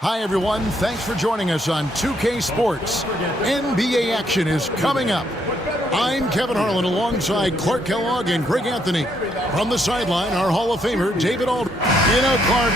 Hi, everyone. Thanks for joining us on 2K Sports. NBA action is coming up. I'm Kevin Harlan alongside Clark Kellogg and Greg Anthony. From the sideline, our Hall of Famer, David Aldridge. You know, Clark,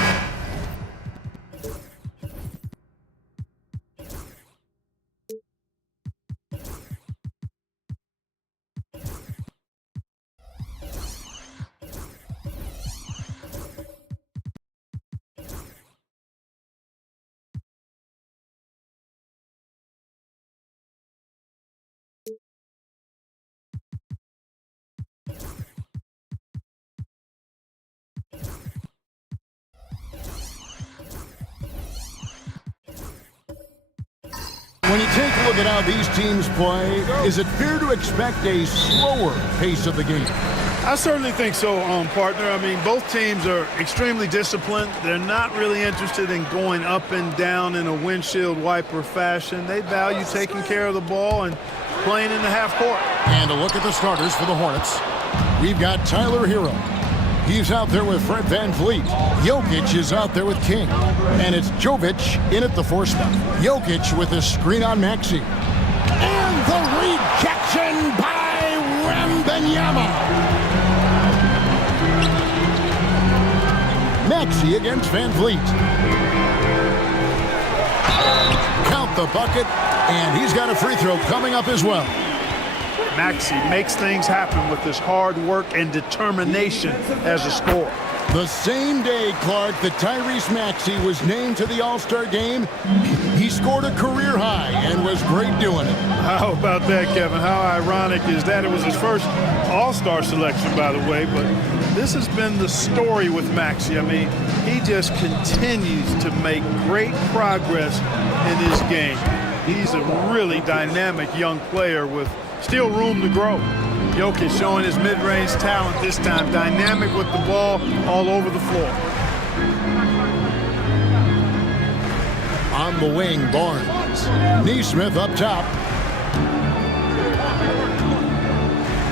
when you take a look at how these teams play, is it fair to expect a slower pace of the game? I certainly think so, partner. I mean, both teams are extremely disciplined. They're not really interested in going up and down in a windshield wiper fashion. They value taking care of the ball and playing in the half court. And a look at the starters for the Hornets. We've got Tyler Hero. He's out there with Fred VanVleet. Jokic is out there with King. And it's Jovic in at the 4 spot. Jokic with a screen on Maxey. And the rejection by Wembanyama. Maxey against VanVleet. Count the bucket, and he's got a free throw coming up as well. Maxey makes things happen with his hard work and determination as a scorer. The same day, Clark, that Tyrese Maxey was named to the All-Star game, he scored a career high and was great doing it. How about that, Kevin? How ironic is that? It was his first All-Star selection, by the way, but this has been the story with Maxey. I mean, he just continues to make great progress in his game. He's a really dynamic young player with still room to grow. Jokic showing his mid-range talent this time. Dynamic with the ball all over the floor. On the wing, Barnes. Nesmith up top.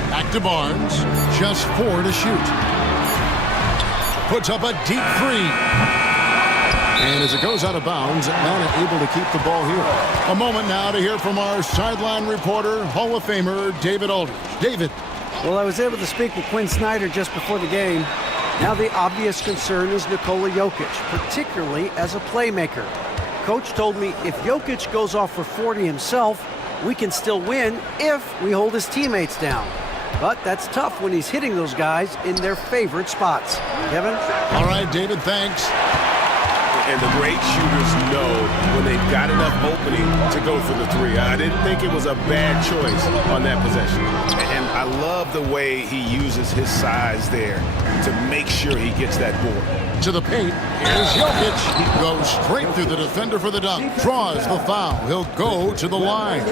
Back to Barnes. Just 4 to shoot. Puts up a deep 3. And as it goes out of bounds, Atlanta able to keep the ball here. A moment now to hear from our sideline reporter, Hall of Famer David Aldridge. David. Well, I was able to speak with Quinn Snyder just before the game. Now the obvious concern is Nikola Jokic, particularly as a playmaker. Coach told me if Jokic goes off for 40 himself, we can still win if we hold his teammates down. But that's tough when he's hitting those guys in their favorite spots. Kevin? All right, David, thanks. And the great shooters know when they've got enough opening to go for the three. I didn't think it was a bad choice on that possession. And I love the way he uses his size there to make sure he gets that board. To the paint, here's Jokic. He goes straight through the defender for the dunk. Draws the foul. He'll go to the line.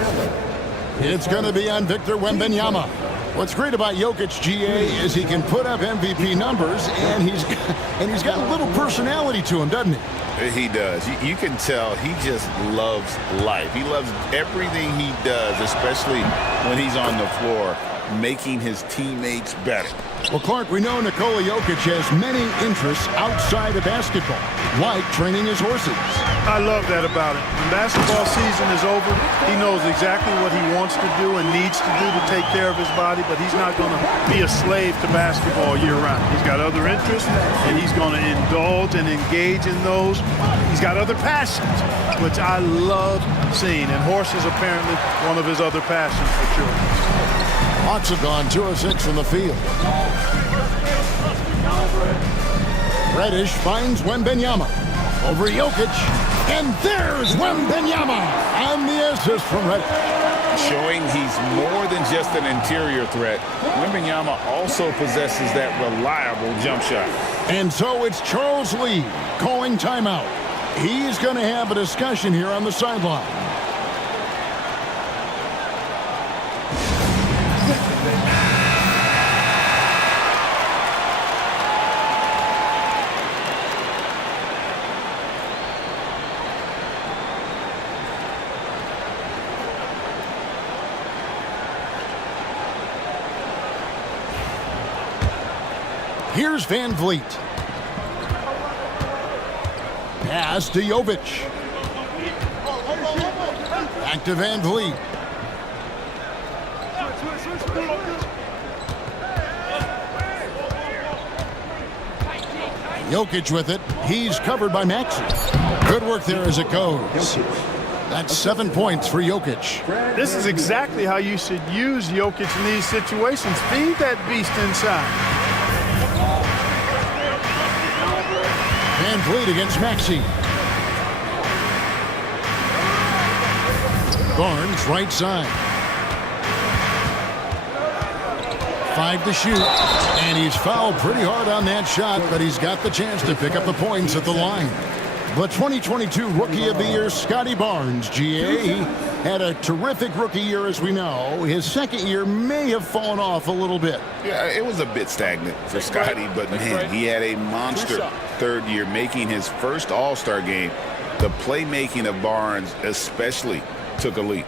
It's going to be on Victor Wembanyama. What's great about Jokic, GA, is he can put up MVP numbers, and he's got a little personality to him, doesn't he? He does. You can tell he just loves life. He loves everything he does, especially when he's on the floor, making his teammates better. Well, Clark, we know Nikola Jokic has many interests outside of basketball, like training his horses. I love that about it. When basketball season is over, he knows exactly what he wants to do and needs to do to take care of his body, but he's not going to be a slave to basketball year-round. He's got other interests, and he's going to indulge and engage in those. He's got other passions, which I love seeing, and horses apparently one of his other passions for sure. Hawks have gone 2 of 6 from the field. Reddish finds Wembanyama over Jokic, and there's Wembanyama on the assist from Reddish. Showing he's more than just an interior threat, Wembanyama also possesses that reliable jump shot. And so it's Charles Lee calling timeout. He's going to have a discussion here on the sideline. Here's Van Vliet. Pass to Jovic. Back to Van Vliet. Jokic with it. He's covered by Maxey. Good work there as it goes. That's 7 points for Jokic. This is exactly how you should use Jokic in these situations. Feed that beast inside. Van Vliet against Maxey. Barnes right side. 5 to shoot. And he's fouled pretty hard on that shot, but he's got the chance to pick up the points at the line. The 2022 Rookie of the Year, Scotty Barnes, GA. He had a terrific rookie year, as we know. His second year may have fallen off a little bit. Yeah, it was a bit stagnant for Scotty, but man, he had a monster third year, making his first All-Star game. The playmaking of Barnes especially took a leap.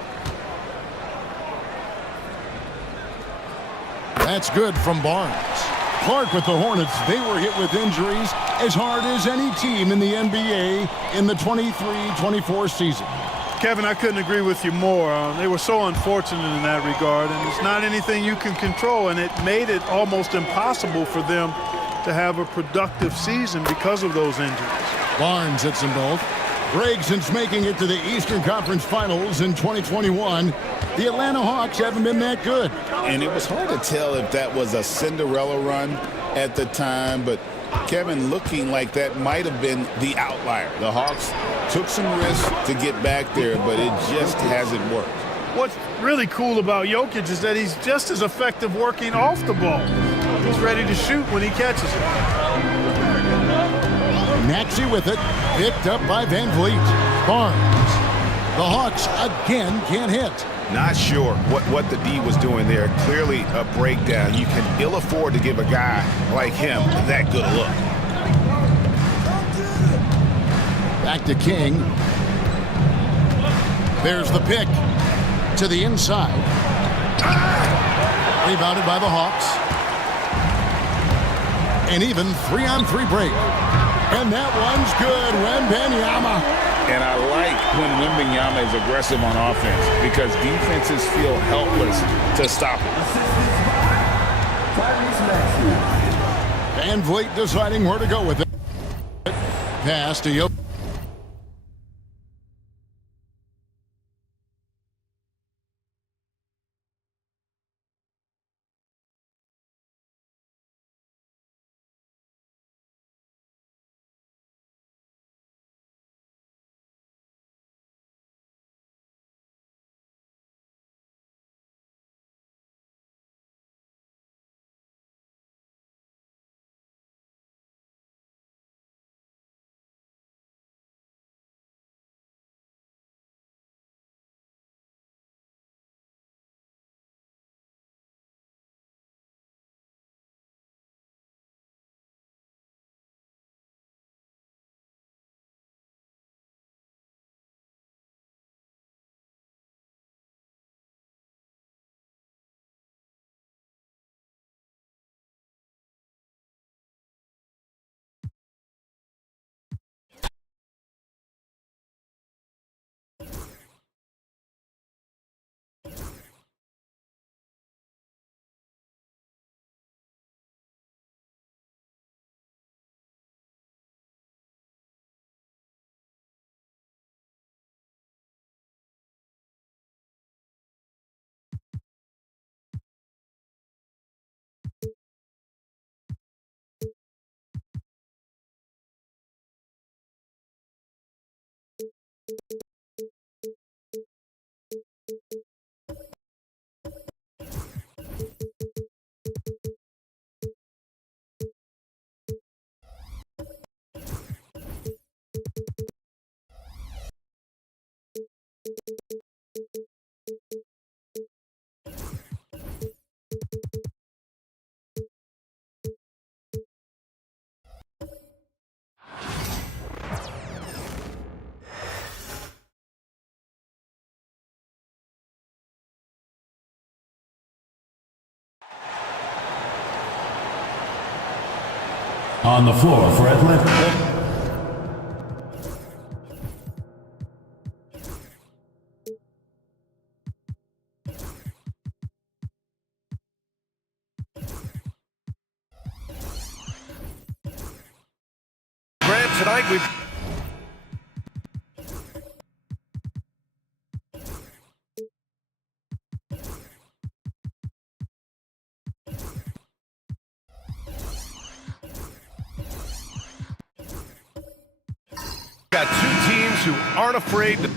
That's good from Barnes. Clark with the Hornets, they were hit with injuries as hard as any team in the NBA in the 23-24 season. Kevin, I couldn't agree with you more. They were so unfortunate in that regard, and it's not anything you can control, and it made it almost impossible for them to have a productive season because of those injuries. Barnes hits them both. Greg, since making it to the Eastern Conference Finals in 2021, the Atlanta Hawks haven't been that good. And it was hard to tell if that was a Cinderella run at the time, but Kevin, looking like that might have been the outlier. The Hawks took some risks to get back there, but it just hasn't worked. What's really cool about Jokic is that he's just as effective working off the ball. He's ready to shoot when he catches it. Maxey with it, picked up by Van Vliet. Barnes. The Hawks again can't hit. Not sure what the D was doing there. Clearly a breakdown. You can ill afford to give a guy like him that good a look. Back to King. There's the pick to the inside. Rebounded by the Hawks. An even 3-on-3 break. And that one's good. Wembanyama. And I like when Wembanyama is aggressive on offense because defenses feel helpless to stop him. Van Vliet deciding where to go with it. Pass to Jokic. On the floor for Atlanta. Grant, tonight we've got two teams who aren't afraid to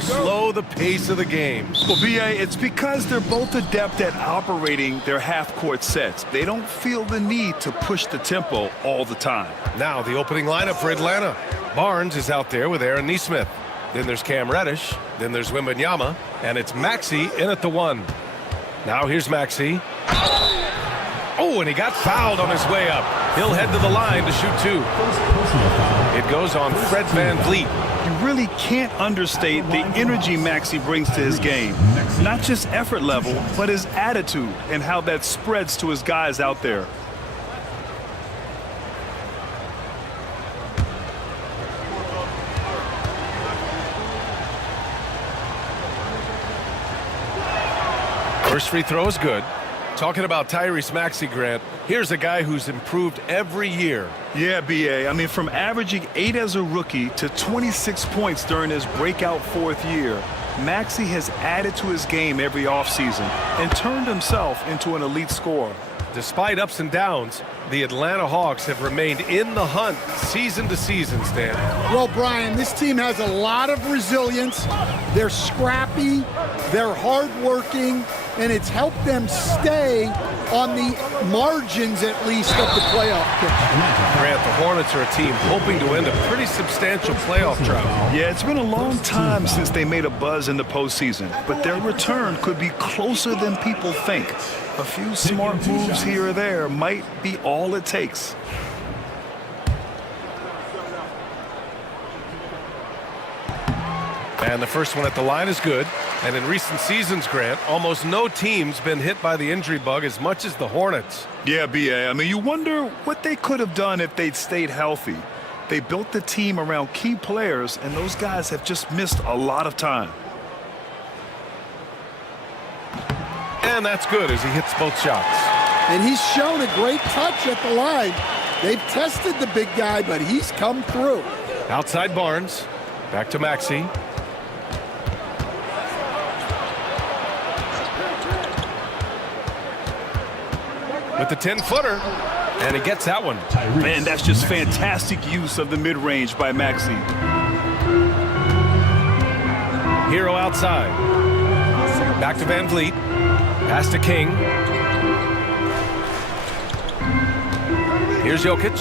slow the pace of the game. Well, B.A., it's because they're both adept at operating their half-court sets. They don't feel the need to push the tempo all the time. Now the opening lineup for Atlanta. Barnes is out there with Aaron Nesmith. Then there's Cam Reddish. Then there's Wembanyama. And it's Maxey in at the 1. Now here's Maxey. Oh, and he got fouled on his way up. He'll head to the line to shoot 2. It goes on Fred VanVleet. You really can't understate the energy Maxey brings to his game. Not just effort level, but his attitude and how that spreads to his guys out there. First free throw is good. Talking about Tyrese Maxey, Grant, here's a guy who's improved every year. Yeah, B.A., I mean, from averaging 8 as a rookie to 26 points during his breakout 4th year, Maxey has added to his game every offseason and turned himself into an elite scorer. Despite ups and downs, the Atlanta Hawks have remained in the hunt season to season, Stan. Well, Brian, this team has a lot of resilience. They're scrappy, they're hardworking, and it's helped them stay on the margins, at least, of the playoff picture. Grant, the Hornets are a team hoping to end a pretty substantial playoff drought. Yeah, it's been a long time since they made a buzz in the postseason, but their return could be closer than people think. A few smart moves here or there might be all it takes. And the first one at the line is good. And in recent seasons, Grant, almost no team's been hit by the injury bug as much as the Hornets. Yeah, B.A., I mean, you wonder what they could have done if they'd stayed healthy. They built the team around key players, and those guys have just missed a lot of time. And that's good as he hits both shots. And he's shown a great touch at the line. They've tested the big guy, but he's come through. Outside Barnes. Back to Maxey. With the 10-footer. And he gets that one. Man, that's just fantastic use of the mid-range by Maxey. Hero outside. Back to VanVleet. Pass to King. Here's Jokic.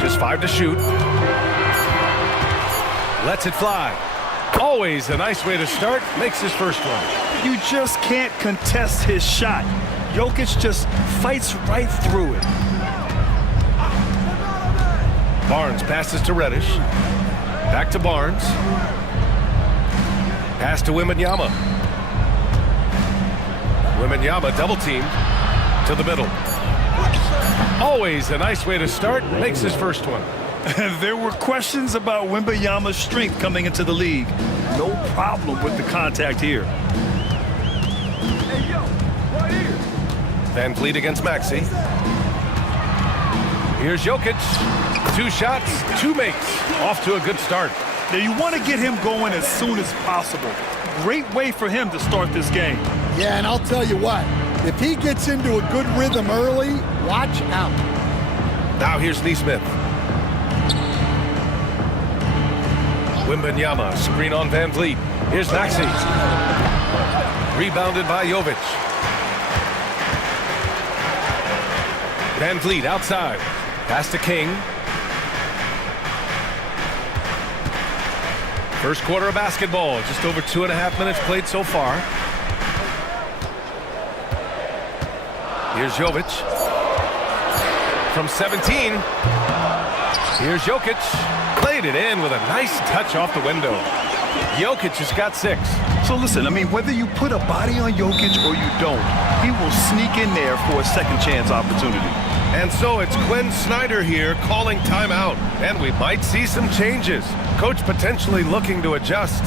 Just 5 to shoot. Lets it fly. Always a nice way to start. Makes his first one. You just can't contest his shot. Jokic just fights right through it. Barnes passes to Reddish. Back to Barnes. Pass to Wembanyama. Wembanyama double teamed to the middle. Always a nice way to start. Makes his first one. There were questions about Wembanyama's strength coming into the league. No problem with the contact here. VanVleet against Maxey. Here's Jokic. 2 shots, 2 makes. Off to a good start. Now you want to get him going as soon as possible. Great way for him to start this game. Yeah, and I'll tell you what, if he gets into a good rhythm early, watch out. Now here's Nesmith. Wembanyama, screen on VanVleet. Here's Maxey. Rebounded by Jovic. VanVleet outside. Pass to King. First quarter of basketball. Just over 2.5 minutes played so far. Here's Jovic. From 17. Here's Jokic. Played it in with a nice touch off the window. Jokic has got 6. So listen, I mean, whether you put a body on Jokic or you don't, he will sneak in there for a second chance opportunity. And so it's Quinn Snyder here calling timeout. And we might see some changes. Coach potentially looking to adjust.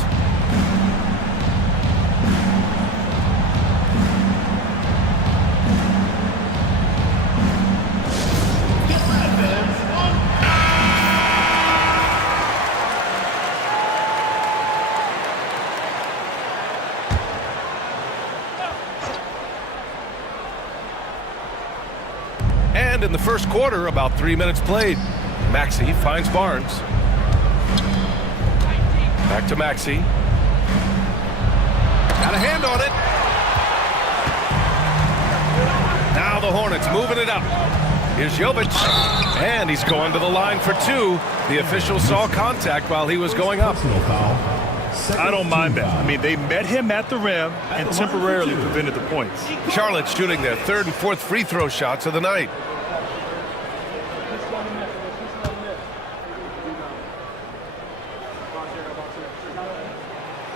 And in the first quarter, about 3 minutes played. Maxey finds Barnes. Back to Maxey. Got a hand on it. Now the Hornets moving it up. Here's Jovic. And he's going to the line for 2. The official saw contact while he was going up. I don't mind that. I mean, they met him at the rim and temporarily prevented the points. Charlotte shooting their 3rd and 4th free throw shots of the night.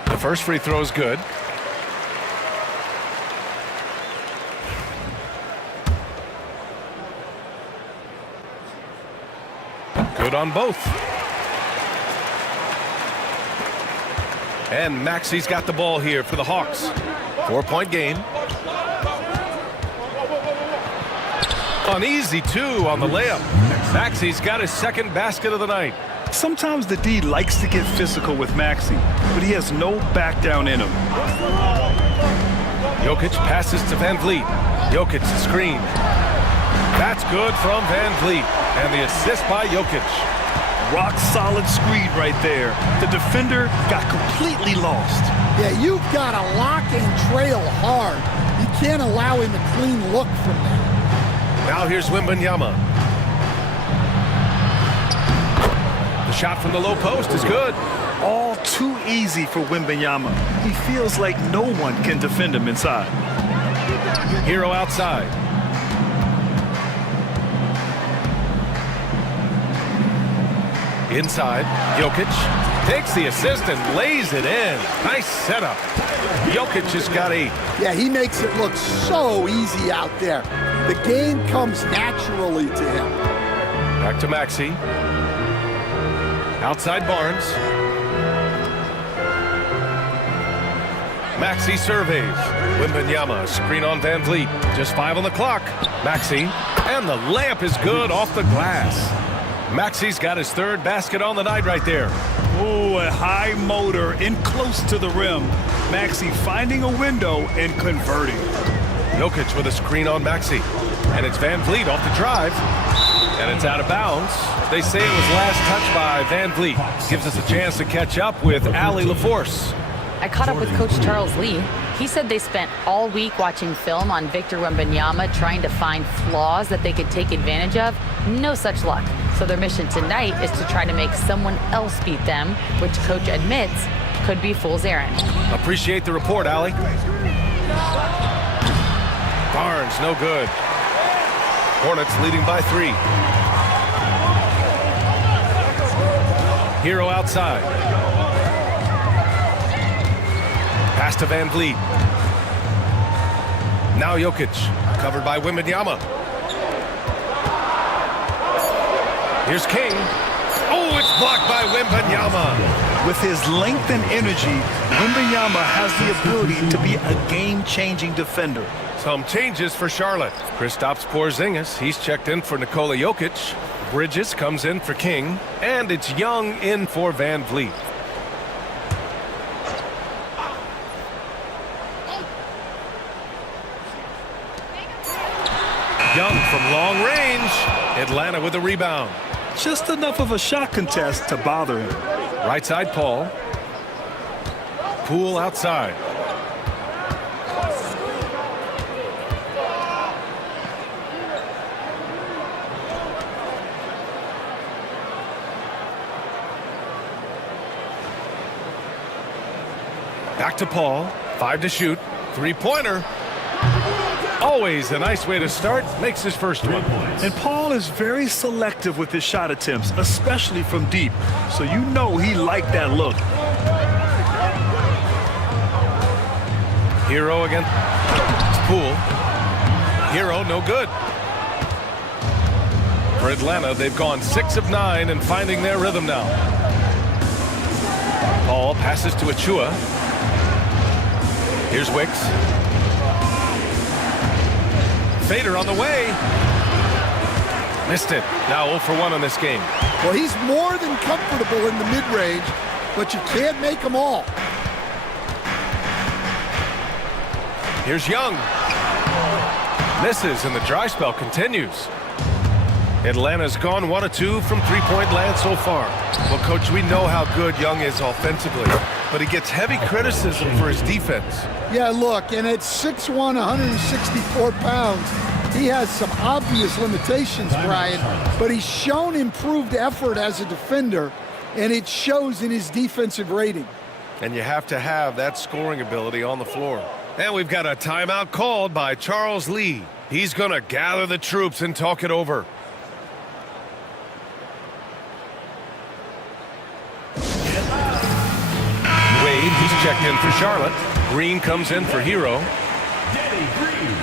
The first free throw is good. Good on both. And Maxey's got the ball here for the Hawks. 4-point game. An easy 2 on the layup. Maxey's got his 2nd basket of the night. Sometimes the D likes to get physical with Maxey, but he has no back down in him. Jokic passes to Van Vliet. Jokic the screen. That's good from Van Vliet. And the assist by Jokic. Rock solid screen right there. The defender got completely lost. Yeah, you've got to lock and trail hard. You can't allow him a clean look from that. Now here's Wembanyama. The shot from the low post is good. All too easy for Wembanyama. He feels like no one can defend him inside. Hero outside. Inside, Jokic takes the assist and lays it in. Nice setup. Jokic has got 8. Yeah, he makes it look so easy out there. The game comes naturally to him. Back to Maxey. Outside Barnes. Maxey surveys. Wembanyama, screen on Van Vliet. Just 5 on the clock. Maxey, and the layup is good off the glass. Maxey's got his 3rd basket on the night right there. Oh, a high motor in close to the rim. Maxey finding a window and converting. Jokic with a screen on Maxey. And it's Van Vliet off the drive. And it's out of bounds. They say it was last touched by Van Vliet. Gives us a chance to catch up with Allie LaForce. I caught up with Coach Charles Lee. He said they spent all week watching film on Victor Wembanyama, trying to find flaws that they could take advantage of. No such luck. So their mission tonight is to try to make someone else beat them, which Coach admits could be fool's errand. Appreciate the report, Allie. Barnes, no good. Hornets leading by 3. Hero outside. Pass to Van Vliet. Now Jokic, covered by Wembanyama. Here's King. Oh, it's blocked by Wembanyama. With his length and energy, Wembanyama has the ability to be a game-changing defender. Some changes for Charlotte. Kristaps Porzingis, he's checked in for Nikola Jokic. Bridges comes in for King. And it's Young in for Van Vliet. Young from long range. Atlanta with a rebound. Just enough of a shot contest to bother him. Right side, Paul. Poole outside. Back to Paul. 5 to shoot. 3-pointer. Always a nice way to start. Makes his first one. And Paul is very selective with his shot attempts, especially from deep. So you know he liked that look. Hero against Poole. Hero, no good. For Atlanta, they've gone 6 of 9 and finding their rhythm now. Paul passes to Achua. Here's Wicks. Fader on the way. Missed it. Now 0 for 1 on this game. Well, he's more than comfortable in the mid-range, but you can't make them all. Here's Young. Misses, and the dry spell continues. Atlanta's gone 1 of 2 from three-point land so far. Well, Coach, we know how good Young is offensively, but he gets heavy criticism for his defense. Yeah, look, and at 6'1", 164 pounds, he has some obvious limitations, Brian, but he's shown improved effort as a defender, and it shows in his defensive rating. And you have to have that scoring ability on the floor. And we've got a timeout called by Charles Lee. He's going to gather the troops and talk it over. Wade, he's checked in for Charlotte. Green comes in for Hero. Danny Green.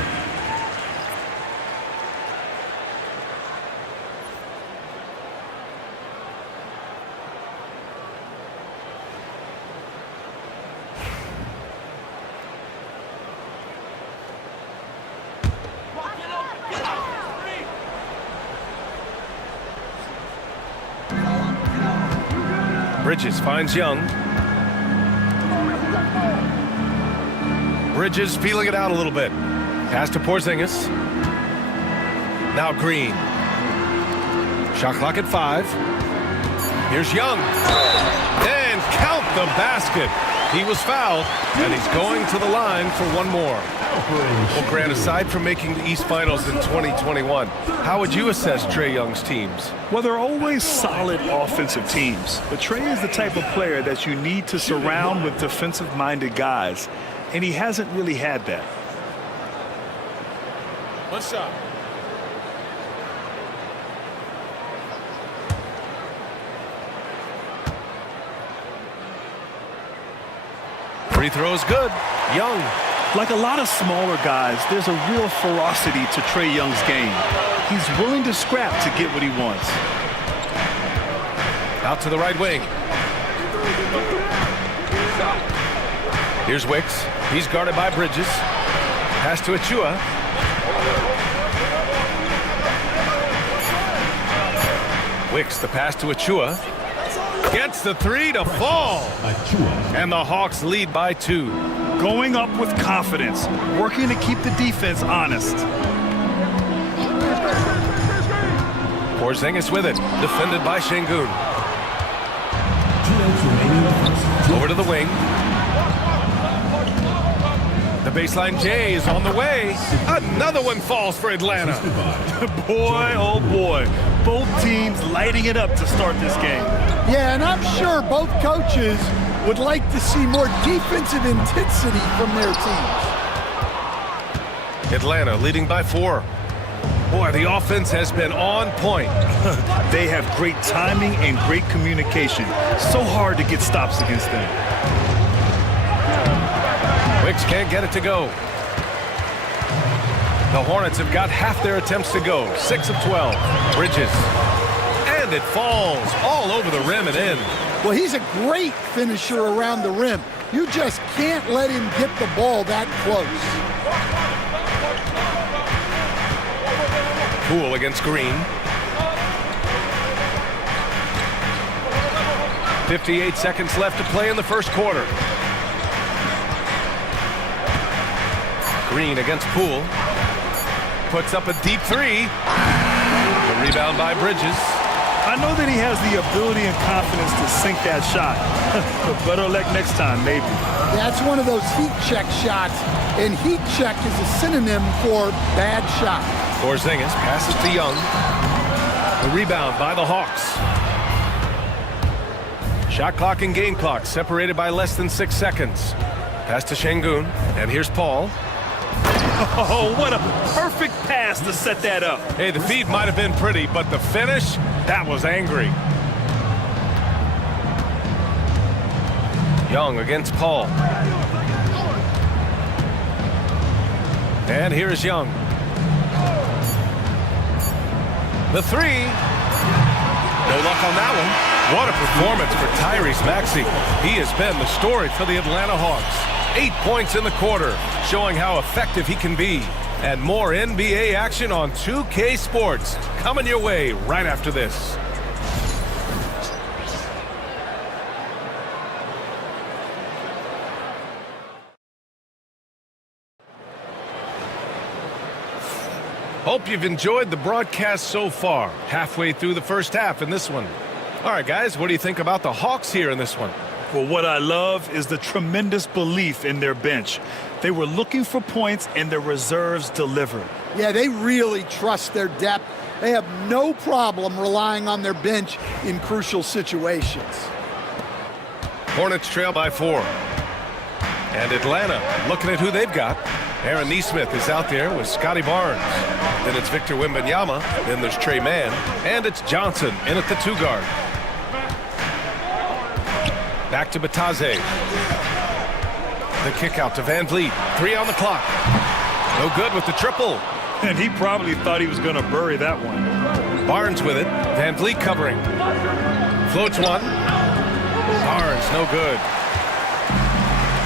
Bridges finds Young. Bridges feeling it out a little bit. Pass to Porzingis. Now Green. Shot clock at 5. Here's Young. And count the basket. He was fouled, and he's going to the line for one more. Well, Grant, aside from making the East Finals in 2021, how would you assess Trae Young's teams? Well, they're always solid offensive teams, but Trae is the type of player that you need to surround with defensive-minded guys, and he hasn't really had that. One shot. Free throw's good. Young. Like a lot of smaller guys, there's a real ferocity to Trae Young's game. He's willing to scrap to get what he wants. Out to the right wing. Here's Wicks. He's guarded by Bridges. Pass to Achua. Wicks, the pass to Achua. Gets the 3 to fall. And the Hawks lead by 2. Going up with confidence, working to keep the defense honest. Porzingis with it, defended by Şengün. Over to the wing. The baseline J is on the way. Another one falls for Atlanta. Boy, oh boy. Both teams lighting it up to start this game. Yeah, and I'm sure both coaches would like to see more defensive intensity from their teams. Atlanta leading by 4. Boy, the offense has been on point. They have great timing and great communication. So hard to get stops against them. Wicks can't get it to go. The Hornets have got half their attempts to go. 6 of 12. Bridges. And it falls all over the rim and in. Well, he's a great finisher around the rim. You just can't let him get the ball that close. Poole against Green. 58 seconds left to play in the first quarter. Green against Poole. Puts up a deep 3. The rebound by Bridges. I know that he has the ability and confidence to sink that shot. But better luck next time, maybe. That's one of those heat check shots, and heat check is a synonym for bad shot. Porzingis passes to Young. The rebound by the Hawks. Shot clock and game clock separated by less than 6 seconds. Pass to Şengün, and here's Paul. Oh, what a perfect pass to set that up. Hey, the feed might have been pretty, but the finish, that was angry. Young against Paul. And here is Young. The three. No luck on that one. What a performance for Tyrese Maxey. He has been the story for the Atlanta Hawks. 8 points in the quarter, showing how effective he can be. And more NBA action on 2K Sports coming your way right after this. Hope you've enjoyed the broadcast so far. Halfway through the first half in this one. All right, guys, what do you think about the Hawks here in this one? Well, what I love is the tremendous belief in their bench. They were looking for points, and their reserves delivered. Yeah, they really trust their depth. They have no problem relying on their bench in crucial situations. Hornets trail by 4. And Atlanta looking at who they've got. Aaron Nesmith is out there with Scotty Barnes. Then it's Victor Wembanyama. Then there's Trey Mann. And it's Johnson in at the 2 guard. Back to Bataze. The kick out to Van Vliet. 3 on the clock. No good with the triple. And he probably thought he was going to bury that one. Barnes with it. Van Vliet covering. Floats one. Barnes, no good.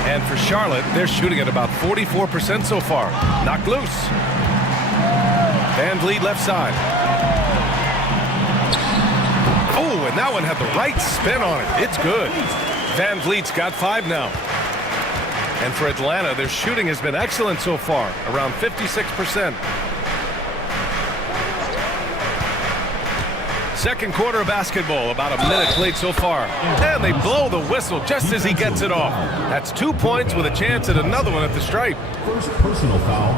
And for Charlotte, they're shooting at about 44% so far. Knocked loose. Van Vliet left side. Oh, and that one had the right spin on it. It's good. Van Vliet's got 5 now. And for Atlanta, their shooting has been excellent so far, around 56%. Second quarter of basketball, about a minute played so far. And they blow the whistle just as he gets it off. That's 2 points with a chance at another one at the stripe. First personal foul.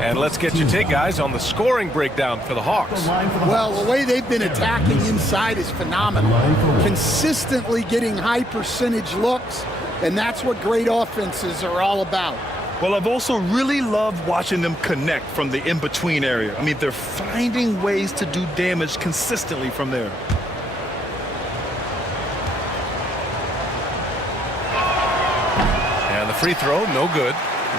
And let's get your take, guys, on the scoring breakdown for the Hawks. Well, the way they've been attacking inside is phenomenal. Consistently getting high percentage looks, and that's what great offenses are all about. Well, I've also really loved watching them connect from the in-between area. I mean, they're finding ways to do damage consistently from there. And the free throw, no good.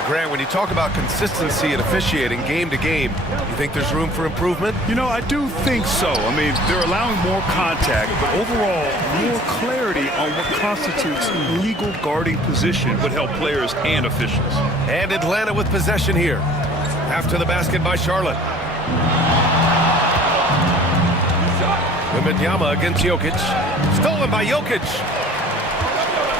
Grant, when you talk about consistency and officiating game to game, you think there's room for improvement? You know, I do think so. I mean, they're allowing more contact, but overall, more clarity on what constitutes legal guarding position would help players and officials. And Atlanta with possession here. After the basket by Charlotte. Wembanyama against Jokic. Stolen by Jokic.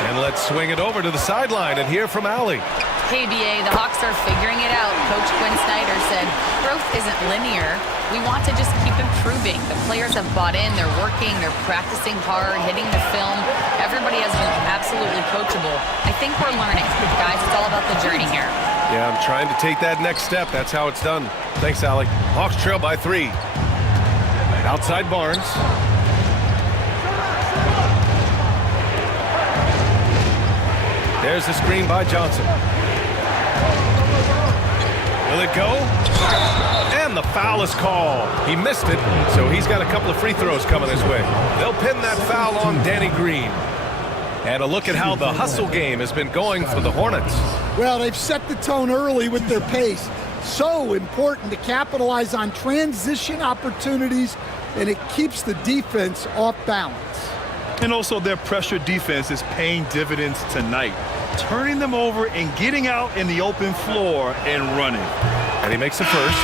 And let's swing it over to the sideline and hear from Allie. Hey, BA, the Hawks are figuring it out. Coach Quinn Snyder said, growth isn't linear. We want to just keep improving. The players have bought in. They're working. They're practicing hard, hitting the film. Everybody has been absolutely coachable. I think we're learning. Guys, it's all about the journey here. Yeah, I'm trying to take that next step. That's how it's done. Thanks, Allie. Hawks trail by 3. Outside Barnes. There's the screen by Johnson. Will it go? And the foul is called. He missed it, so he's got a couple of free throws coming his way. They'll pin that foul on Danny Green. And a look at how the hustle game has been going for the Hornets. Well, they've set the tone early with their pace. So important to capitalize on transition opportunities, and it keeps the defense off balance. And also their pressure defense is paying dividends tonight, turning them over and getting out in the open floor and running. And he makes the first.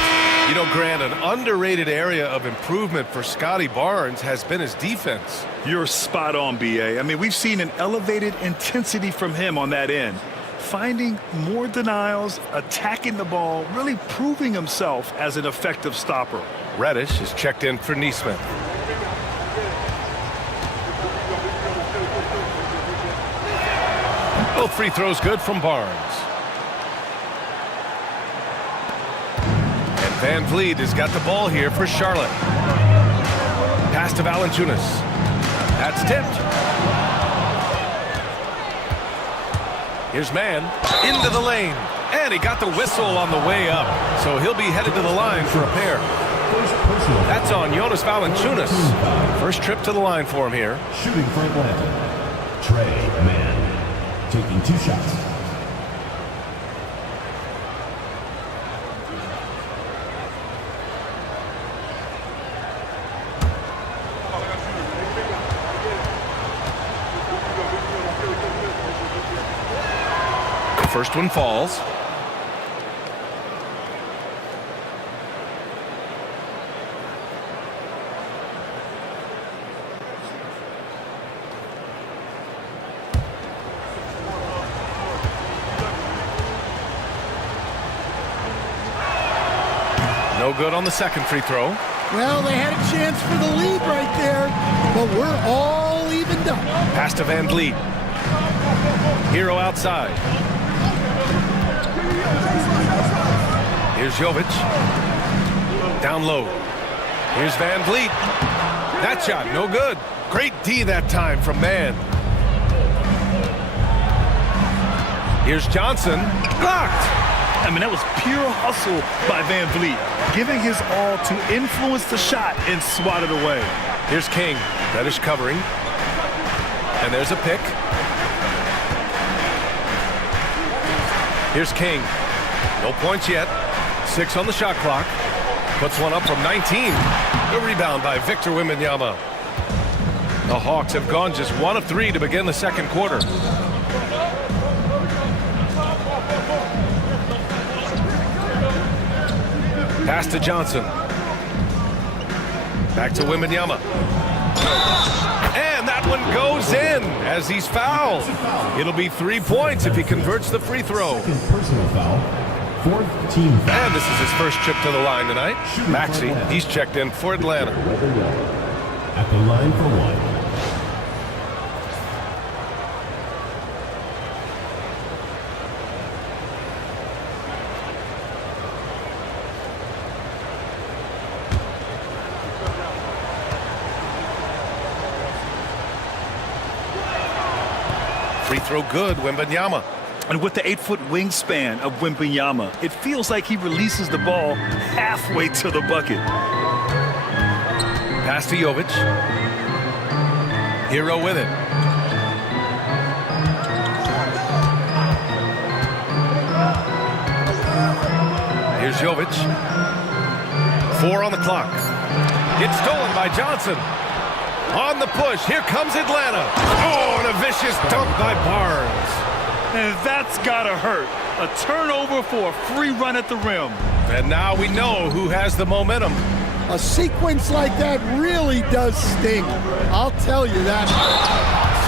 You know, Grant, an underrated area of improvement for Scotty Barnes has been his defense. You're spot on, BA. I mean, we've seen an elevated intensity from him on that end. Finding more denials, attacking the ball, really proving himself as an effective stopper. Reddish is checked in for Nesmith. Both free throws good from Barnes. And Van Vliet has got the ball here for Charlotte. Pass to Valanciunas. That's tipped. Here's Mann into the lane. And he got the whistle on the way up. So he'll be headed to the line for a pair. That's on Jonas Valanciunas. First trip to the line for him here. Shooting for Atlanta, Trey Mann. Taking 2 shots. First one falls. No good on the second free throw. Well, they had a chance for the lead right there, but we're all evened up. Pass to Van Vliet. Hero outside. Here's Jovic. Down low. Here's Van Vliet. That shot, no good. Great D that time from Mann. Here's Johnson. Blocked. I mean, that was pure hustle by Van Vliet, giving his all to influence the shot and swat it away. Here's King. Reddish covering. And there's a pick. Here's King. No points yet. 6 on the shot clock. Puts one up from 19. A rebound by Victor Wembanyama. The Hawks have gone just 1 of 3 to begin the second quarter. Pass to Johnson. Back to Wembanyama. And that one goes in as he's fouled. It'll be 3 points if he converts the free throw. Personal foul. 4th team foul. And this is his first trip to the line tonight. Maxey, he's checked in for Atlanta. At the line for one. Free throw good, Wembanyama. And with the 8-foot wingspan of Wembanyama, it feels like he releases the ball halfway to the bucket. Pass to Jovic. Hero with it. Here's Jovic. 4 on the clock. It's stolen by Johnson. On the push, here comes Atlanta. Oh, and a vicious dunk by Barnes. And that's gotta hurt. A turnover for a free run at the rim. And now we know who has the momentum. A sequence like that really does sting. I'll tell you that.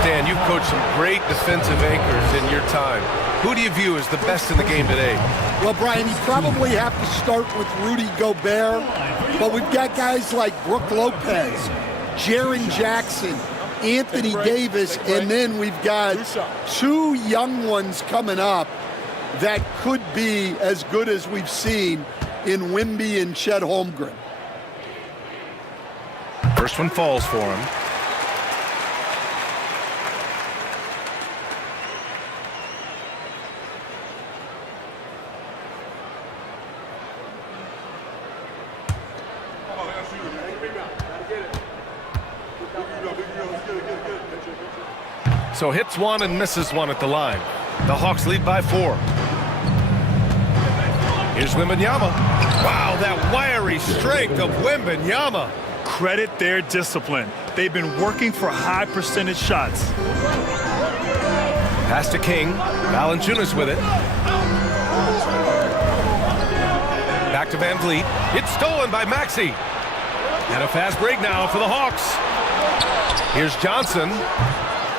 Stan, you've coached some great defensive anchors in your time. Who do you view as the best in the game today? Well, Brian, you probably have to start with Rudy Gobert, but we've got guys like Brook Lopez, Jaren Jackson, Anthony Davis, and then we've got 2 young ones coming up that could be as good as we've seen in Wemby and Chet Holmgren. First one falls for him. So hits one and misses one at the line. The Hawks lead by 4. Here's Wembanyama. Wow, that wiry strength of Wembanyama. Credit their discipline. They've been working for high percentage shots. Pass to King. Valanciunas with it. Back to Van Vliet. It's stolen by Maxey. And a fast break now for the Hawks. Here's Johnson.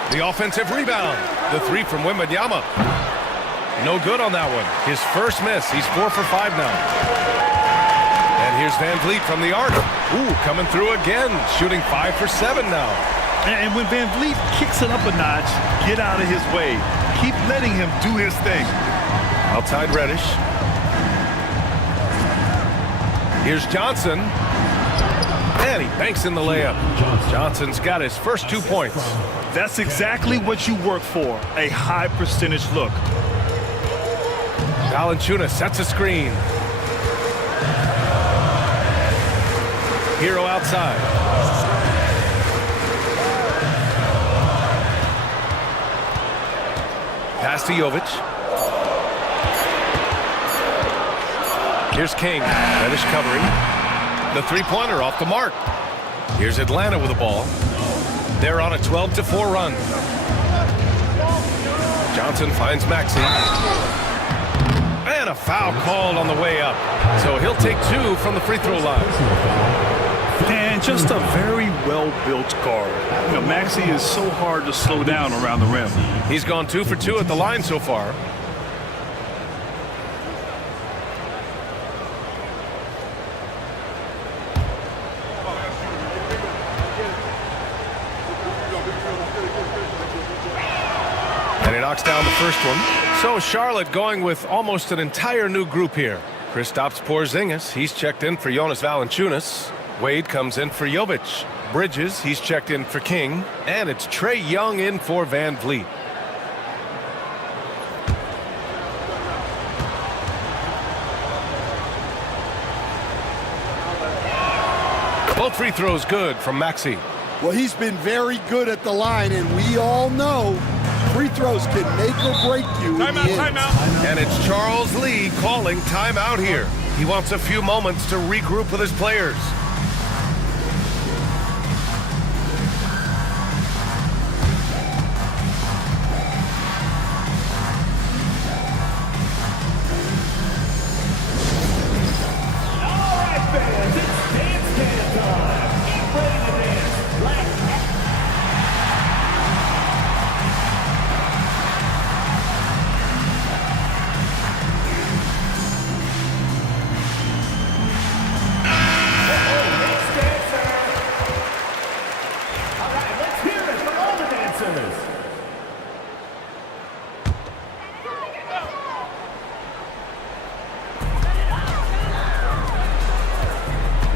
The offensive rebound. The 3 from Wembanyama. No good on that one. His first miss. He's 4 for 5 now. And here's Van Vliet from the arc. Ooh, coming through again. Shooting 5 for 7 now. And when Van Vliet kicks it up a notch, get out of his way. Keep letting him do his thing. Outside Reddish. Here's Johnson. And he banks in the layup. Johnson's got his first 2 points. That's exactly what you work for, a high percentage look. Valanciunas sets a screen. Hero outside. Pass to Jovic. Here's King. Reddish covering. The three-pointer off the mark. Here's Atlanta with the ball. They're on a 12-4 run. Johnson finds Maxey. And a foul called on the way up. So he'll take 2 from the free throw line. And just a very well-built guard. You know, Maxey is so hard to slow down around the rim. He's gone 2 for 2 at the line so far. And he knocks down the first one. So Charlotte going with almost an entire new group here. Kristaps Porzingis, he's checked in for Jonas Valanciunas. Wade comes in for Jovic. Bridges, he's checked in for King. And it's Trae Young in for Van Vliet. Both free throws good from Maxey. Well, he's been very good at the line, and we all know free throws can make or break you. Timeout. And it's Charles Lee calling timeout here. He wants a few moments to regroup with his players.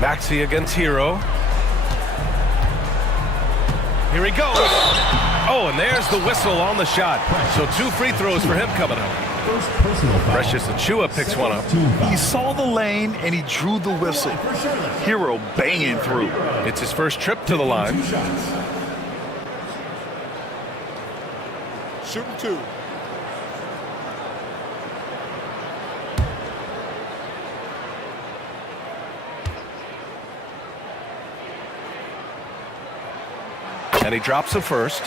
Maxey against Hero. Here he goes. Oh, and there's the whistle on the shot. So 2 free throws for him coming up. Precious Achiuwa picks one up. He saw the lane and he drew the whistle. Hero banging through. It's his first trip to the line. Shooting 2. And he drops the first.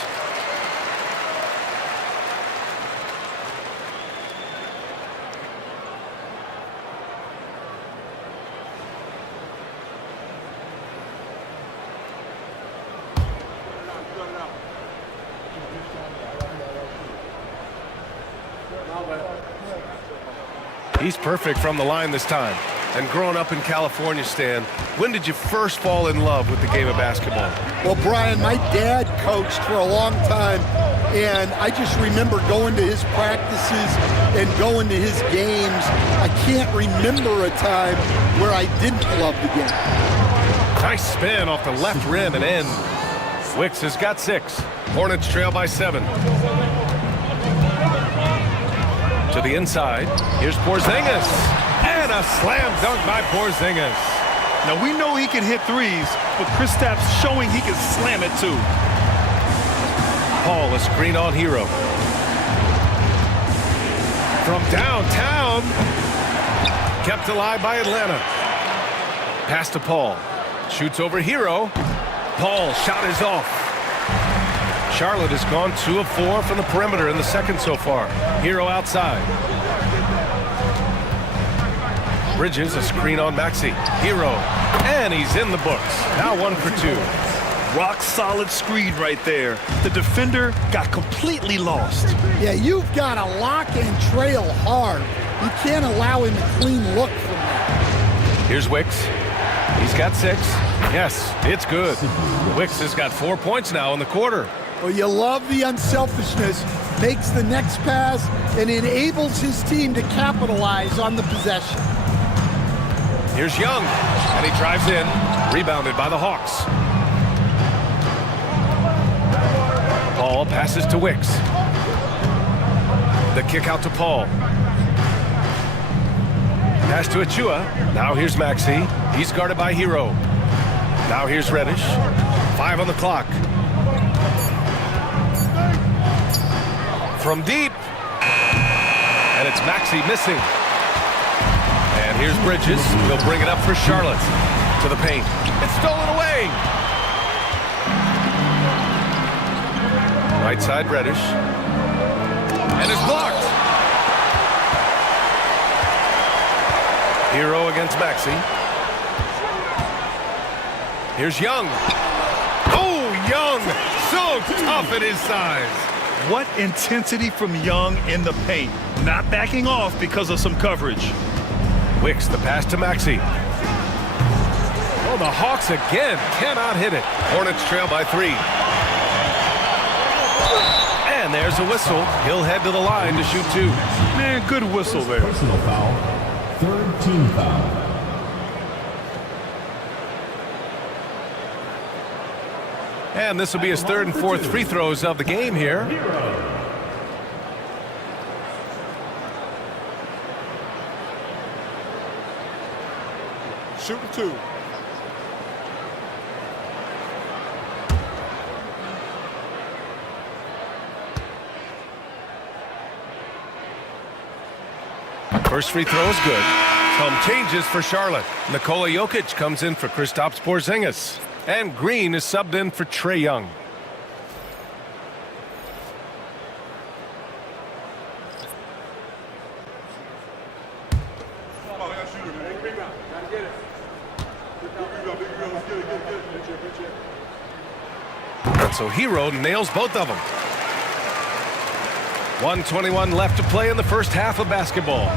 He's perfect from the line this time. And growing up in California, Stan, when did you first fall in love with the game of basketball? Well, Brian, my dad coached for a long time, and I just remember going to his practices and going to his games. I can't remember a time where I didn't love the game. Nice spin off the left rim and in. Wicks has got 6. Hornets trail by 7. To the inside. Here's Porzingis. And a slam dunk by Porzingis. Now, we know he can hit threes, but Kristaps showing he can slam it too. Paul, a screen on Hero. From downtown. Kept alive by Atlanta. Pass to Paul. Shoots over Hero. Paul, shot is off. Charlotte has gone 2 of 4 from the perimeter in the second so far. Hero outside. Bridges, a screen on Maxey. Hero, and he's in the books. Now 1 for 2. Rock solid screen right there. The defender got completely lost. Yeah, you've got to lock and trail hard. You can't allow him a clean look from that. Here's Wicks. He's got 6. Yes, it's good. Wicks has got 4 points now in the quarter. Well, you love the unselfishness. Makes the next pass and enables his team to capitalize on the possession. Here's Young, and he drives in, rebounded by the Hawks. Paul passes to Wicks. The kick out to Paul. Pass to Achiuwa. Now here's Maxey. He's guarded by Hero. Now here's Reddish. 5 on the clock. From deep. And it's Maxey missing. And here's Bridges. He'll bring it up for Charlotte. To the paint. It's stolen away. Right side Reddish. And it's blocked. Hero against Maxey. Here's Young. Oh, Young, so tough at his size. What intensity from Young in the paint. Not backing off because of some coverage. Wicks the pass to Maxey. Oh, the Hawks again cannot hit it. Hornets trail by 3. And there's a whistle. He'll head to the line to shoot 2. Man, good whistle there. Personal foul. Third team foul. And this will be his 3rd and 4th free throws of the game here. Shooting 2. First free throw is good. Some changes for Charlotte. Nikola Jokic comes in for Kristaps Porzingis. And Green is subbed in for Trae Young. And so Hero nails both of them. 1:21 left to play in the first half of basketball.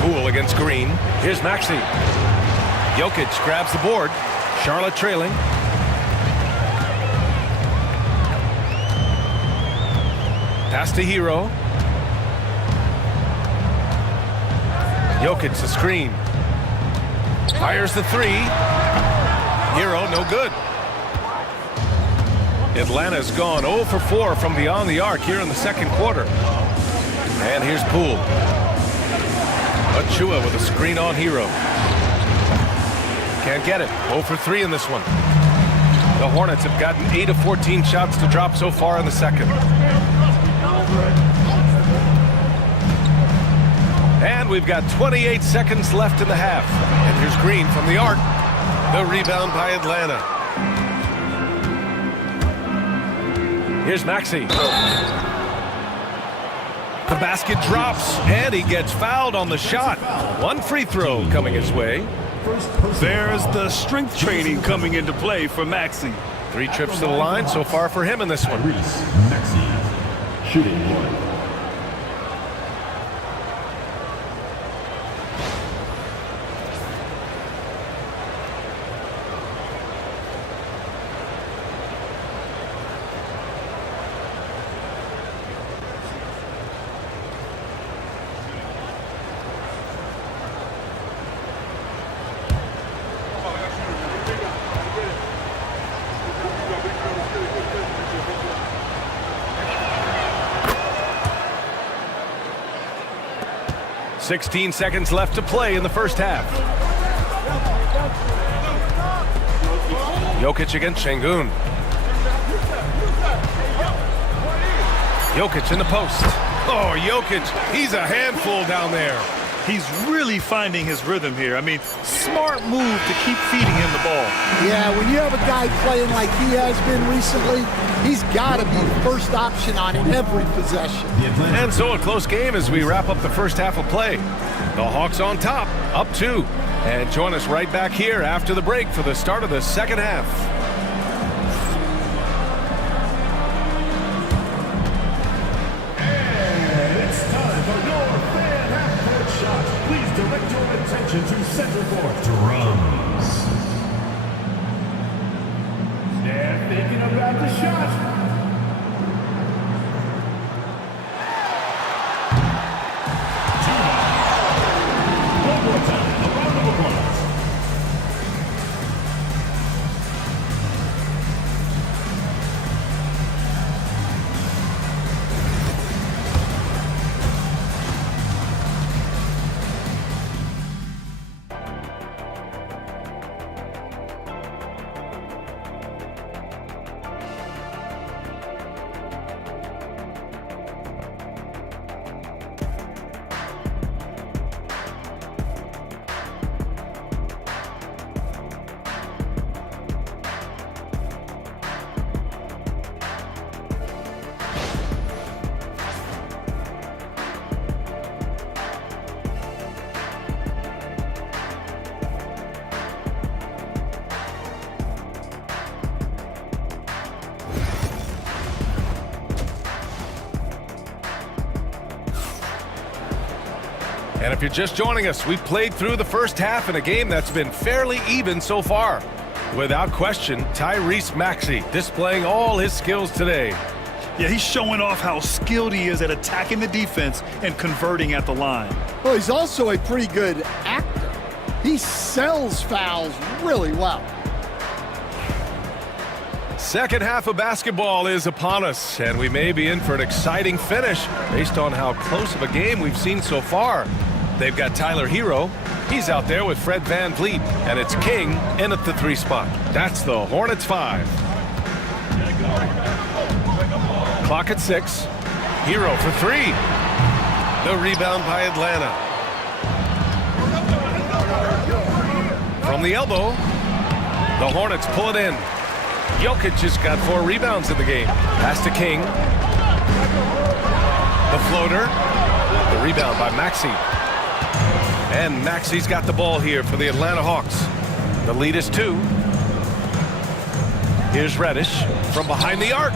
Poole against Green. Here's Maxey. Jokic grabs the board. Charlotte trailing. Pass to Hero. Jokic the screen. Fires the 3. Hero no good. Atlanta's gone 0 for 4 from beyond the arc here in the second quarter. And here's Poole. Achua with a screen on Hero. Can't get it. 0 for 3 in this one. The Hornets have gotten 8 of 14 shots to drop so far in the second. And we've got 28 seconds left in the half. And here's Green from the arc. The rebound by Atlanta. Here's Maxey. The basket drops, and he gets fouled on the shot. 1 free throw coming his way. There's the strength training coming into play for Maxey. 3 trips to the line so far for him in this one. Tyrese Maxey. Shooting 1. .16 seconds left to play in the first half. Jokic against Şengün. Jokic in the post. Oh, Jokic, he's a handful down there. He's really finding his rhythm here. I mean, smart move to keep feeding him the ball. Yeah, when you have a guy playing like he has been recently, he's got to be the first option on every possession. And so a close game as we wrap up the first half of play. The Hawks on top, up 2. And join us right back here after the break for the start of the second half. Direct your attention to center court. Drums. They're thinking about the shot. One more time. A round of applause. And if you're just joining us, we've played through the first half in a game that's been fairly even so far. Without question, Tyrese Maxey displaying all his skills today. Yeah, he's showing off how skilled he is at attacking the defense and converting at the line. Well, he's also a pretty good actor. He sells fouls really well. Second half of basketball is upon us, and we may be in for an exciting finish based on how close of a game we've seen so far. They've got Tyler Hero. He's out there with Fred VanVleet, and it's King in at the 3 spot. That's the Hornets 5. Clock at 6. Hero for 3. The rebound by Atlanta. From the elbow, the Hornets pull it in. Jokic has got 4 rebounds in the game. Pass to King. The floater. The rebound by Maxey. And Maxey's got the ball here for the Atlanta Hawks. The lead is 2. Here's Reddish from behind the arc.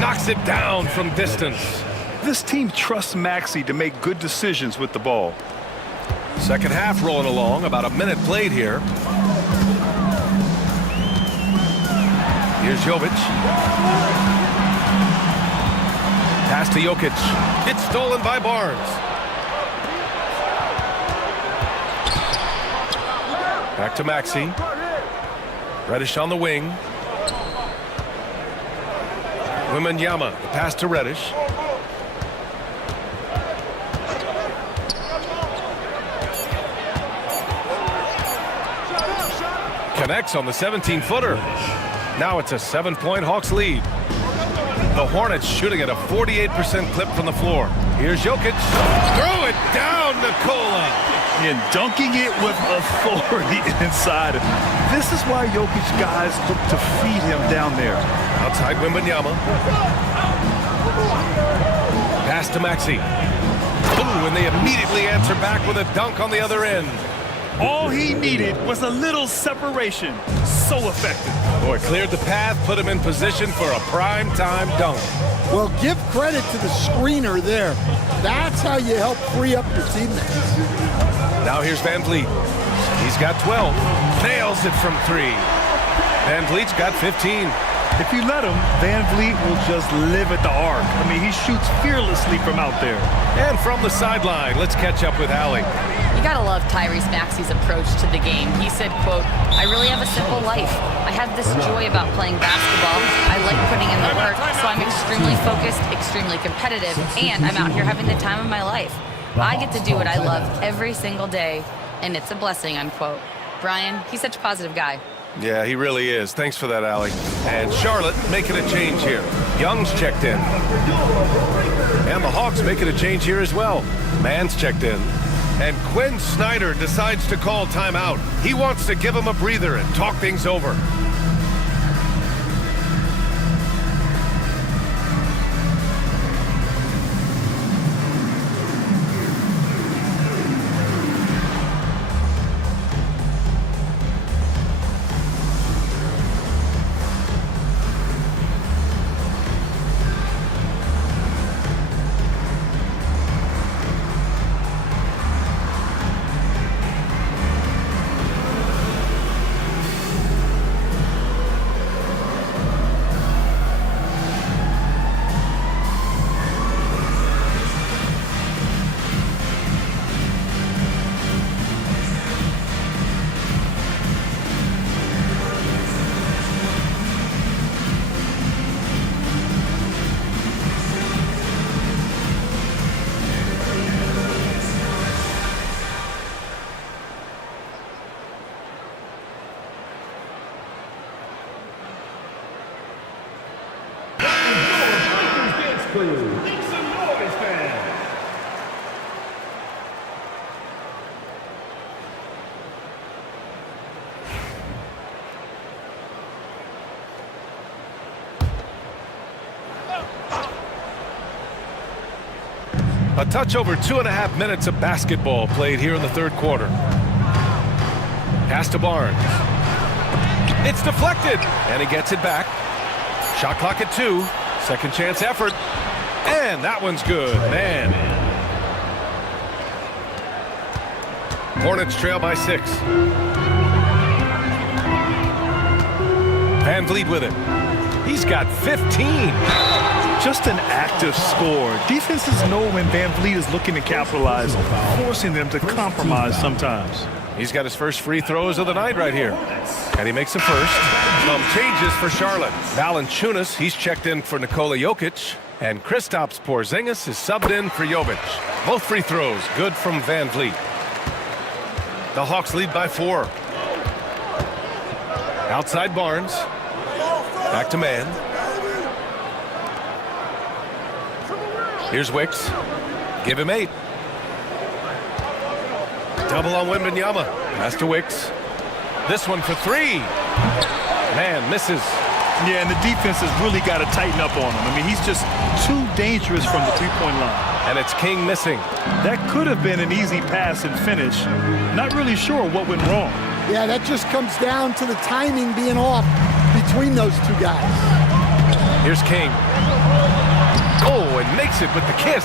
Knocks it down from distance. This team trusts Maxey to make good decisions with the ball. Second half rolling along. About a minute played here. Here's Jovic. Pass to Jokic. It's stolen by Barnes. Back to Maxey. Reddish on the wing. Wembanyama, the pass to Reddish. Connects on the 17-footer. Now it's a 7-point Hawks lead. The Hornets shooting at a 48% clip from the floor. Here's Jokic. Throw it down, Nikola. And dunking it with authority inside. This is why Jokic guys look to feed him down there. Outside Wembanyama. Pass to Maxey. Ooh, and they immediately answer back with a dunk on the other end. All he needed was a little separation. So effective. Boy, cleared the path, put him in position for a prime-time dunk. Well, give credit to the screener there. That's how you help free up your teammates. Now here's VanVleet. He's got 12. Nails it from 3. VanVleet's got 15. If you let him, VanVleet will just live at the arc. I mean, he shoots fearlessly from out there. And from the sideline, let's catch up with Allie. You gotta love Tyrese Maxey's approach to the game. He said, quote, "I really have a simple life. I have this joy about playing basketball. I like putting in the work, so I'm extremely focused, extremely competitive, and I'm out here having the time of my life. I get to do what I love every single day, and it's a blessing," unquote. Brian, he's such a positive guy. Yeah, he really is. Thanks for that, Allie. And Charlotte making a change here. Young's checked in. And the Hawks making a change here as well. Mann's checked in. And Quinn Snyder decides to call timeout. He wants to give him a breather and talk things over. A touch over 2.5 minutes of basketball played here in the third quarter. Pass to Barnes. It's deflected, and he gets it back. Shot clock at 2. Second chance effort. And that one's good, man. Hornets trail by 6. Van Vliet with it. He's got 15. Just an active score. Defenses know when Van Vliet is looking to capitalize, forcing them to compromise sometimes. He's got his first free throws of the night right here. And he makes the first. Some changes for Charlotte. Valanciunas, he's checked in for Nikola Jokic. And Kristaps Porzingis is subbed in for Jovic. Both free throws good from Van Vliet. The Hawks lead by 4. Outside Barnes. Back to man. Here's Wicks. Give him 8. Double on Wembanyama. Pass to Wicks. This one for 3. Man misses. Yeah, and the defense has really got to tighten up on him. I mean, he's just too dangerous from the three-point line. And it's King missing. That could have been an easy pass and finish. Not really sure what went wrong. Yeah, that just comes down to the timing being off between those two guys. Here's King. Oh, and makes it with the kiss.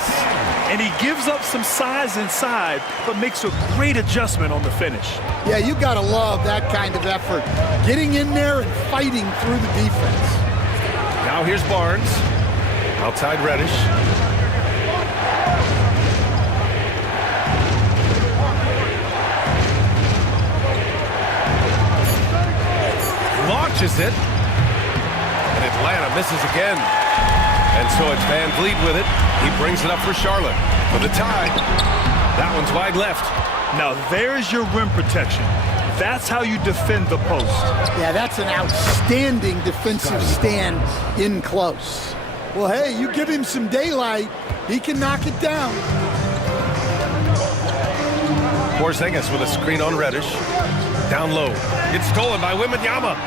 And he gives up some size inside, but makes a great adjustment on the finish. Yeah, you got to love that kind of effort. Getting in there and fighting through the defense. Now here's Barnes. Outside Reddish. Launches it. And Atlanta misses again. And so it's Van Vliet with it. He brings it up for Charlotte for the tie. That one's wide left. Now there's your rim protection. That's how you defend the post. Yeah, that's an outstanding defensive stand in close. Well, hey, you give him some daylight, he can knock it down. Porzingis with a screen on Reddish. Down low. It's stolen by Wembanyama.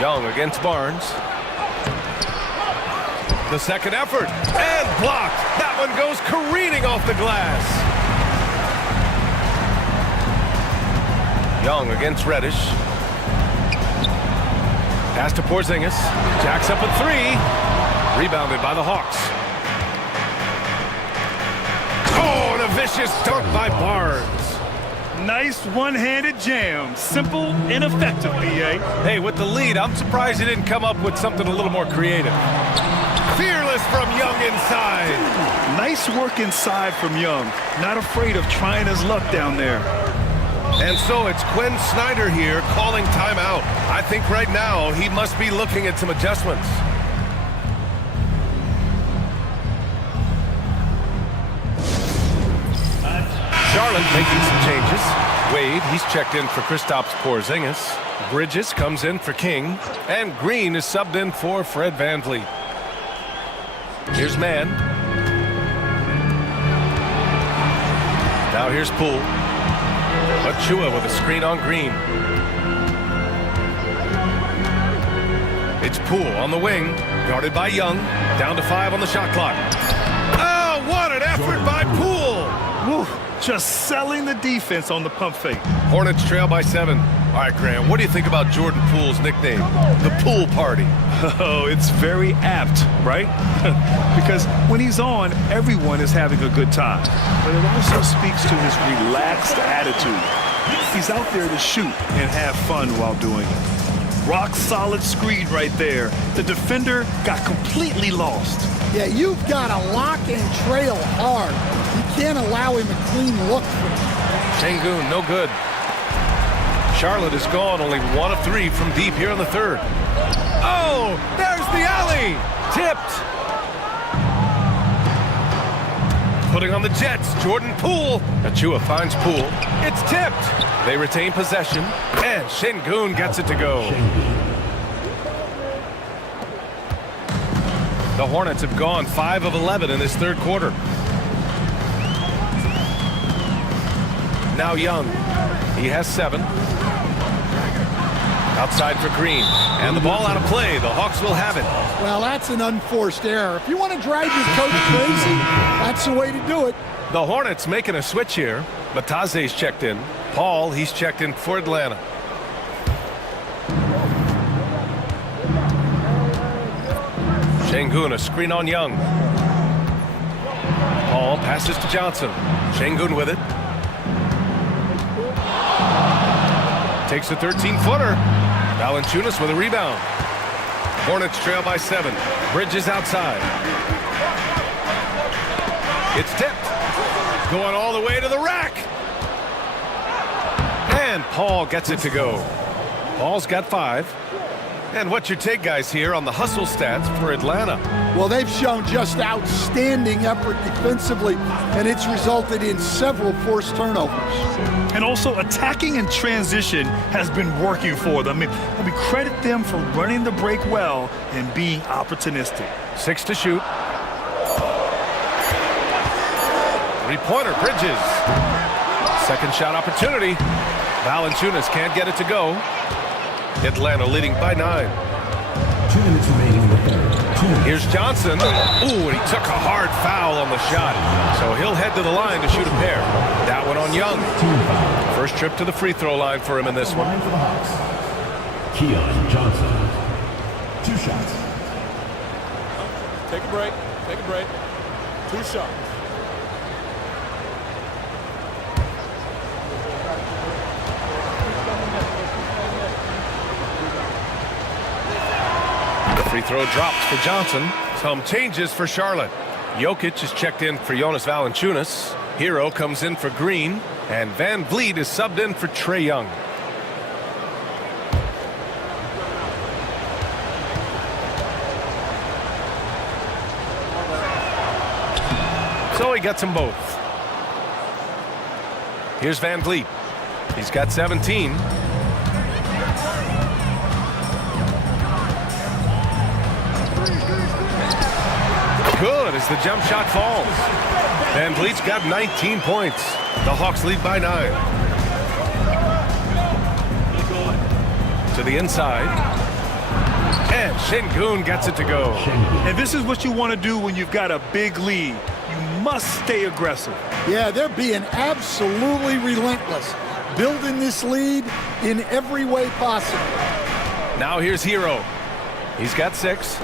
Young against Barnes. The second effort. And blocked. That one goes careening off the glass. Young against Reddish. Pass to Porzingis. Jacks up a 3. Rebounded by the Hawks. Oh, and a vicious dunk by Barnes. Nice one-handed jam. Simple and effective, B.A. Hey, with the lead, I'm surprised he didn't come up with something a little more creative. Fearless from Young inside. Nice work inside from Young. Not afraid of trying his luck down there. And so it's Quinn Snyder here calling timeout. I think right now he must be looking at some adjustments. Charlotte making some changes. Wade, he's checked in for Kristaps Porzingis. Bridges comes in for King. And Green is subbed in for Fred VanVleet. Here's Mann. Now here's Poole. Achua with a screen on Green. It's Poole on the wing. Guarded by Young. Down to 5 on the shot clock. Oh, what an effort by Poole! Woo. Just selling the defense on the pump fake. Hornets trail by 7. All right, Graham, what do you think about Jordan Poole's nickname, the Poole Party? Oh, it's very apt, right? Because when he's on, everyone is having a good time. But it also speaks to his relaxed attitude. He's out there to shoot and have fun while doing it. Rock solid screen right there. The defender got completely lost. Yeah, you've got to lock and trail hard. You can't allow him a clean look. Sengun, no good. Charlotte is gone, only 1 of 3 from deep here in the third. Oh, there's the alley. Tipped. Putting on the Jets, Jordan Poole. Achua finds Poole. It's tipped. They retain possession, and Sengun gets it to go. The Hornets have gone 5 of 11 in this third quarter. Now Young. He has 7. Outside for Green. And the ball out of play. The Hawks will have it. Well, that's an unforced error. If you want to drive your coach crazy, that's the way to do it. The Hornets making a switch here. Mataze's checked in. Paul, he's checked in for Atlanta. Sengun, a screen on Young. Paul passes to Johnson. Şengün with it. Takes a 13-footer. Valanciunas with a rebound. Hornets trail by 7. Bridges outside. It's tipped. Going all the way to the rack. And Paul gets it to go. Paul's got 5. And what's your take, guys, here on the hustle stats for Atlanta? Well, they've shown just outstanding effort defensively, and it's resulted in several forced turnovers. And also attacking in transition has been working for them. I mean, credit them for running the break well and being opportunistic. 6 to shoot. 3-pointer, Bridges. Second shot opportunity. Valanciunas can't get it to go. Atlanta leading by 9. 2 minutes remaining in the third. Here's Johnson. Ooh, and he took a hard foul on the shot. So he'll head to the line to shoot a pair. That one on Young. First trip to the free throw line for him in this one. Line for the Hawks. Keon Johnson. 2 shots. Take a break. Take a break. 2 shots. Free throw drops for Johnson. Some changes for Charlotte. Jokic is checked in for Jonas Valanciunas. Hero comes in for Green. And Van Vliet is subbed in for Trae Young. So he gets them both. Here's Van Vliet. He's got 17. Good as the jump shot falls. Van Vliet's got 19 points. The Hawks lead by 9. To the inside. And Şengün gets it to go. And this is what you want to do when you've got a big lead. You must stay aggressive. Yeah, they're being absolutely relentless, building this lead in every way possible. Now here's Hero. He's got 6.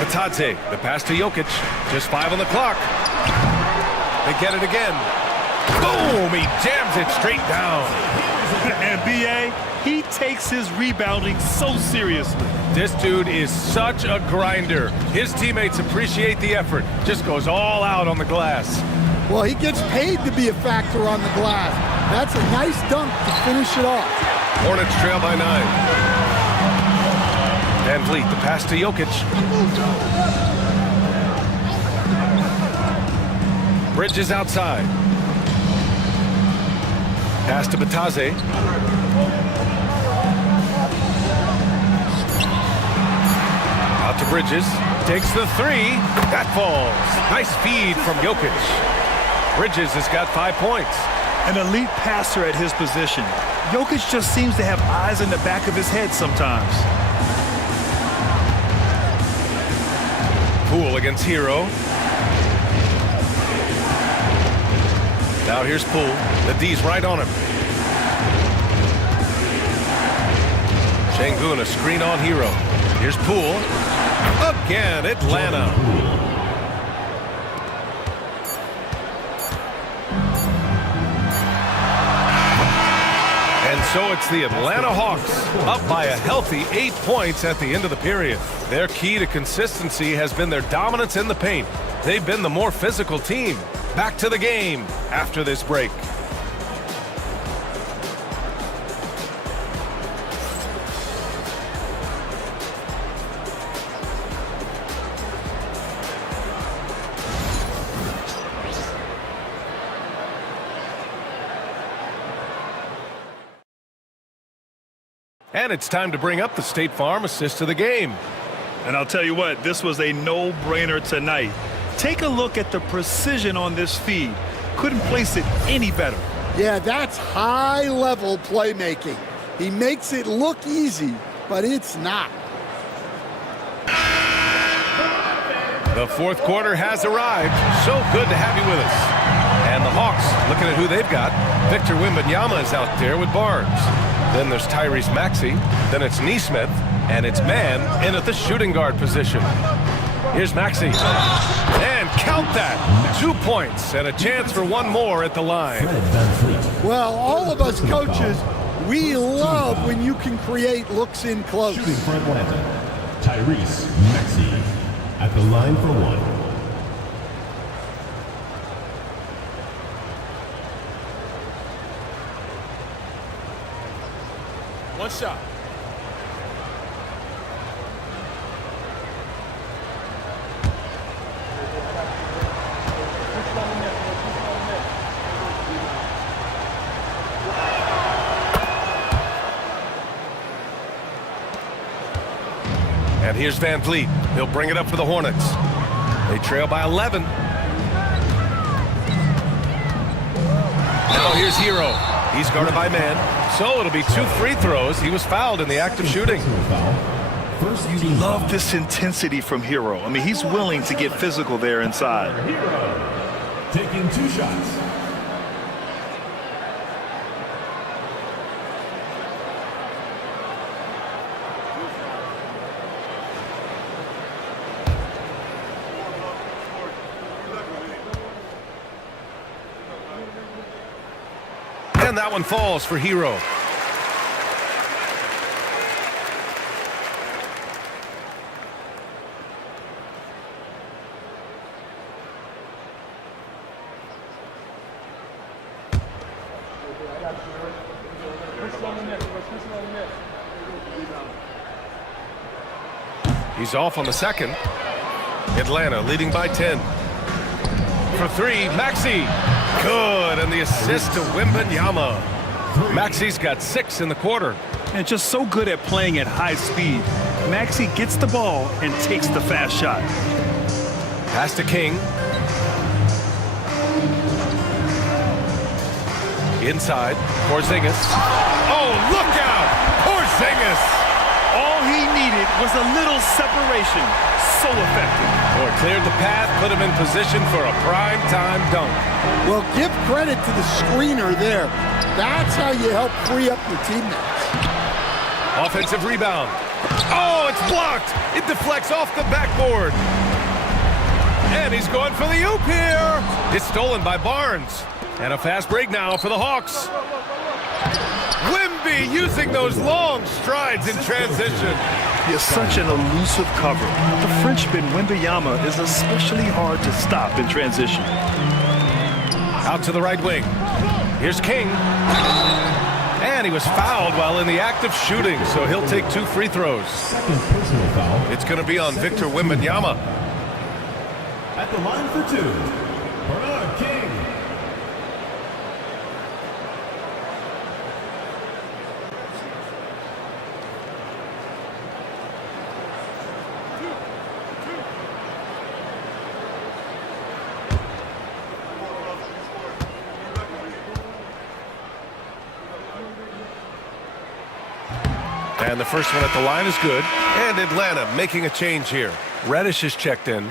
Matadze, the pass to Jokic. Just 5 on the clock. They get it again. Boom! He jams it straight down. And B.A., he takes his rebounding so seriously. This dude is such a grinder. His teammates appreciate the effort. Just goes all out on the glass. Well, he gets paid to be a factor on the glass. That's a nice dunk to finish it off. Hornets trail by 9. Van Vliet, the pass to Jokic. Bridges outside. Pass to Matadze. Out to Bridges. Takes the 3. That falls. Nice feed from Jokic. Bridges has got 5 points. An elite passer at his position. Jokic just seems to have eyes in the back of his head sometimes. Poole against Hero. Now here's Poole. The D's right on him. Şengün, a screen on Hero. Here's Poole. Again, Atlanta. And so it's the Atlanta Hawks up by a healthy 8 points at the end of the period. Their key to consistency has been their dominance in the paint. They've been the more physical team. Back to the game after this break. And it's time to bring up the State Farm assist of the game. And I'll tell you what, this was a no-brainer tonight. Take a look at the precision on this feed. Couldn't place it any better. Yeah, that's high-level playmaking. He makes it look easy, but it's not. The fourth quarter has arrived. So good to have you with us. And the Hawks, looking at who they've got, Victor Wembanyama is out there with Barnes. Then there's Tyrese Maxey. Then it's Nesmith. And it's Mann in at the shooting guard position. Here's Maxey. And count that. 2 points and a chance for one more at the line. Well, all of us coaches, we love when you can create looks in close. Shooting for Atlanta, Tyrese Maxey at the line for one. One shot. And here's Van Vliet. He'll bring it up for the Hornets. They trail by 11. Now here's Hero. He's guarded by man. So it'll be 2 free throws. He was fouled in the act of shooting. You love this intensity from Hero. I mean, he's willing to get physical there inside. Hero taking 2 shots. And that one falls for Hero. He's off on the second. Atlanta leading by 10. For 3, Maxey. Good, and the assist to Wembanyama. Maxey's got 6 in the quarter. And just so good at playing at high speed. Maxey gets the ball and takes the fast shot. Pass to King. Inside, Porzingis. Oh, look out! Porzingis! All he needed was a little separation. So effective. Boy, cleared the path, put him in position for a prime-time dunk. Well, give credit to the screener there. That's how you help free up your teammates. Offensive rebound. Oh, it's blocked. It deflects off the backboard. And he's going for the oop here. It's stolen by Barnes. And a fast break now for the Hawks. Wemby using those long strides in transition. He has such an elusive cover. The Frenchman Wembanyama is especially hard to stop in transition. Out to the right wing. Here's King. And he was fouled while in the act of shooting, so he'll take 2 free throws. Second personal foul. It's going to be on Victor Wembanyama. At the line for 2, Bernard King. And the first one at the line is good. And Atlanta making a change here. Reddish is checked in.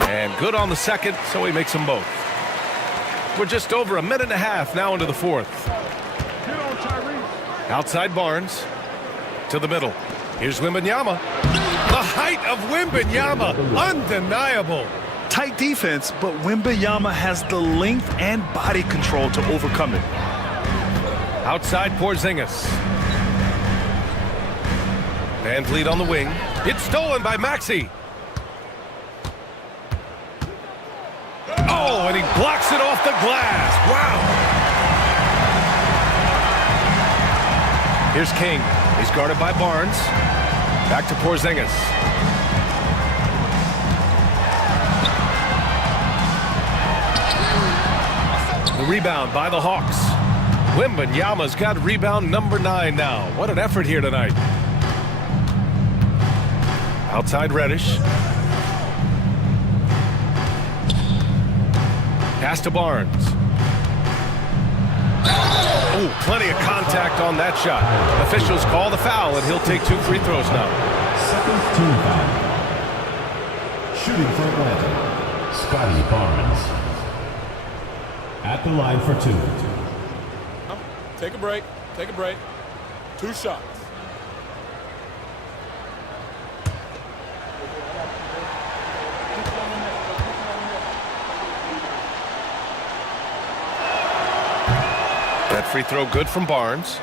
And good on the second, so he makes them both. We're just over a minute and a half now into the fourth. Outside Barnes. To the middle. Here's Wembanyama. The height of Wembanyama, undeniable. Tight defense, but Wembanyama has the length and body control to overcome it. Outside Porzingis. Van Vliet on the wing. It's stolen by Maxey. Oh, and he blocks it off the glass. Wow. Here's King. He's guarded by Barnes. Back to Porzingis. The rebound by the Hawks. Wembanyama's got rebound number 9 now. What an effort here tonight. Outside Reddish. Pass to Barnes. Oh, plenty of contact on that shot. Officials call the foul, and he'll take 2 free throws now. Second team foul. Shooting for Atlanta, Scotty Barnes. At the line for 2. Take a break. Take a break. 2 shots. That free throw good from Barnes.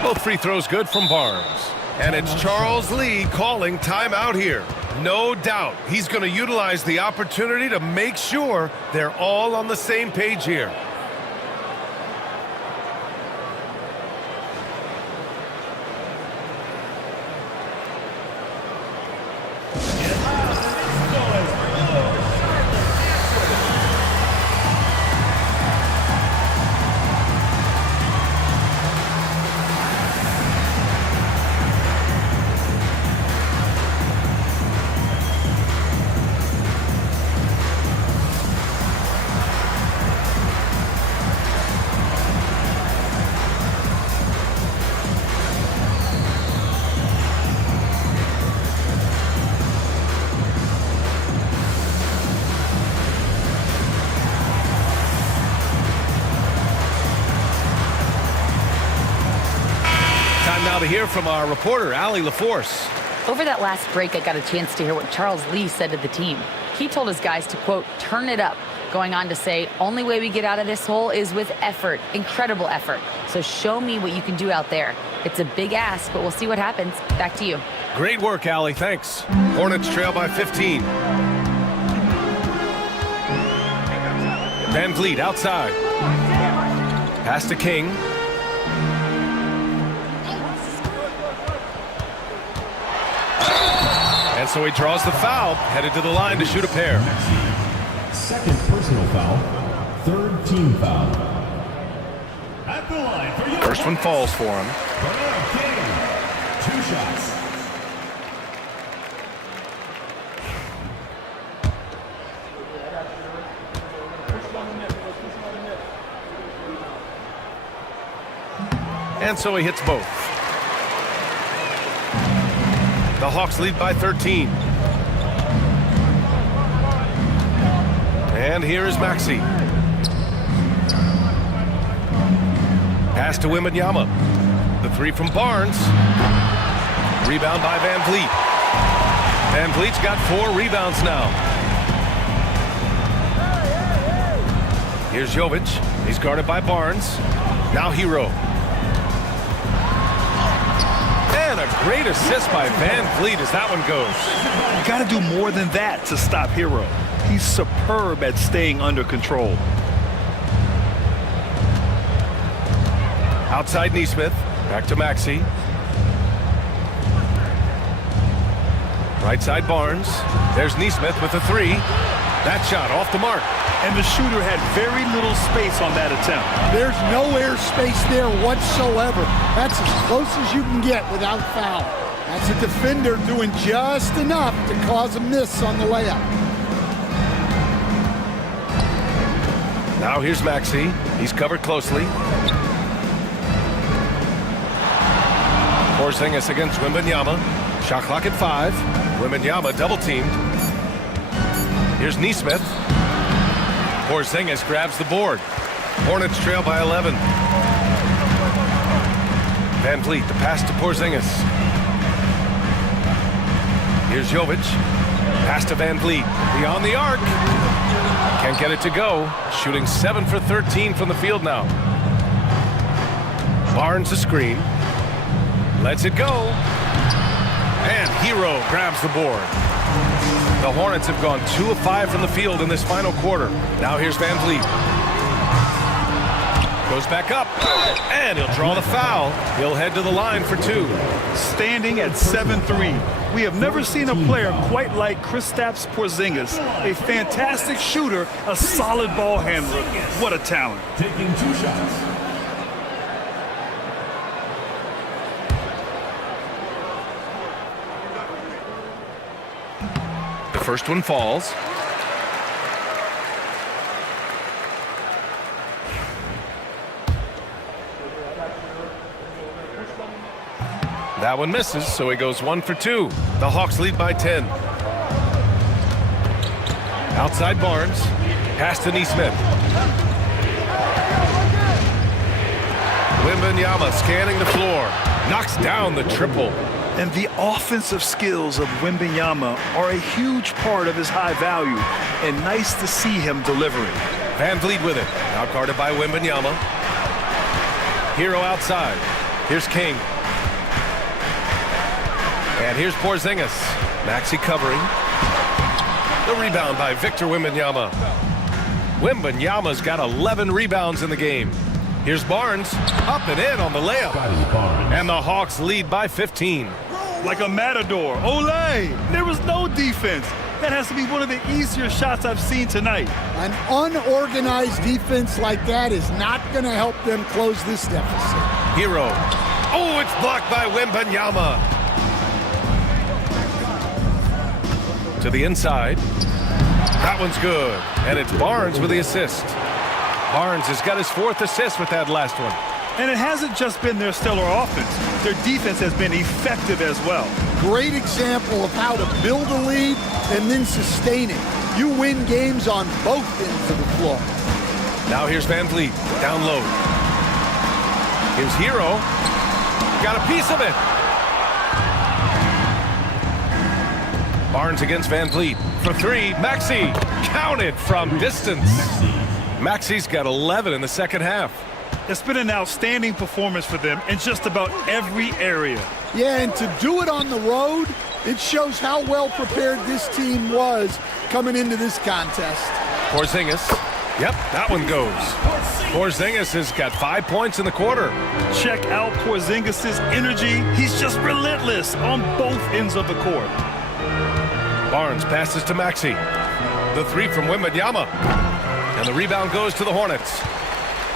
Both free throws good from Barnes. And it's Charles Lee calling timeout here. No doubt he's going to utilize the opportunity to make sure they're all on the same page here. Now to hear from our reporter, Allie LaForce. Over that last break, I got a chance to hear what Charles Lee said to the team. He told his guys to, quote, turn it up, going on to say, only way we get out of this hole is with effort, incredible effort. So show me what you can do out there. It's a big ask, but we'll see what happens. Back to you. Great work, Allie. Thanks. Hornets trail by 15. Van Vliet outside. Pass to King. And so he draws the foul, headed to the line to shoot a pair. Second personal foul, third team foul. At the line for you. First one falls for him. King, 2 shots. And so he hits both. The Hawks lead by 13. And here is Maxey. Pass to Wembanyama. The 3 from Barnes. Rebound by Van Vliet. Van Vliet's got 4 rebounds now. Here's Jovic. He's guarded by Barnes. Now Hero. And a great assist by Van Vliet as that one goes. You got to do more than that to stop Hero. He's superb at staying under control. Outside Neesmith. Back to Maxey. Right side Barnes. There's Neesmith with a 3. That shot off the mark. And the shooter had very little space on that attempt. There's no air space there whatsoever. That's as close as you can get without foul. That's a defender doing just enough to cause a miss on the layup. Now here's Maxey. He's covered closely. Porzingis against Wembanyama. Shot clock at 5. Wembanyama double teamed. Here's Neesmith. Porzingis grabs the board. Hornets trail by 11. Van Vliet, the pass to Porzingis. Here's Jovic. Pass to Van Vliet. Beyond the arc. Can't get it to go. Shooting 7 for 13 from the field now. Barnes the screen. Lets it go. And Hero grabs the board. The Hornets have gone 2 of 5 from the field in this final quarter. Now here's Van Vliet. Goes back up. And he'll draw the foul. He'll head to the line for 2. Standing at 7-3. We have never seen a player quite like Kristaps Porzingis. A fantastic shooter, a solid ball handler. What a talent. Taking 2 shots. The First one falls. That one misses, so he goes 1 for 2. The Hawks lead by 10. Outside Barnes. Pass to Neesmith. Wembanyama scanning the floor. Knocks down the triple. And the offensive skills of Wembanyama are a huge part of his high value, and nice to see him delivering. Van Vliet with it. Now guarded by Wembanyama. Hero outside. Here's King. And here's Porzingis. Maxey covering. The rebound by Victor Wembanyama. Wembanyama's got 11 rebounds in the game. Here's Barnes. Up and in on the layup. And the Hawks lead by 15. Like a matador. Olay! There was no defense. That has to be one of the easier shots I've seen tonight. An unorganized defense like that is not going to help them close this deficit. Hero. Oh, it's blocked by Wembanyama. To the inside. That one's good. And it's Barnes with the assist. Barnes has got his 4th assist with that last one. And it hasn't just been their stellar offense. Their defense has been effective as well. Great example of how to build a lead and then sustain it. You win games on both ends of the floor. Now here's Van Vliet. Down low. Here's Hero. Got a piece of it. Barnes against Van Vliet. For 3, Maxey. Counted from distance. Maxey's got 11 in the second half. It's been an outstanding performance for them in just about every area. Yeah, and to do it on the road, it shows how well prepared this team was coming into this contest. Porzingis. Yep, that one goes. Porzingis has got 5 points in the quarter. Check out Porzingis' energy. He's just relentless on both ends of the court. Barnes passes to Maxey. The 3 from Wembanyama. And the rebound goes to the Hornets.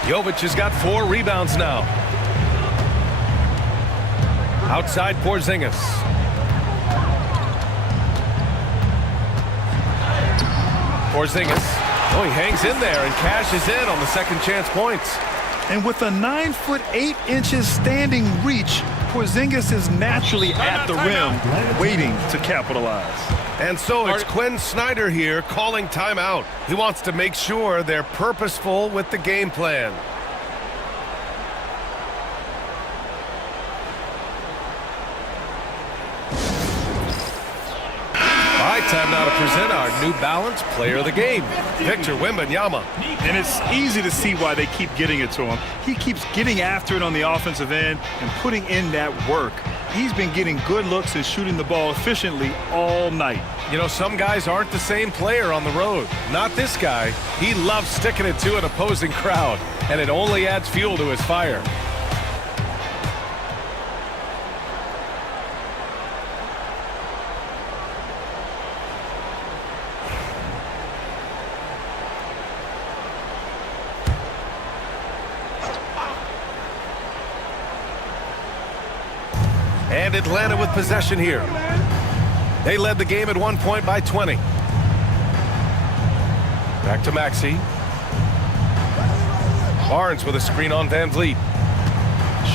Jovic has got 4 rebounds now. Outside Porzingis. Porzingis. Oh, he hangs in there and cashes in on the second chance points. And with a 9'8" standing reach, Porzingis is naturally at the rim, waiting to capitalize. And so it's Quinn Snyder here calling timeout. He wants to make sure they're purposeful with the game plan. All right, time now to present our New Balance Player of the Game, Victor Wembanyama. And it's easy to see why they keep getting it to him. He keeps getting after it on the offensive end and putting in that work. He's been getting good looks and shooting the ball efficiently all night. You know, some guys aren't the same player on the road. Not this guy. He loves sticking it to an opposing crowd, and it only adds fuel to his fire. And Atlanta with possession here. They led the game at 1 point by 20. Back to Maxey. Barnes with a screen on Van Vliet.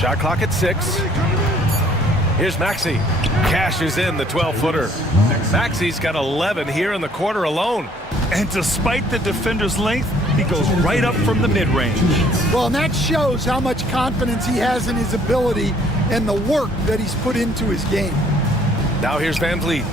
Shot clock at 6. Here's Maxey. Cashes in the 12-footer. Maxey's got 11 here in the quarter alone. And despite the defender's length, he goes right up from the mid-range. Well, and that shows how much confidence he has in his ability and the work that he's put into his game. Now here's Van Vliet.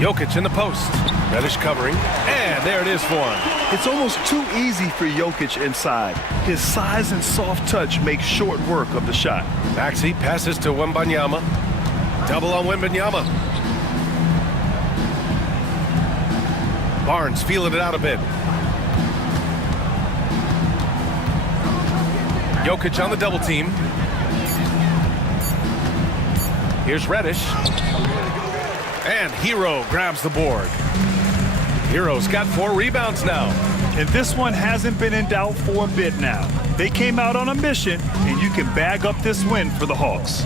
Jokic in the post. Reddish covering. And there it is for him. It's almost too easy for Jokic inside. His size and soft touch make short work of the shot. Maxey passes to Wembanyama. Double on Wembanyama. Barnes feeling it out a bit. Jokic on the double team. Here's Reddish. And Hero grabs the board. Hero's got 4 rebounds now. And this one hasn't been in doubt for a bit now. They came out on a mission, and you can bag up this win for the Hawks.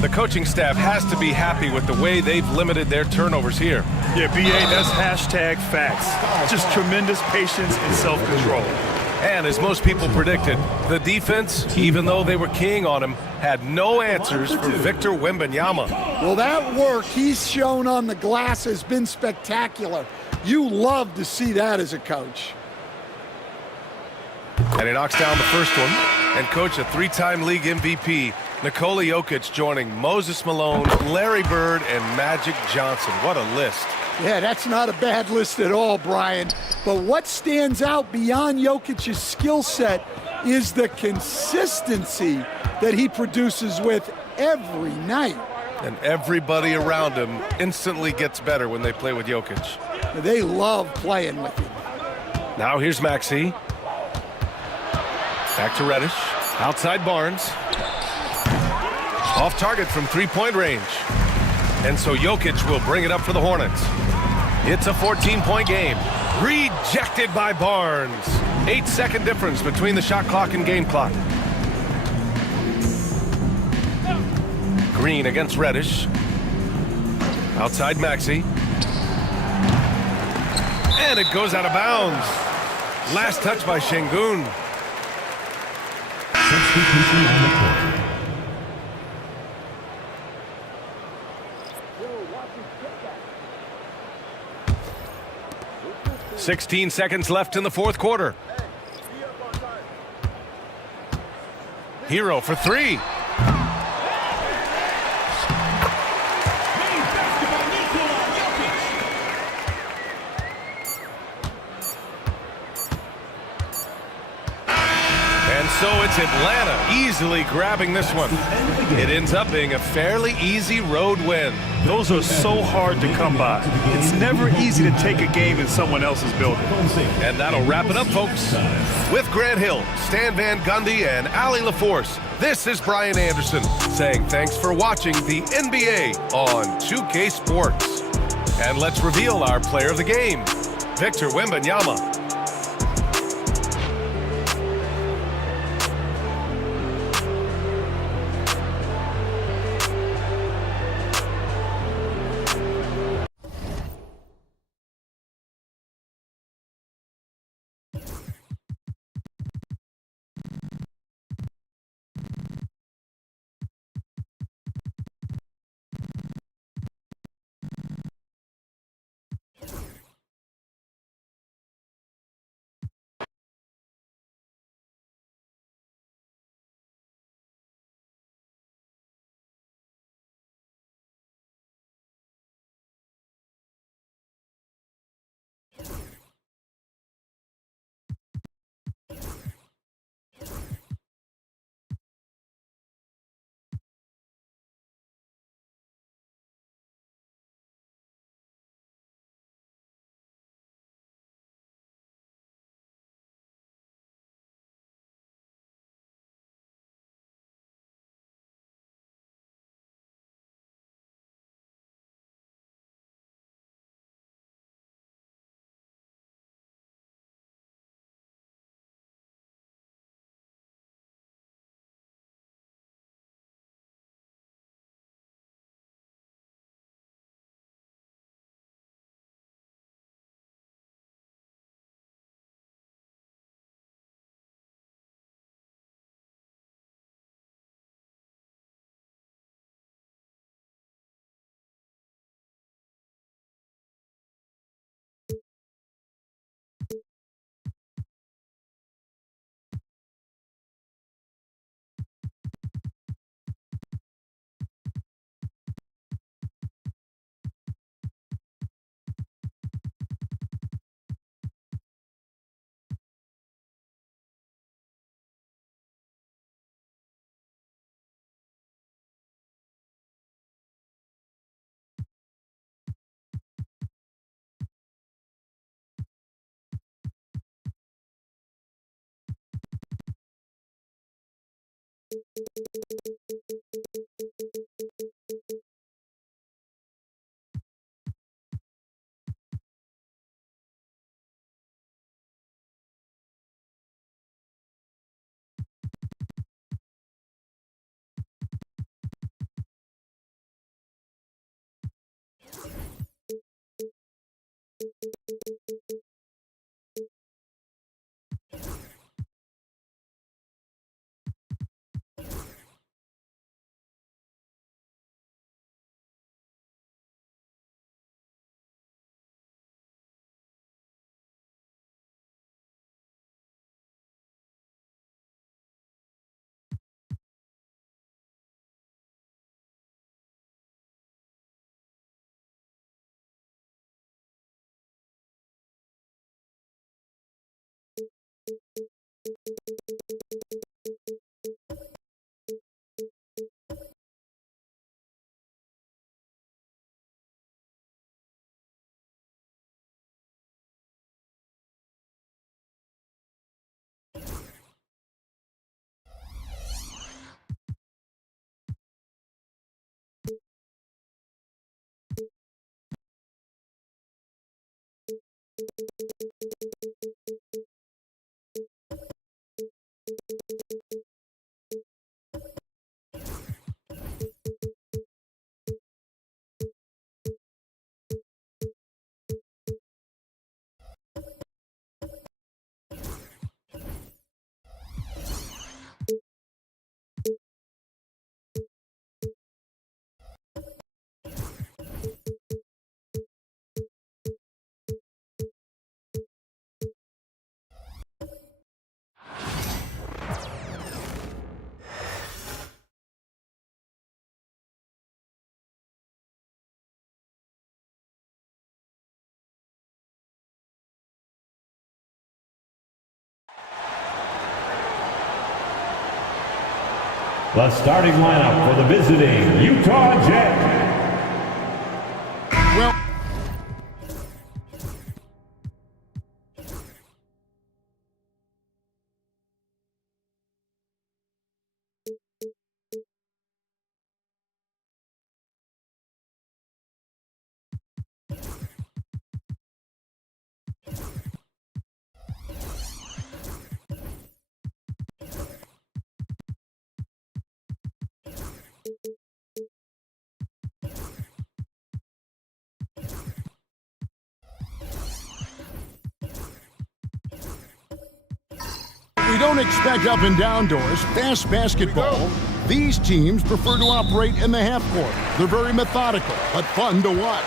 The coaching staff has to be happy with the way they've limited their turnovers here. Yeah, BA, that's hashtag facts. Just tremendous patience and self-control. And as most people predicted, the defense, even though they were keying on him, had no answers for Victor Wembanyama. Well, that work he's shown on the glass has been spectacular. You love to see that as a coach. And he knocks down the first one. And coach, a three-time league MVP, Nikola Jokic, joining Moses Malone, Larry Bird, and Magic Johnson. What a list. Yeah, that's not a bad list at all, Brian. But what stands out beyond Jokic's skill set is the consistency that he produces with every night. And everybody around him instantly gets better when they play with Jokic. They love playing with him. Now here's Maxey. Back to Reddish. Outside Barnes. Off target from three-point range. And so Jokic will bring it up for the Hornets. It's a 14-point game. Rejected by Barnes. 8-second difference between the shot clock and game clock. Green against Reddish. Outside Maxey. And it goes out of bounds. Last touch by Şengün. Substitution on the court. 16 seconds left in the fourth quarter. Hero for three. And so it's Atlanta easily grabbing this one. It ends up being a fairly easy road win. Those are so hard to come by. It's never easy to take a game in someone else's building. And that'll wrap it up, folks. With Grant Hill, Stan Van Gundy, and Allie LaForce, this is Brian Anderson saying thanks for watching the NBA on 2K Sports. And let's reveal our player of the game, Victor Wembanyama. The starting lineup for the visiting Utah Jazz. Well, we don't expect up and down doors, fast basketball. These teams prefer to operate in the half court. They're very methodical, but fun to watch.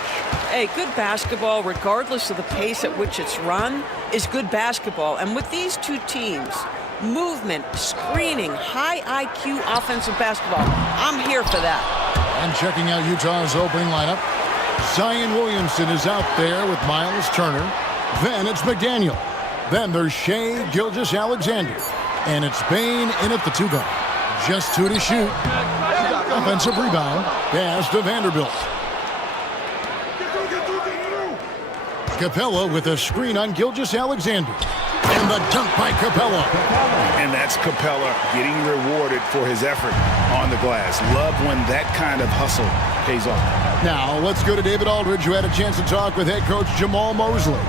Hey, good basketball, regardless of the pace at which it's run, is good basketball. And with these two teams, movement, screening, high IQ offensive basketball, I'm here for that. And checking out Utah's opening lineup, Zion Williamson is out there with Miles Turner. Then it's McDaniel. Then there's Shai Gilgeous-Alexander. And it's Bane in at the 2 guard. Just 2 to shoot. Offensive rebound. Pass to Vanderbilt. Capella with a screen on Gilgeous-Alexander. And the dunk by Capella. And that's Capella getting rewarded for his effort on the glass. Love when that kind of hustle pays off. Now, let's go to David Aldridge, who had a chance to talk with head coach Jamal Mosley.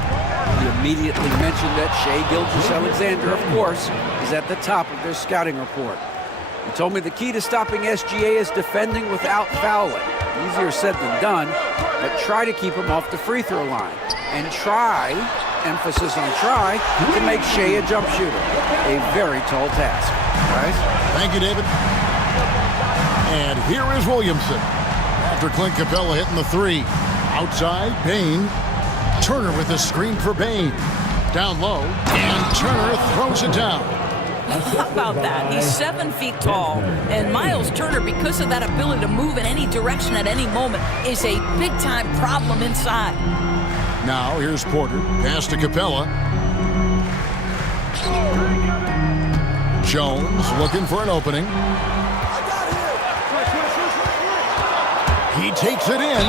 He immediately mentioned that Shai Gilgeous-Alexander, of course, is at the top of their scouting report. He told me the key to stopping SGA is defending without fouling. Easier said than done, but try to keep him off the free throw line. And try, emphasis on try, to make Shai a jump shooter. A very tall task. Right? Thank you, David. And here is Williamson. After Clint Capella hitting the 3. Outside, Bane. Turner with a screen for Bane. Down low, and Turner throws it down. How about that? He's 7 feet tall, and Miles Turner, because of that ability to move in any direction at any moment, is a big-time problem inside. Now, here's Porter. Pass to Capella. Jones looking for an opening. He takes it in,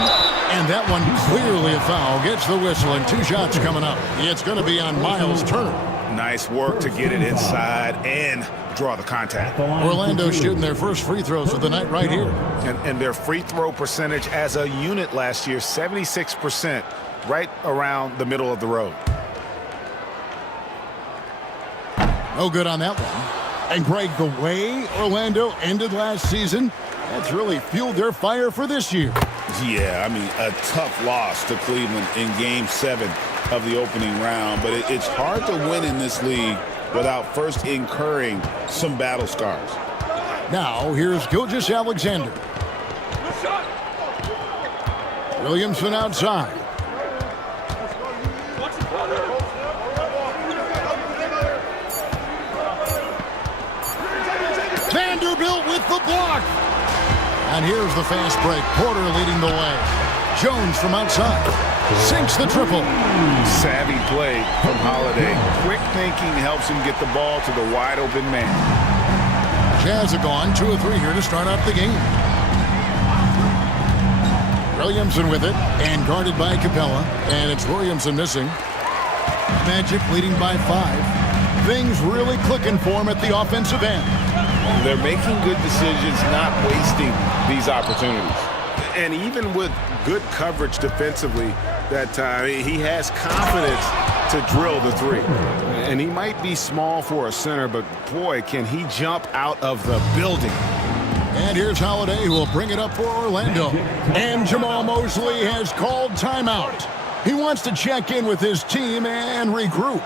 and that one clearly a foul. Gets the whistle, and 2 shots coming up. It's going to be on Miles Turner. Nice work to get it inside and draw the contact. Orlando shooting their first free throws of the night right here. And their free throw percentage as a unit last year, 76%, right around the middle of the road. No good on that one. And Greg, the way Orlando ended last season, that's really fueled their fire for this year. Yeah, I mean, a tough loss to Cleveland in Game 7 of the opening round. But it's hard to win in this league without first incurring some battle scars. Now, here's Gilgeous-Alexander. Williamson outside. Vanderbilt with the block. And here's the fast break. Porter leading the way. Jones from outside. Sinks the triple. Savvy play from Holiday. Quick thinking helps him get the ball to the wide open man. Jazz are gone 2 of 3 here to start out the game. Williamson with it and guarded by Capella. And it's Williamson missing. Magic leading by 5. Things really clicking for him at the offensive end. They're making good decisions, not wasting these opportunities. And even with good coverage defensively that time, he has confidence to drill the 3. And he might be small for a center, but boy, can he jump out of the building. And here's Holiday, who will bring it up for Orlando. And Jamal Mosley has called timeout. He wants to check in with his team and regroup.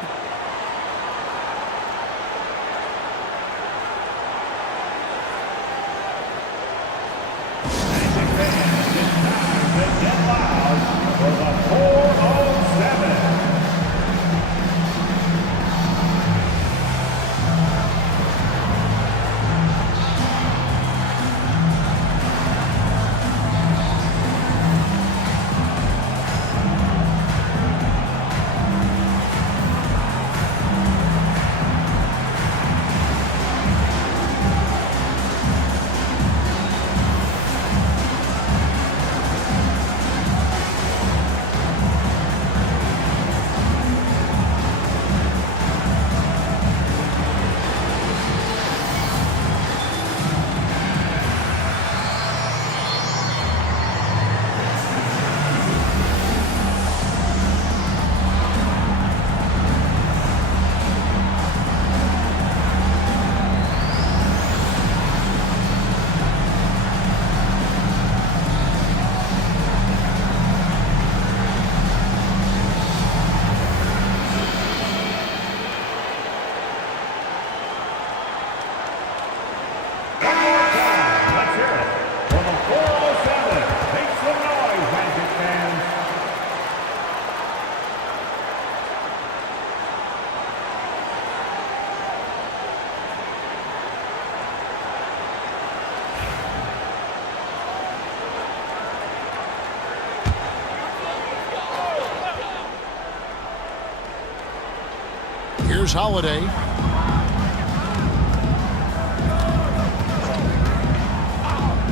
Here's Holiday.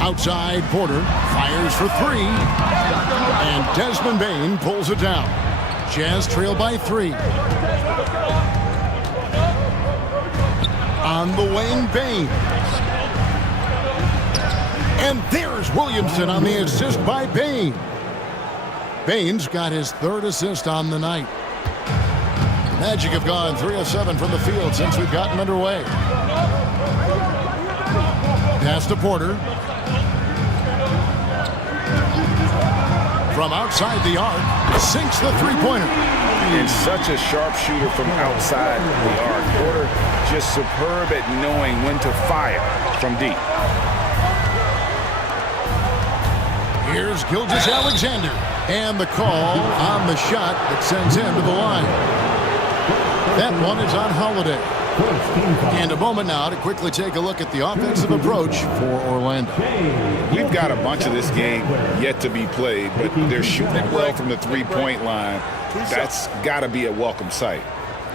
Outside, Porter fires for 3. And Desmond Bane pulls it down. Jazz trail by 3. On the wing, Bane. And there's Williamson on the assist by Bane. Bane's got his 3rd assist on the night. Magic have gone 3 of 7 from the field since we've gotten underway. Pass to Porter. From outside the arc, sinks the 3-pointer. And such a sharp shooter from outside the arc. Porter just superb at knowing when to fire from deep. Here's Gilgeous-Alexander. And the call on the shot that sends him to the line. That one is on Holiday. And a moment now to quickly take a look at the offensive approach for Orlando. We've got a bunch of this game yet to be played, but they're shooting it well from the 3-point line. That's got to be a welcome sight.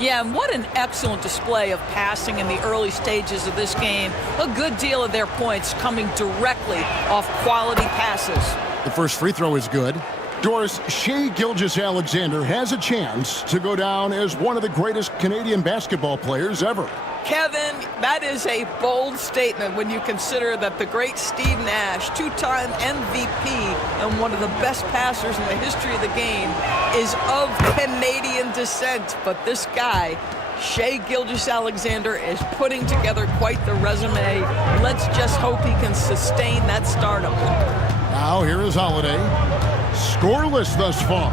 Yeah, and what an excellent display of passing in the early stages of this game. A good deal of their points coming directly off quality passes. The first free throw is good. Doris, Shai Gilgeous-Alexander has a chance to go down as one of the greatest Canadian basketball players ever. Kevin, that is a bold statement when you consider that the great Steve Nash, 2-time MVP and one of the best passers in the history of the game, is of Canadian descent. But this guy, Shai Gilgeous-Alexander, is putting together quite the resume. Let's just hope he can sustain that stardom. Now here is Holiday. Scoreless thus far.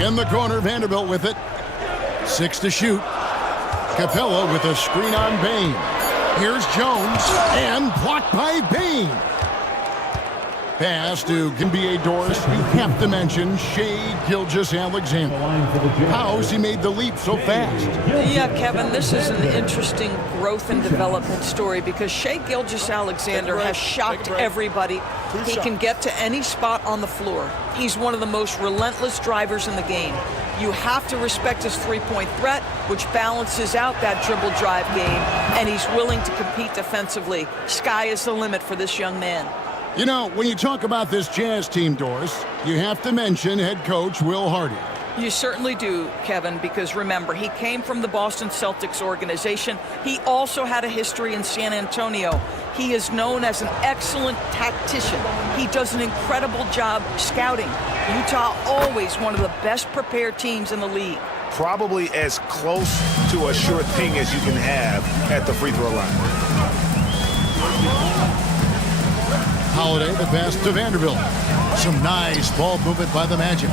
In the corner, Vanderbilt with it. 6 to shoot. Capella with a screen on Bain. Here's Jones, and blocked by Bain. Pass to NBA Doris. You have to mention Shai Gilgeous-Alexander. How has he made the leap so fast? Yeah, Kevin, this is an interesting growth and development story because Shai Gilgeous-Alexander has shocked everybody. He can get to any spot on the floor. He's one of the most relentless drivers in the game. You have to respect his three-point threat, which balances out that dribble drive game, and he's willing to compete defensively. Sky is the limit for this young man. You know, when you talk about this Jazz team, Doris, you have to mention head coach Will Hardy. You certainly do, Kevin, because remember, he came from the Boston Celtics organization. He also had a history in San Antonio. He is known as an excellent tactician. He does an incredible job scouting. Utah always one of the best prepared teams in the league. Probably as close to a sure thing as you can have at the free throw line. Holiday, the pass to Vanderbilt. Some nice ball movement by the Magic.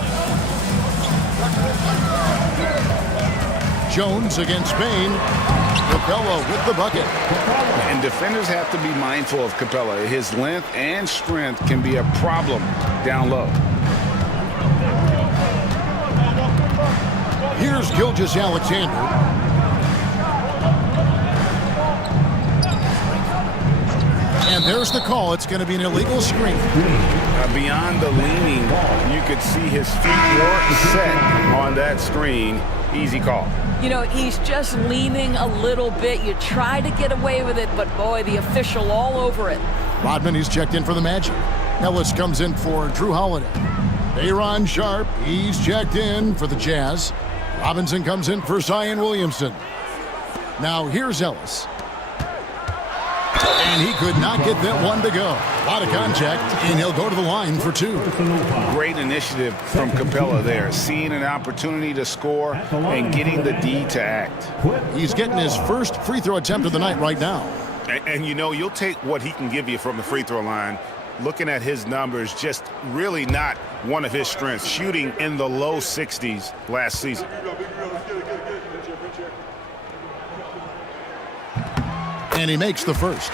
Jones against Bain. Capella with the bucket. And defenders have to be mindful of Capella. His length and strength can be a problem down low. Here's Gilgeous-Alexander. And there's the call. It's going to be an illegal screen. Beyond the leaning, you could see his feet weren't set on that screen. Easy call. You know, he's just leaning a little bit. You try to get away with it, but boy, the official all over it. Rodman, he's checked in for the Magic. Ellis comes in for Drew Holiday. Aaron Sharp, he's checked in for the Jazz. Robinson comes in for Zion Williamson. Now here's Ellis. And he could not get that one to go. A lot of contact, and he'll go to the line for 2. Great initiative from Capella there, seeing an opportunity to score and getting the D to act. He's getting his first free throw attempt of the night right now. And you know, you'll take what he can give you from the free throw line. Looking at his numbers, just really not one of his strengths, shooting in the low 60s last season. And he makes the first.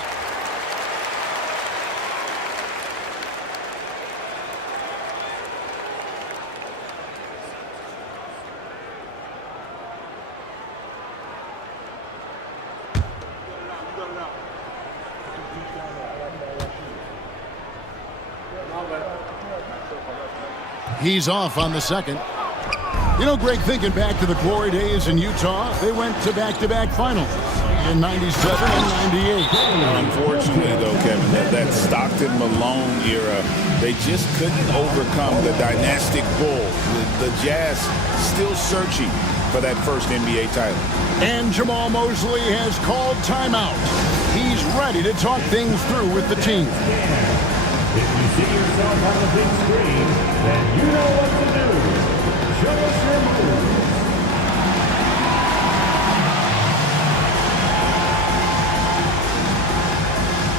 He's off on the second. You know, Greg, thinking back to the glory days in Utah, they went to back-to-back finals in 97 and 98. Unfortunately, though, Kevin, that Stockton-Malone era, they just couldn't overcome the dynastic bull. The Jazz still searching for that first NBA title. And Jamal Mosley has called timeout. He's ready to talk things through with the team. If you see yourself on the big screen, then you know what to do. Show us your move.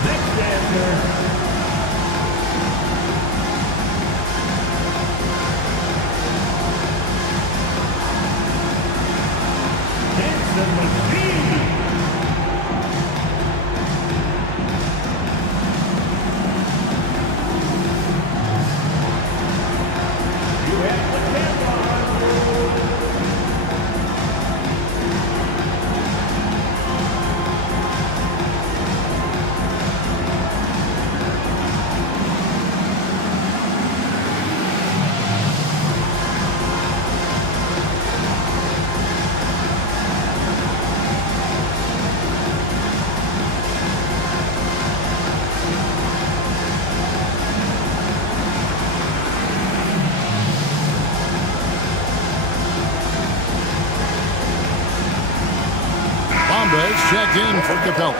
Next dancer. Dancing with me. Bombas checked in for Capella.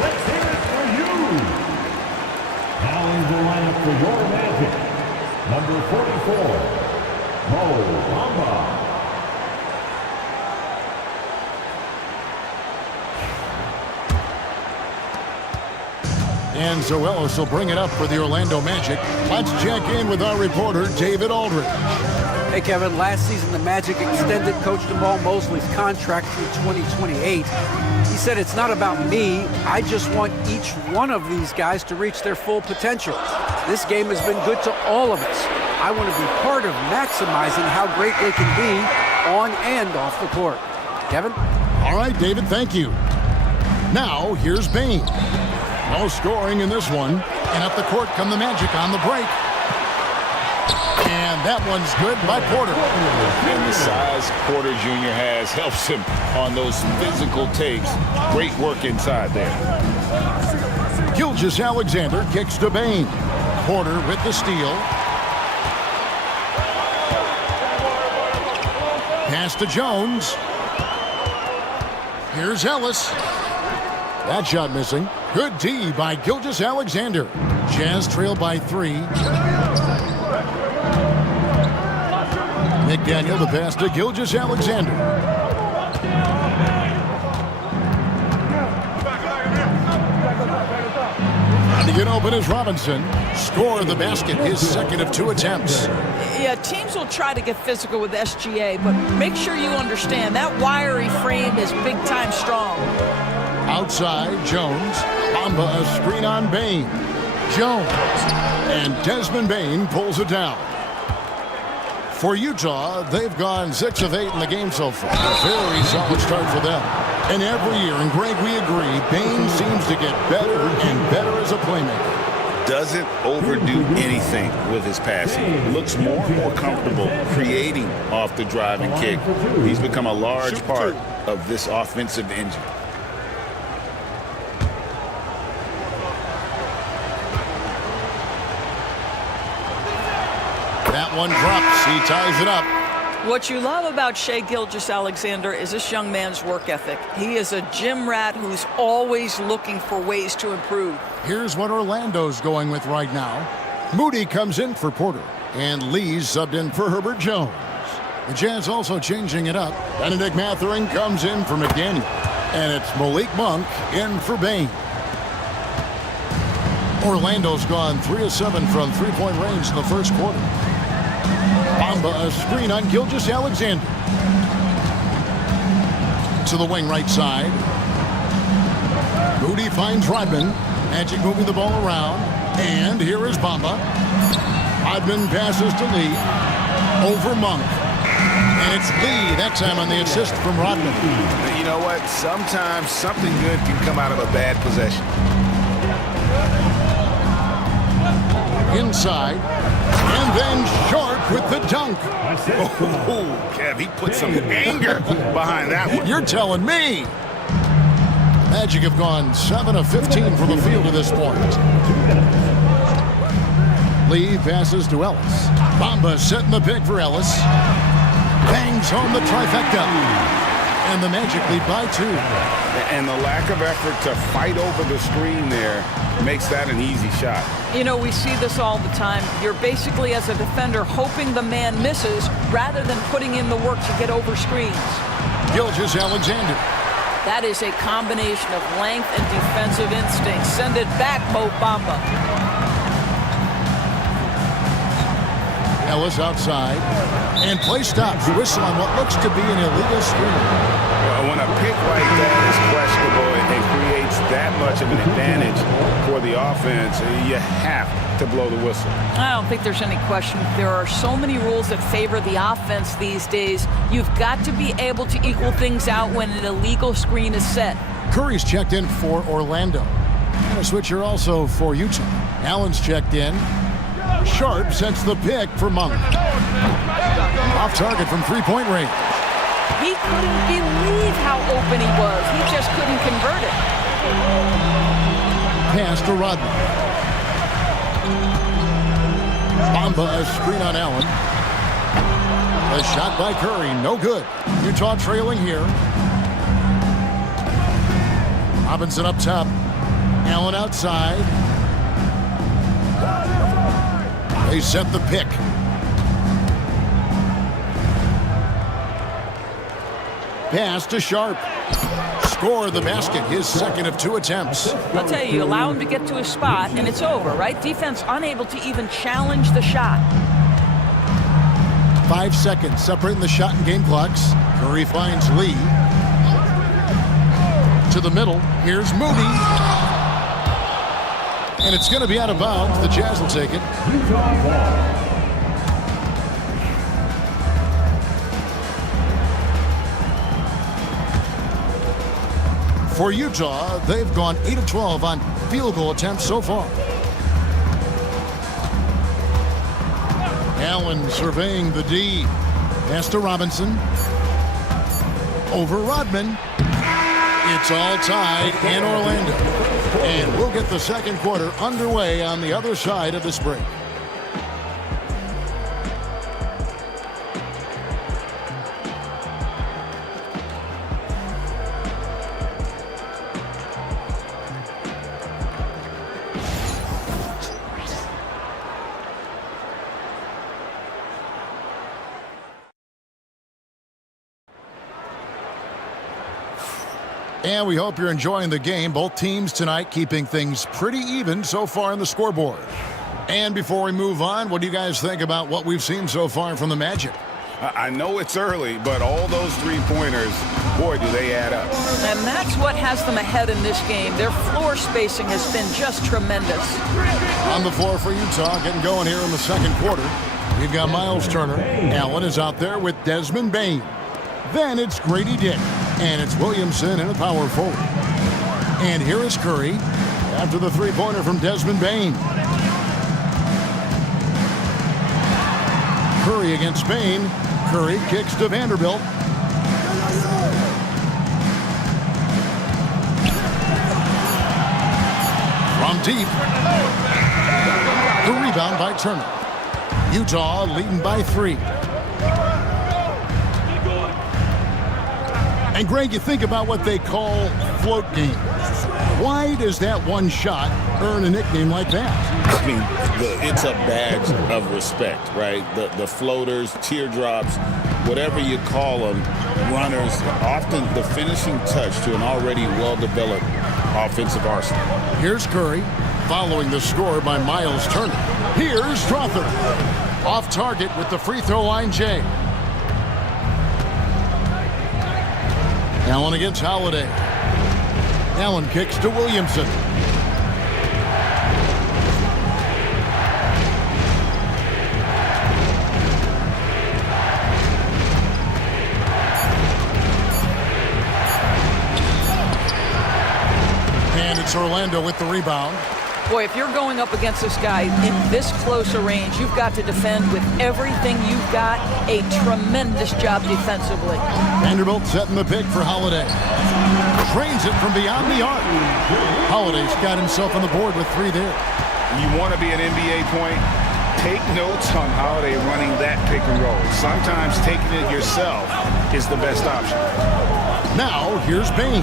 Let's hear it for you. Now in the lineup for your Magic, number 44, Mo Bamba. And Zoelos will bring it up for the Orlando Magic. Let's check in with our reporter, David Aldridge. Hey, Kevin, last season the Magic extended Coach Jamal Mosley's contract through 2028. He said, it's not about me. I just want each one of these guys to reach their full potential. This game has been good to all of us. I want to be part of maximizing how great they can be on and off the court. Kevin? All right, David, thank you. Now, here's Bane. No scoring in this one. And up the court come the Magic on the break. And that one's good by Porter. And the size Porter Jr. has helps him on those physical takes. Great work inside there. Gilgeous-Alexander kicks to Bane. Porter with the steal. Pass to Jones. Here's Ellis. That shot missing. Good D by Gilgeous-Alexander. Jazz trail by 3. McDaniel the pass to Gilgeous-Alexander. And to get open is Robinson. Score the basket, his second of 2 attempts. Yeah, teams will try to get physical with SGA, but make sure you understand that wiry frame is big-time strong. Outside, Jones. Bamba a screen on Bane. Jones. And Desmond Bane pulls it down. For Utah, they've gone 6 of 8 in the game so far. A very solid start for them. And every year, and Greg, we agree, Bane seems to get better and better as a playmaker. Doesn't overdo anything with his passing. Looks more and more comfortable creating off the drive and kick. He's become a large part of this offensive engine. That one drops. He ties it up. What you love about Shai Gilgeous-Alexander is this young man's work ethic. He is a gym rat who's always looking for ways to improve. Here's what Orlando's going with right now. Moody comes in for Porter, and Lee's subbed in for Herbert Jones. The Jazz also changing it up. Benedict Mathurin comes in for McDaniel, and it's Malik Monk in for Bane. Orlando's gone 3 of 7 from three-point range in the first quarter. Bamba a screen on Gilgeous-Alexander. To the wing right side. Moody finds Rodman. Magic moving the ball around. And here is Bamba. Rodman passes to Lee. Over Monk. And it's Lee that time on the assist from Rodman. You know what? Sometimes something good can come out of a bad possession. Inside. And then Sharp with the dunk. Oh, Kev, he put some anger behind that one. You're telling me. Magic have gone 7 of 15 from the field to this point. Lee passes to Ellis. Bamba setting the pick for Ellis. Bangs home the trifecta. And the Magic lead by 2. And the lack of effort to fight over the screen there makes that an easy shot. You know, we see this all the time. You're basically, as a defender, hoping the man misses rather than putting in the work to get over screens. Gilgeous-Alexander. That is a combination of length and defensive instinct. Send it back, Mo Bamba. Ellis outside. And play stops. Whistle on what looks to be an illegal screen. When a pick like that is questionable and creates that much of an advantage for the offense, you have to blow the whistle. I don't think there's any question. There are so many rules that favor the offense these days. You've got to be able to equal things out when an illegal screen is set. Curry's checked in for Orlando. And a switcher also for Utah. Allen's checked in. Sharp sets the pick for Monk. Off target from three-point range. He couldn't believe how open he was. He just couldn't convert it. Pass to Rodman. Bamba a screen on Allen. A shot by Curry, no good. Utah trailing here. Robinson up top. Allen outside. They set the pick. Pass to Sharp. score the basket, his second of 2 attempts. I'll tell you, allow him to get to his spot, and it's over, right? Defense unable to even challenge the shot. 5 seconds separating the shot and game clocks. Curry finds Lee. To the middle. Here's Moody. And it's going to be out of bounds. The Jazz will take it. For Utah, they've gone 8 of 12 on field goal attempts so far. Allen surveying the D. Pass to Robinson. Over Rodman. It's all tied in Orlando. And we'll get the second quarter underway on the other side of this break. And we hope you're enjoying the game. Both teams tonight keeping things pretty even so far in the scoreboard. And before we move on, what do you guys think about what we've seen so far from the Magic? I know it's early, but all those three-pointers, boy, do they add up. And that's what has them ahead in this game. Their floor spacing has been just tremendous. On the floor for Utah, getting going here in the second quarter. We've got Miles Turner. Allen is out there with Desmond Bane. Then it's Grady Dick. And it's Williamson in a power forward. And here is Curry after the three-pointer from Desmond Bane. Curry against Bane. Curry kicks to Vanderbilt. From deep. The rebound by Turner. Utah leading by 3. And Greg, you think about what they call float games. Why does that one shot earn a nickname like that? I mean, it's a badge of respect, right? The floaters, teardrops, whatever you call them, runners, often the finishing touch to an already well-developed offensive arsenal. Here's Curry, following the score by Miles Turner. Here's Strawther. Off target with the free throw line, Jay. Allen against Holiday. Allen kicks to Williamson. And it's Orlando with the rebound. Boy, if you're going up against this guy in this close a range, you've got to defend with everything you've got. A tremendous job defensively. Vanderbilt setting the pick for Holiday. Trains it from beyond the arc. Holiday's got himself on the board with 3 there. You want to be an NBA point? Take notes on Holiday running that pick and roll. Sometimes taking it yourself is the best option. Now, here's Bane.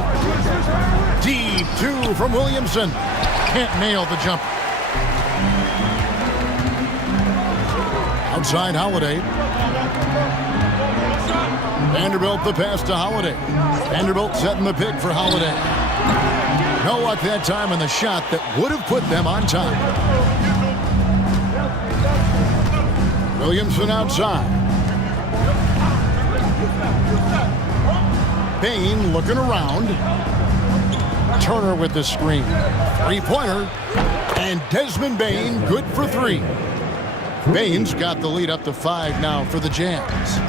Deep 2 from Williamson. Can't nail the jump. Outside Holiday. Vanderbilt the pass to Holiday. Vanderbilt setting the pick for Holiday. No luck that time on the shot that would have put them on top. Williamson outside. Bane looking around. Turner with the screen. Three-pointer. And Desmond Bane good for 3. Bane's got the lead up to 5 now for the Jazz.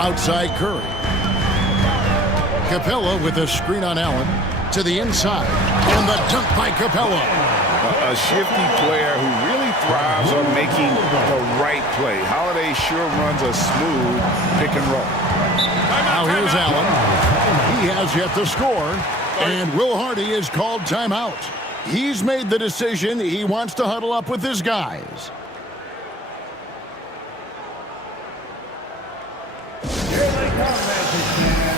Outside Curry. Capella with a screen on Allen. To the inside. And the dunk by Capella. A shifty player who really thrives on making the right play. Holiday sure runs a smooth pick and roll. Now here's Allen. He has yet to score. And Will Hardy is called timeout. He's made the decision. He wants to huddle up with his guys. Here they come, Magic fans.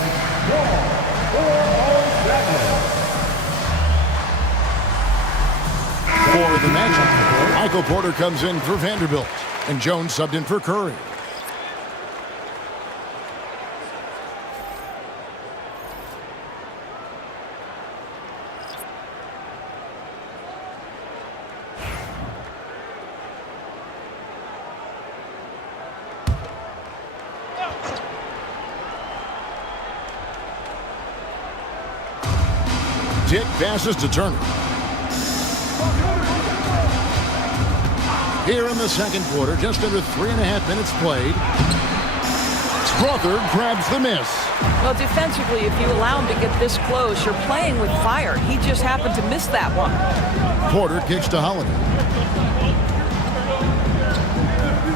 4-0-7. For the Magic, Michael Porter comes in for Vanderbilt. And Jones subbed in for Curry. Dick passes to Turner. Here in the second quarter, just under 3.5 minutes played. Strother grabs the miss. Well, defensively, if you allow him to get this close, you're playing with fire. He just happened to miss that one. Porter kicks to Holiday.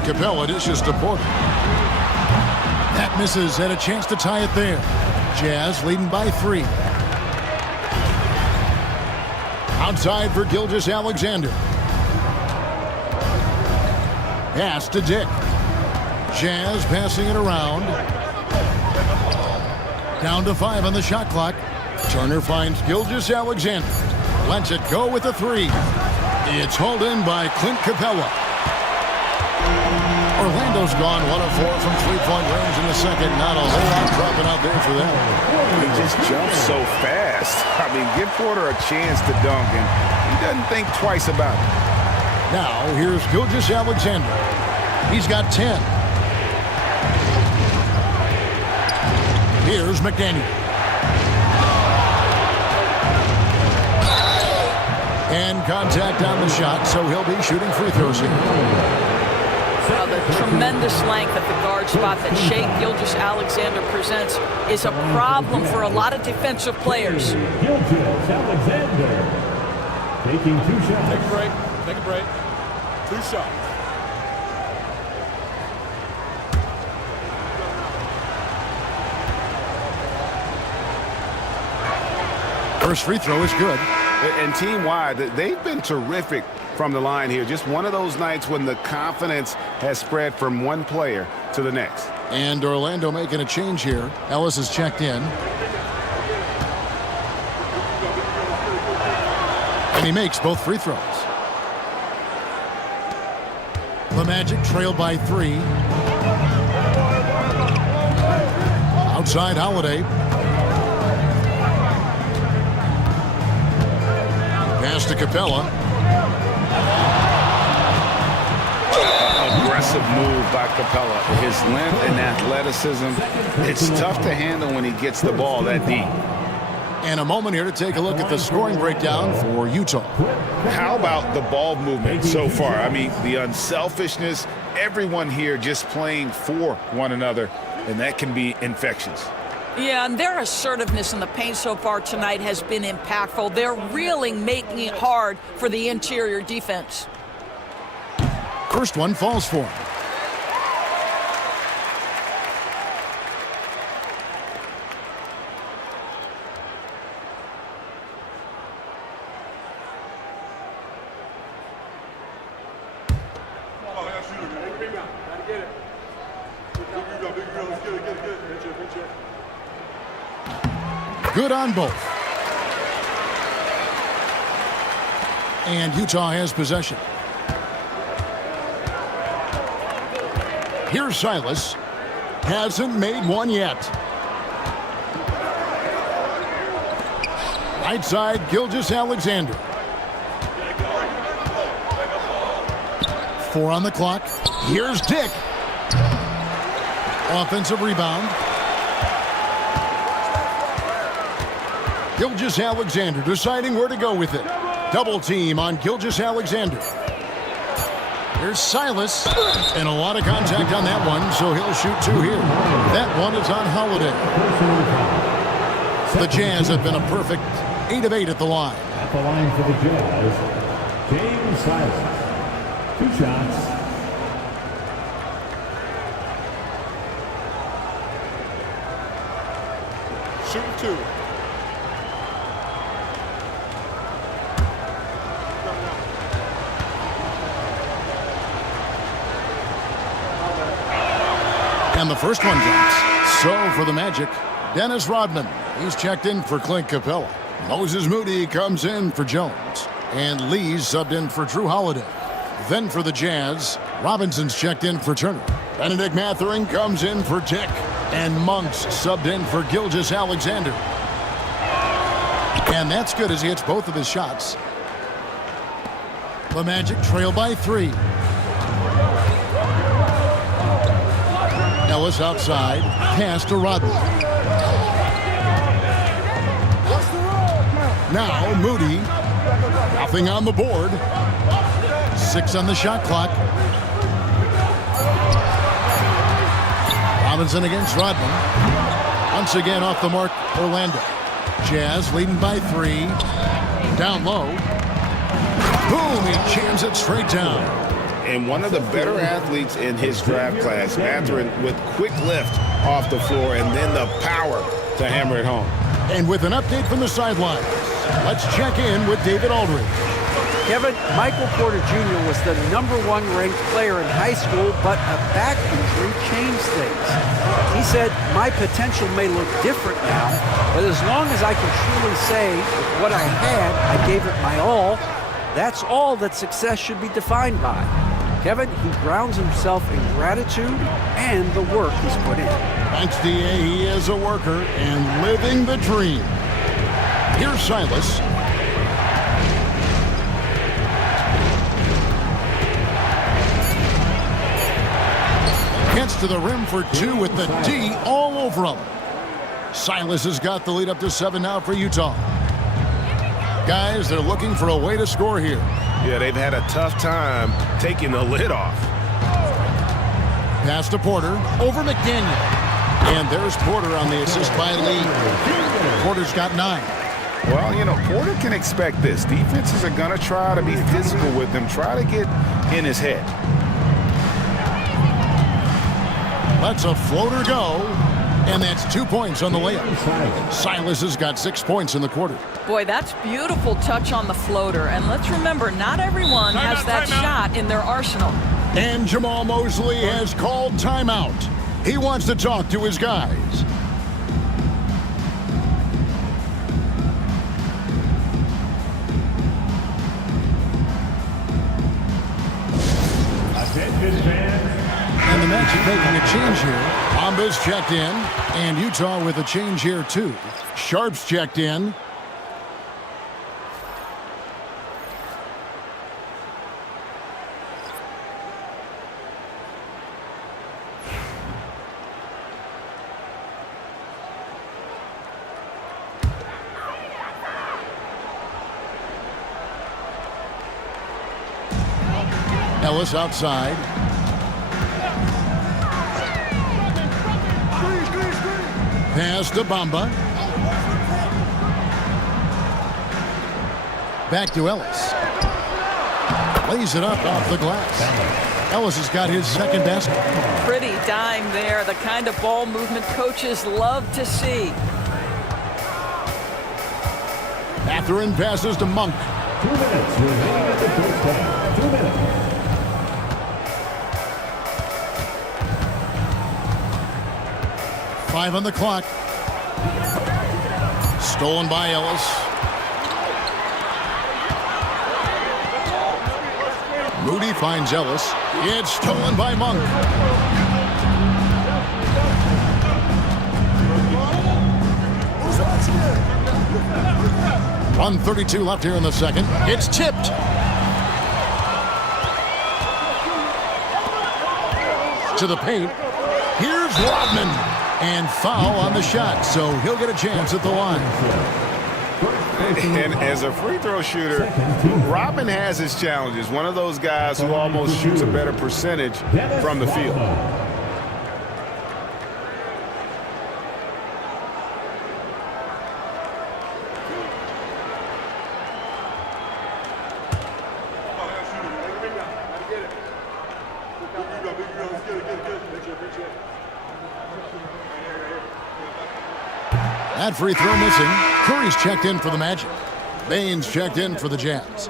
Capella dishes to Porter. That misses, and a chance to tie it there. Jazz leading by 3. Outside for Gilgeous-Alexander. Pass to Dick. Jazz passing it around. Down to 5 on the shot clock. Turner finds Gilgeous-Alexander. Lets it go with a 3. It's hauled in by Clint Capella. Orlando's gone 1 of 4 from three-point range in the second. Not a whole lot dropping out there for them. He just jumps so fast. I mean, give Porter a chance to dunk, and he doesn't think twice about it. Now, here's Gilgeous-Alexander. He's got 10. Here's McDaniel. And contact on the shot, so he'll be shooting free throws here. Well, the tremendous length at the guard spot that Shai Gilgeous-Alexander presents is a problem for a lot of defensive players. Gilgeous-Alexander taking 2 shots. Take a break. Take a break. 2 shots. First free throw is good. And team-wide, they've been terrific from the line here. Just one of those nights when the confidence has spread from one player to the next. And Orlando making a change here. Ellis is checked in. And he makes both free throws. The Magic trail by 3. Outside Holiday. Pass to Capella. Aggressive move by Capella. His length and athleticism, it's tough to handle when he gets the ball that deep. And a moment here to take a look at the scoring breakdown for Utah. How about the ball movement so far? I mean, the unselfishness, everyone here just playing for one another, and that can be infectious. Yeah, and their assertiveness in the paint so far tonight has been impactful. They're really making it hard for the interior defense. First one falls for him. Good on both. And Utah has possession. Here's Silas. Hasn't made one yet. Right side, Gilgeous-Alexander. 4 on the clock. Here's Dick. Offensive rebound. Gilgeous-Alexander deciding where to go with it. Double team on Gilgeous-Alexander. Here's Silas. And a lot of contact on that one, so he'll shoot 2 here. That one is on Holiday. The Jazz have been a perfect 8 of 8 at the line. At the line for the Jazz, James Silas. 2 shots. Shooting 2. And the first one drops. So for the Magic, Dennis Rodman. He's checked in for Clint Capella. Moses Moody comes in for Jones. And Lee's subbed in for Drew Holiday. Then for the Jazz, Robinson's checked in for Turner. Benedict Mathurin comes in for Dick. And Monk's subbed in for Gilgeous-Alexander. And that's good as he hits both of his shots. The Magic trail by 3. Ellis outside. Pass to Rodman. Now Moody. Nothing on the board. 6 on the shot clock. Robinson against Rodman. Once again off the mark, Orlando. Jazz leading by 3. Down low. Boom, he jams it straight down. And one of the better athletes in his draft class, Mathurin, with quick lift off the floor and then the power to hammer it home. And with an update from the sidelines, let's check in with David Aldridge. Kevin, Michael Porter Jr. was the #1 ranked player in high school, but a back injury changed things. He said, my potential may look different now, but as long as I can truly say with what I had, I gave it my all, that's all that success should be defined by. Kevin, he grounds himself in gratitude and the work he's put in. Thanks, D.A. He is a worker and living the dream. Here's Silas. Gets to the rim for 2 with the D all over him. Silas has got the lead up to 7 now for Utah. Guys, they're looking for a way to score here. Yeah, they've had a tough time taking the lid off. Pass to Porter, over McDaniel. And there's Porter on the assist by Lee. Porter's got 9. Well, you know, Porter can expect this. Defenses are going to try to be physical with him, try to get in his head. Lets a floater go, and that's 2 points on the layup. Silas has got 6 points in the quarter. Boy, that's beautiful touch on the floater. And let's remember, not everyone has that shot in their arsenal. And Jamal Mosley has called timeout. He wants to talk to his guys. And the Magic making a change here. Bomba's checked in, and Utah with a change here too. Sharp's checked in. Ellis outside. Pass to Bamba. Back to Ellis. Lays it up off the glass. Ellis has got his second basket. Pretty dime there, the kind of ball movement coaches love to see. Mathurin passes to Monk. 2 minutes remaining in the first half. 2 minutes. Five on the clock. Stolen by Ellis. Moody finds Ellis. It's stolen by Monk. 1:32 left here in the second. It's tipped. To the paint. Here's Rodman. And foul on the shot, so he'll get a chance at the line. And as a free throw shooter, Rodman has his challenges. One of those guys who almost shoots a better percentage from the field. That free throw missing. Curry's checked in for the Magic. Baines checked in for the Jazz.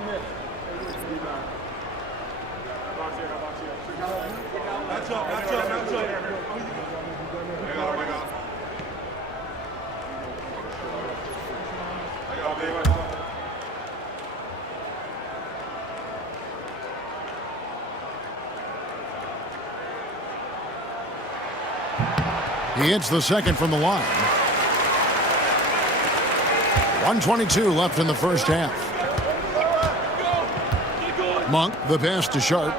He hits the second from the line. 1:22 left in the first half. Monk, the pass to Sharp.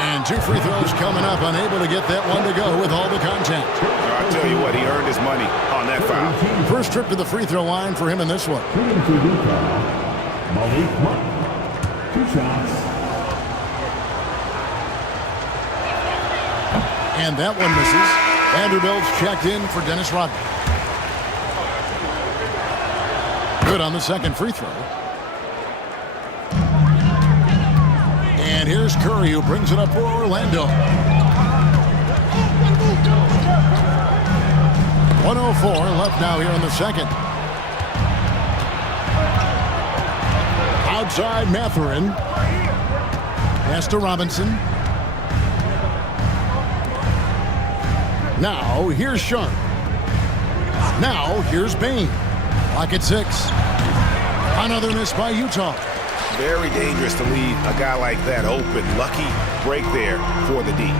And And 2 free throws coming up, unable to get that one to go with all the contact. I'll tell you what, he earned his money on that foul. First trip to the free throw line for him in this one. Shooting for Utah, Malik Monk. 2 shots. And that one misses. Vanderbilt's checked in for Dennis Rodman. Good on the second free throw. And here's Curry, who brings it up for Orlando. 1:04 left now here in the second. Outside Mathurin. Pass to Robinson. Now here's Sharp. Now here's Bain. Lock at 6. Another miss by Utah. Very dangerous to leave a guy like that open. Lucky break there for the D.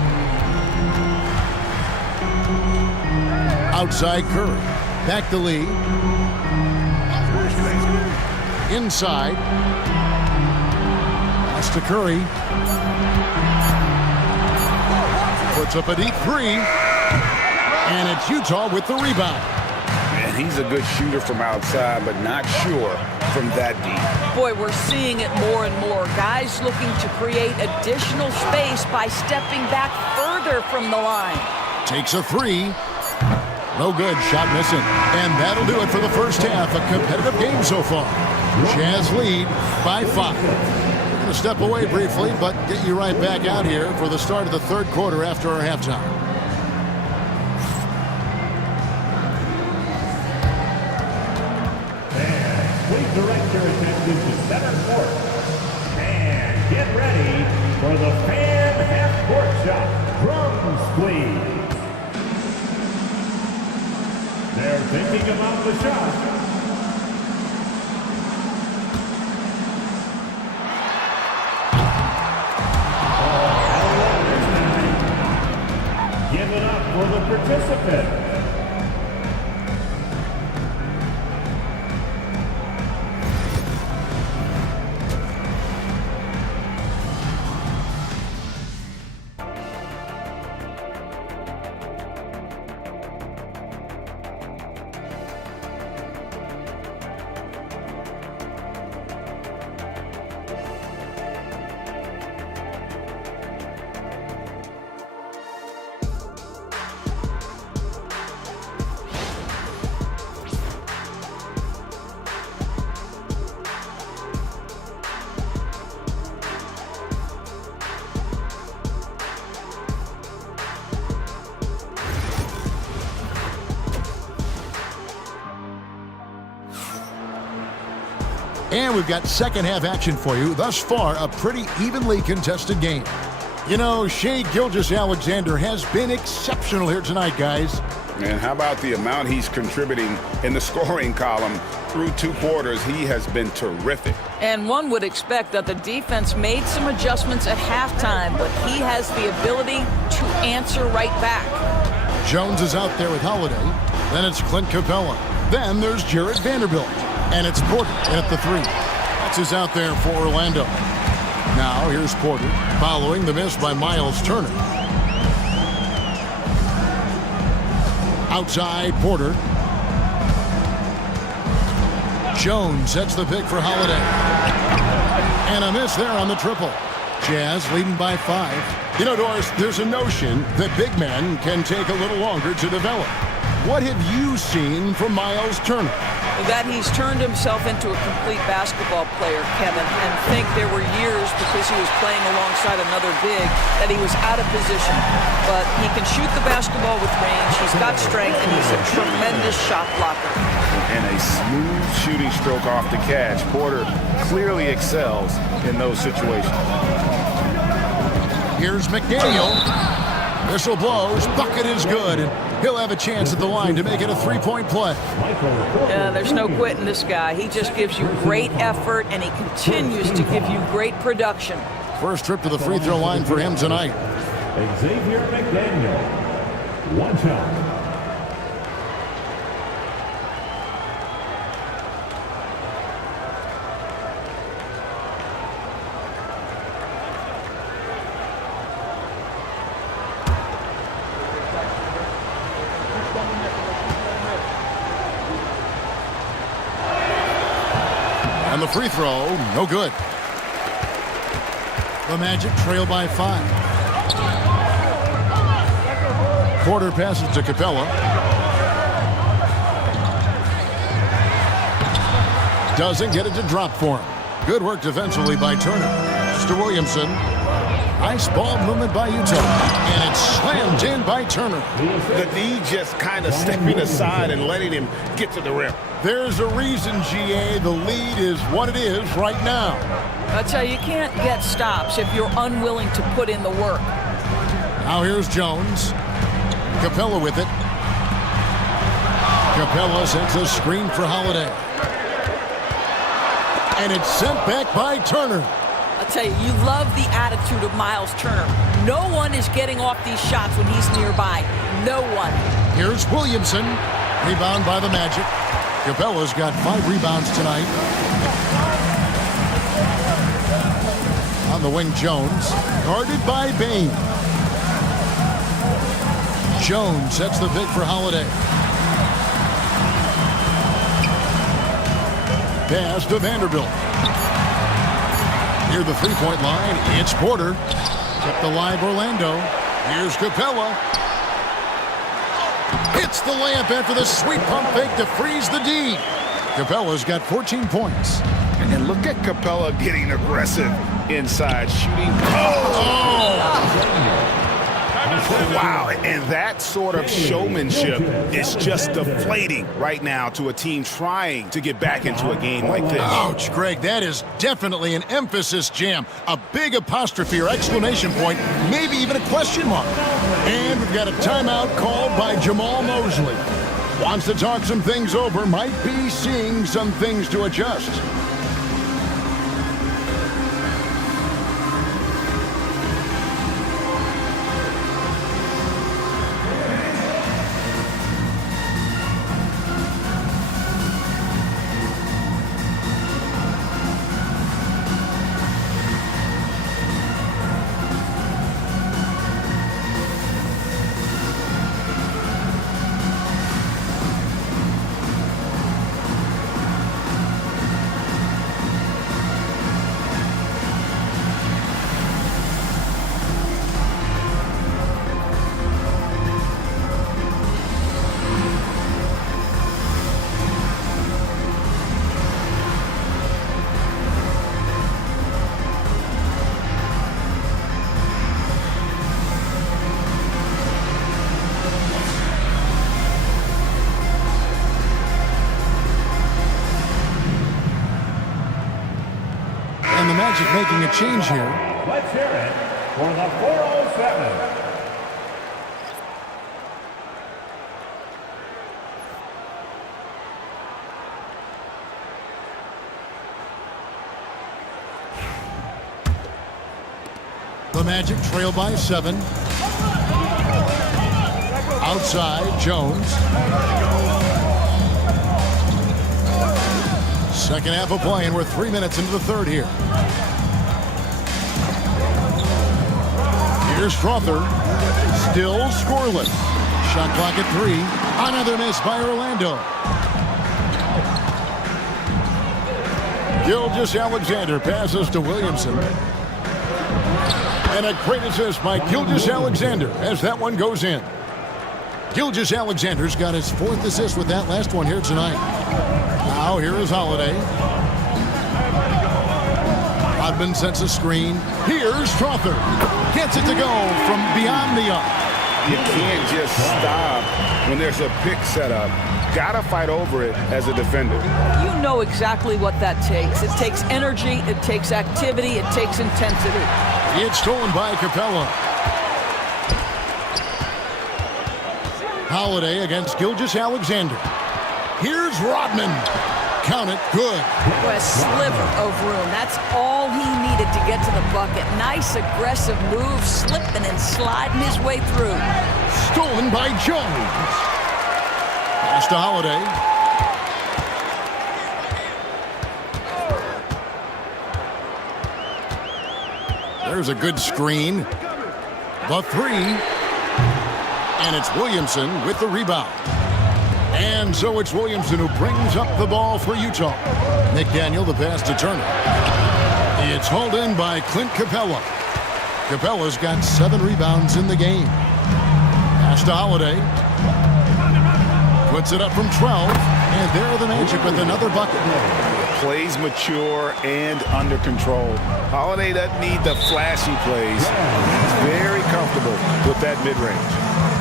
Outside Curry. Back to Lee. Inside. Pass to Curry. Puts up a deep 3. And it's Utah with the rebound. And he's a good shooter from outside, but not sure from that deep. Boy, we're seeing it more and more. Guys looking to create additional space by stepping back further from the line. Takes a 3. No good. Shot missing. And that'll do it for the first half. A competitive game so far. Jazz lead by 5. We're going to step away briefly, but get you right back out here for the start of the third quarter after our halftime. Please direct your attention to center court. And get ready for the fan half-court shot. Drums, please. They're thinking about the shot. Give it up for the participant. And we've got second half action for you. Thus far, a pretty evenly contested game. You know, Shai Gilgeous-Alexander has been exceptional here tonight, guys. And how about the amount he's contributing in the scoring column? Through 2 quarters, he has been terrific. And one would expect that the defense made some adjustments at halftime, but he has the ability to answer right back. Jones is out there with Holiday. Then it's Clint Capella. Then there's Jarred Vanderbilt. And it's Porter at the 3. That's is out there for Orlando. Now here's Porter following the miss by Miles Turner. Outside Porter. Jones sets the pick for Holiday. And a miss there on the triple. Jazz leading by 5. You know, Doris, there's a notion that big men can take a little longer to develop. What have you seen from Miles Turner? That he's turned himself into a complete basketball player, Kevin, and think there were years because he was playing alongside another big that he was out of position. But he can shoot the basketball with range, he's got strength, and he's a tremendous shot blocker. And a smooth shooting stroke off the catch. Porter clearly excels in those situations. Here's McDaniel. Whistle blows, bucket is good, and he'll have a chance at the line to make it a 3-point play. Yeah, there's no quitting this guy. He just gives you great effort, and he continues to give you great production. First trip to the free throw line for him tonight. Xavier McDaniel. 1 shot. And the free throw, no good. The Magic trail by 5. Porter passes to Capella. Doesn't get it to drop for him. Good work defensively by Turner. It's to Williamson. Nice ball movement by Utah. And it's slammed in by Turner. The D just kind of stepping aside and letting him get to the rim. There's a reason, GA. The lead is what it is right now. I tell you can't get stops if you're unwilling to put in the work. Now here's Jones. Capella with it. Capella sends a screen for Holiday. And it's sent back by Turner. I tell you, you love the attitude of Miles Turner. No one is getting off these shots when he's nearby. No one. Here's Williamson. Rebound by the Magic. Capella's got 5 rebounds tonight. On the wing, Jones. Guarded by Bain. Jones sets the pick for Holiday. Pass to Vanderbilt. Near the three-point line, it's Porter. Kept alive Orlando. Here's Capella. Hits the layup after the sweet pump fake to freeze the D. Capella's got 14 points. And look at Capella getting aggressive inside, shooting. Wow, and that sort of showmanship is just deflating right now to a team trying to get back into a game like this. Ouch, Greg, that is definitely an emphasis jam. A big apostrophe or exclamation point, maybe even a question mark. And we've got a timeout called by Jamal Mosley. Wants to talk some things over, might be seeing some things to adjust. And the Magic making a change here. Let's hear it for the 407. The Magic trail by 7. Outside, Jones. Second half of play, and we're 3 minutes into the third here. Here's Strother. Still scoreless. Shot clock at 3. Another miss by Orlando. Gilgeous-Alexander passes to Williamson. And a great assist by Gilgeous-Alexander as that one goes in. Gilgeous-Alexander's got his 4th assist with that last one here tonight. Now here is Holiday. Rodman sets a screen. Here's Strother. Gets it to go from beyond the arc. You can't just stop when there's a pick set up. Gotta fight over it as a defender. You know exactly what that takes. It takes energy, it takes activity, it takes intensity. It's stolen by Capella. Holiday against Gilgeous-Alexander. Here's Rodman. Count it, good. Boy, a sliver of room. That's all he needed to get to the bucket. Nice aggressive move, slipping and sliding his way through. Stolen by Jones. Pass to Holiday. There's a good screen. The 3. And it's Williamson with the rebound. And so it's Williamson who brings up the ball for Utah. McDaniel, the pass to Turner. It's hauled in by Clint Capella. Capella's got 7 rebounds in the game. Pass to Holiday. Puts it up from 12. And there are the Magic with another bucket. Plays mature and under control. Holiday doesn't need the flashy plays. He's very comfortable with that mid-range.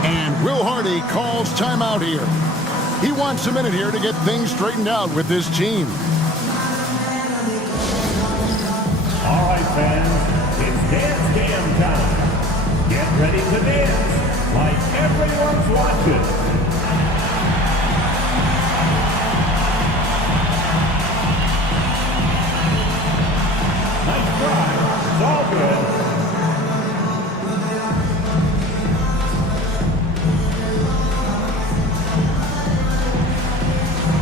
And Will Hardy calls timeout here. He wants a minute here to get things straightened out with this team. All right, fans, it's dance jam time. Get ready to dance like everyone's watching. Nice try. It's all good.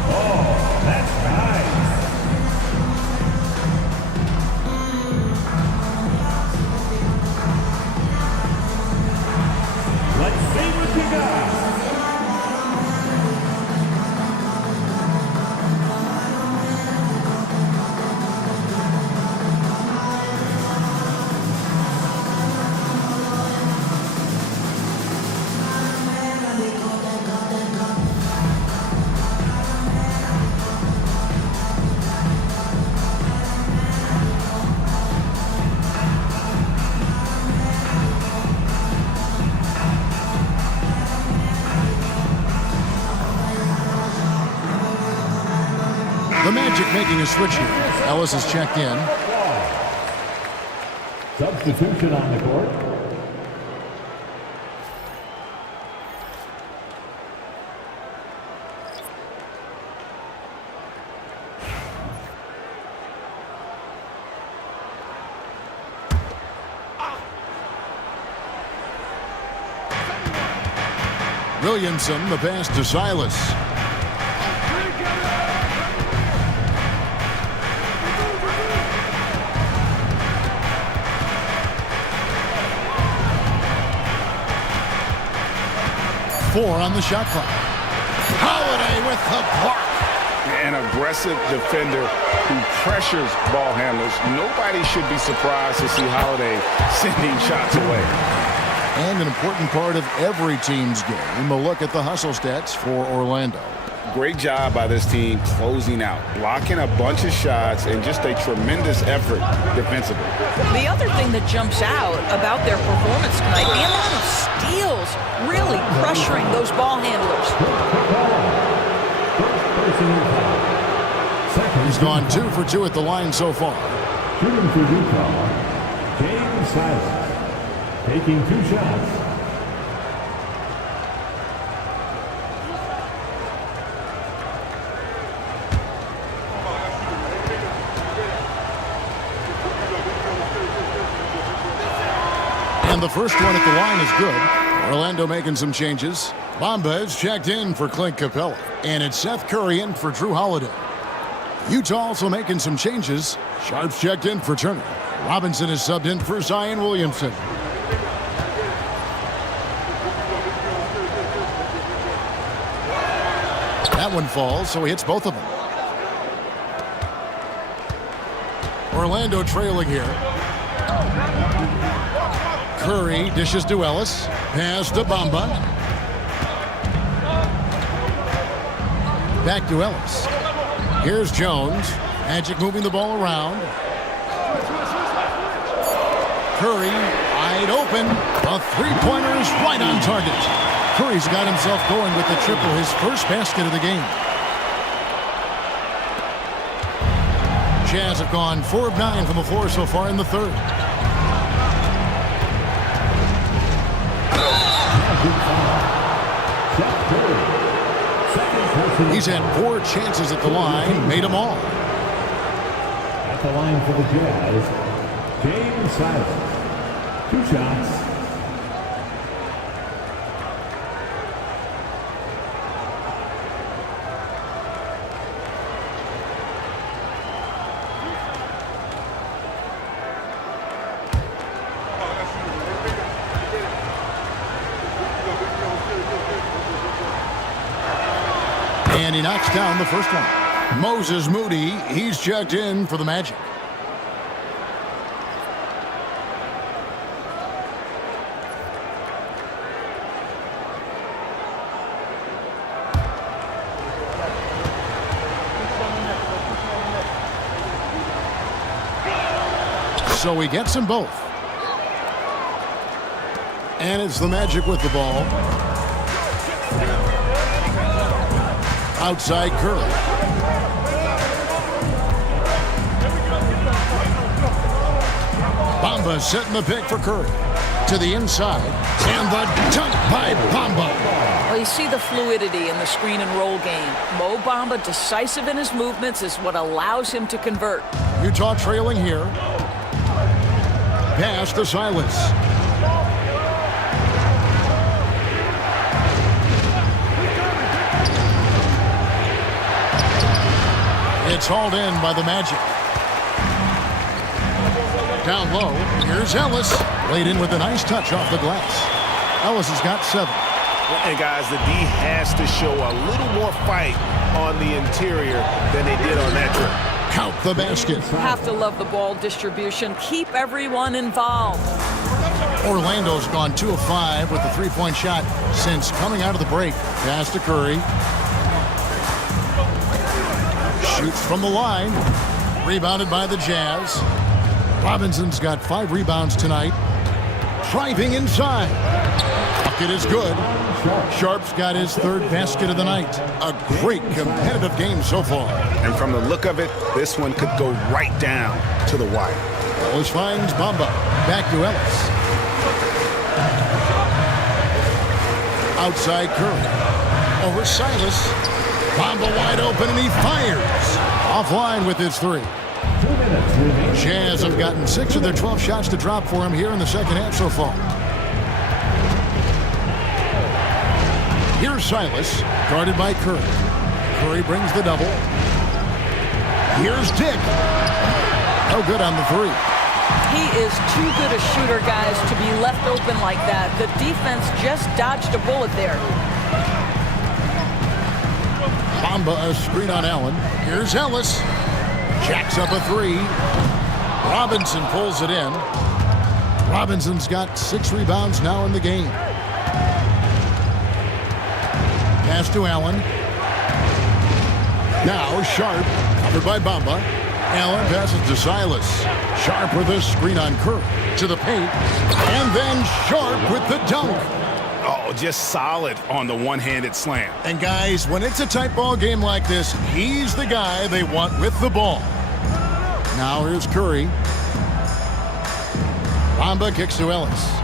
Oh, that's nice. Let's see what you got. The Magic making a switch here. Ellis is checked in. Substitution on the court. Williamson, the pass to Silas. Four on the shot clock. Holiday with the block. An aggressive defender who pressures ball handlers. Nobody should be surprised to see Holiday sending shots away. And an important part of every team's game, a look at the hustle stats for Orlando. Great job by this team closing out, blocking a bunch of shots, and just a tremendous effort defensively. The other thing that jumps out about their performance tonight, the amount of steals, really pressuring those ball handlers. He's gone 2 for 2 at the line so far. Shooting for Utah, James Silas. Taking 2 shots. And the first one at the line is good. Orlando making some changes. Bamba is checked in for Clint Capella. And it's Seth Curry in for Drew Holiday. Utah also making some changes. Sharp's checked in for Turner. Robinson is subbed in for Zion Williamson. That one falls, so he hits both of them. Orlando trailing here. Curry dishes to Ellis. Pass to Bamba. Back to Ellis. Here's Jones. Magic moving the ball around. Curry wide open. A three-pointer is right on target. Curry's got himself going with the triple, his first basket of the game. Jazz have gone 4 of 9 from the floor so far in the third. He's had 4 chances at the line, made them all. At the line for the Jazz, James Silas. 2 shots. And he knocks down the first one. Moses Moody, he's checked in for the Magic. So he gets them both. And it's the Magic with the ball. Outside Curry. Bamba setting the pick for Curry. To the inside. And the dunk by Bamba. Well, you see the fluidity in the screen and roll game. Mo Bamba, decisive in his movements, is what allows him to convert. Utah trailing here. Pass to Silas. It's hauled in by the Magic. Down low, here's Ellis. Laid in with a nice touch off the glass. Ellis has got 7. And guys, the D has to show a little more fight on the interior than they did on that trip. Count the basket. Have to love the ball distribution. Keep everyone involved. Orlando's gone 2 of 5 with the three-point shot since coming out of the break. Pass to Curry. Shoots from the line. Rebounded by the Jazz. Robinson's got 5 rebounds tonight. Driving inside. Bucket is good. Sharp's got his 3rd basket of the night. A great competitive game so far. And from the look of it, this one could go right down to the wire. Ellis finds Bamba. Back to Ellis. Outside Curry. Over Silas. Bamba wide open and he fires. Offline with his 3. Jazz have gotten 6 of their 12 shots to drop for him here in the second half so far. Here's Silas, guarded by Curry. Curry brings the double. Here's Dick. No good on the 3. He is too good a shooter, guys, to be left open like that. The defense just dodged a bullet there. Bamba a screen on Allen. Here's Ellis. Jacks up a 3. Robinson pulls it in. Robinson's got 6 rebounds now in the game. Pass to Allen. Now Sharp, covered by Bamba. Allen passes to Silas. Sharp with a screen on Curry. To the paint. And then Sharp with the dunk. Oh, just solid on the one-handed slam. And guys, when it's a tight ball game like this, he's the guy they want with the ball. Now here's Curry. Bamba kicks to Ellis.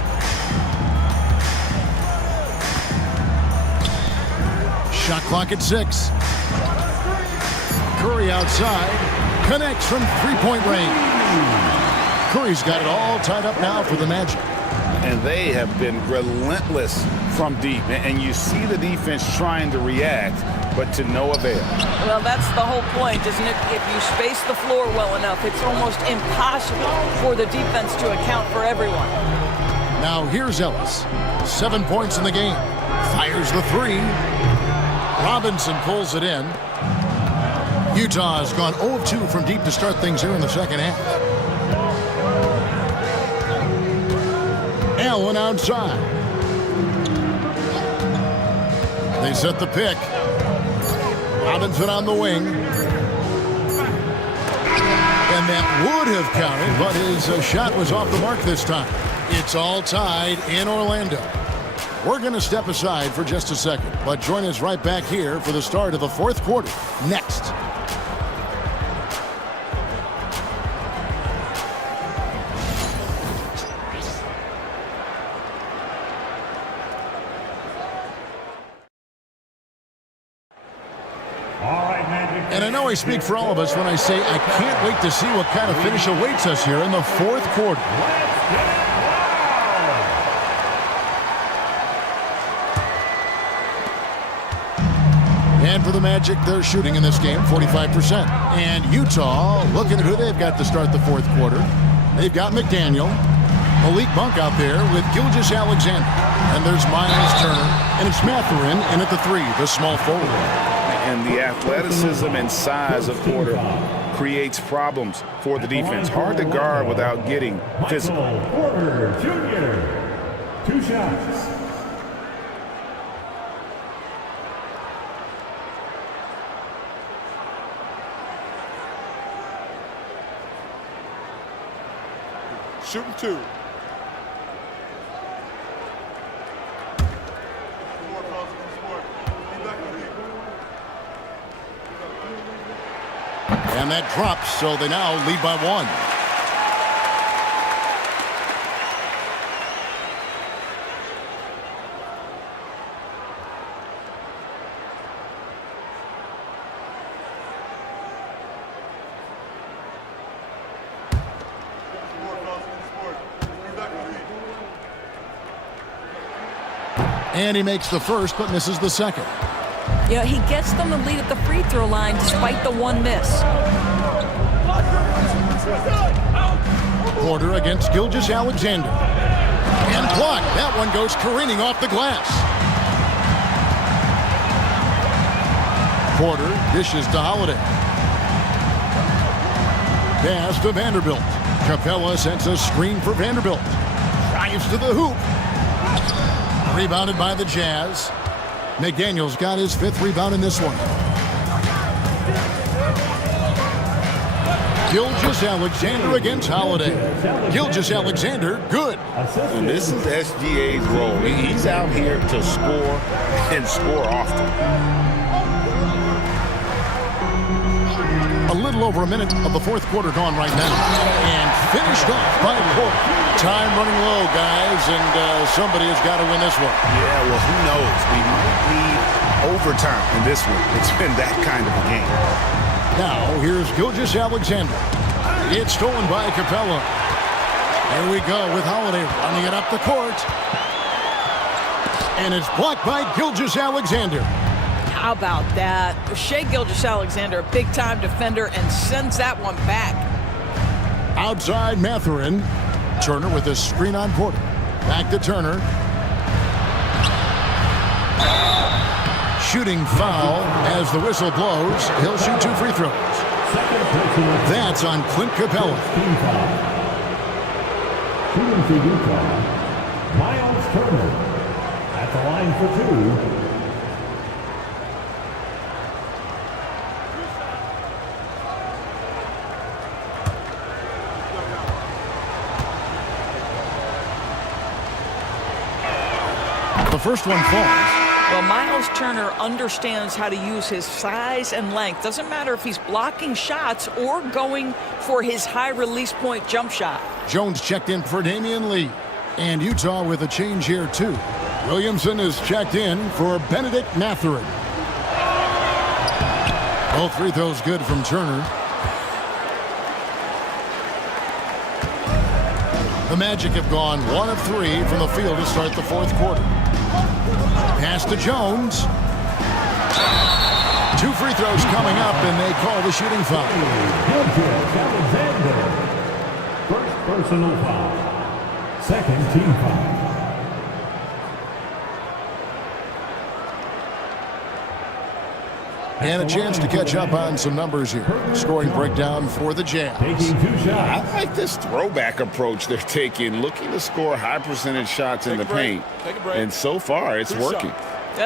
Shot clock at 6. Curry outside. Connects from 3-point range. Curry's got it all tied up now for the Magic. And they have been relentless from deep. And you see the defense trying to react, but to no avail. Well, that's the whole point, isn't it? If you space the floor well enough, it's almost impossible for the defense to account for everyone. Now here's Ellis. 7 points in the game. Fires the 3. Robinson pulls it in. Utah has gone 0 of 2 from deep to start things here in the second half. Allen outside. They set the pick. Robinson on the wing. And that would have counted, but his shot was off the mark this time. It's all tied in Orlando. We're going to step aside for just a second, but join us right back here for the start of the 4th quarter next. And I know I speak for all of us when I say I can't wait to see what kind of finish awaits us here in the 4th quarter. And for the Magic, they're shooting in this game 45%. And Utah, looking at who they've got to start the 4th quarter. They've got McDaniel, Malik Monk out there with Gilgeous-Alexander. And there's Miles Turner. And it's Mathurin in at the 3, the small forward. And the athleticism and size of Porter creates problems for the defense. Hard to guard without getting physical. Porter Jr. 2 shots. Shooting 2. And that drops, so they now lead by 1. And he makes the first, but misses the second. Yeah, he gets them the lead at the free throw line despite the 1 miss. Porter against Gilgeous-Alexander. And blocked. That one goes careening off the glass. Porter dishes to Holiday. Pass to Vanderbilt. Capella sends a screen for Vanderbilt. Drives to the hoop. Rebounded by the Jazz. McDaniels got his 5th rebound in this one. Gilgeous-Alexander against Holiday. Gilgeous-Alexander, good. And this is SGA's role. He's out here to score and score often. A little over a minute of the 4th quarter gone right now. And finished off by Porter. Time running low, guys, and somebody has got to win this one. Yeah, well, who knows? We might need overtime in this one. It's been that kind of a game. Now, here's Gilgeous-Alexander. It's stolen by Capella. Here we go with Holiday running it up the court. And it's blocked by Gilgeous-Alexander. How about that? Shai Gilgeous-Alexander, a big-time defender, and sends that one back. Outside Mathurin. Turner with a screen on Porter. Back to Turner. Shooting foul as the whistle blows. He'll shoot 2 free throws. That's on Clint Capella. Shooting for Utah, Miles Turner at the line for 2. The first one falls. Well, Miles Turner understands how to use his size and length. Doesn't matter if he's blocking shots or going for his high release point jump shot. Jones checked in for Damian Lee. And Utah with a change here, too. Williamson is checked in for Benedict Mathurin. Both free throws good from Turner. The Magic have gone 1 of 3 from the field to start the 4th quarter. Pass to Jones. 2 free throws coming up, and they call the shooting foul. Gilgeous-Alexander. First personal foul. Second team foul. And a chance to catch up on some numbers here. Scoring breakdown for the Jazz. Taking 2 shots. I like this throwback approach they're taking, looking to score high percentage shots in the paint. And so far, it's working.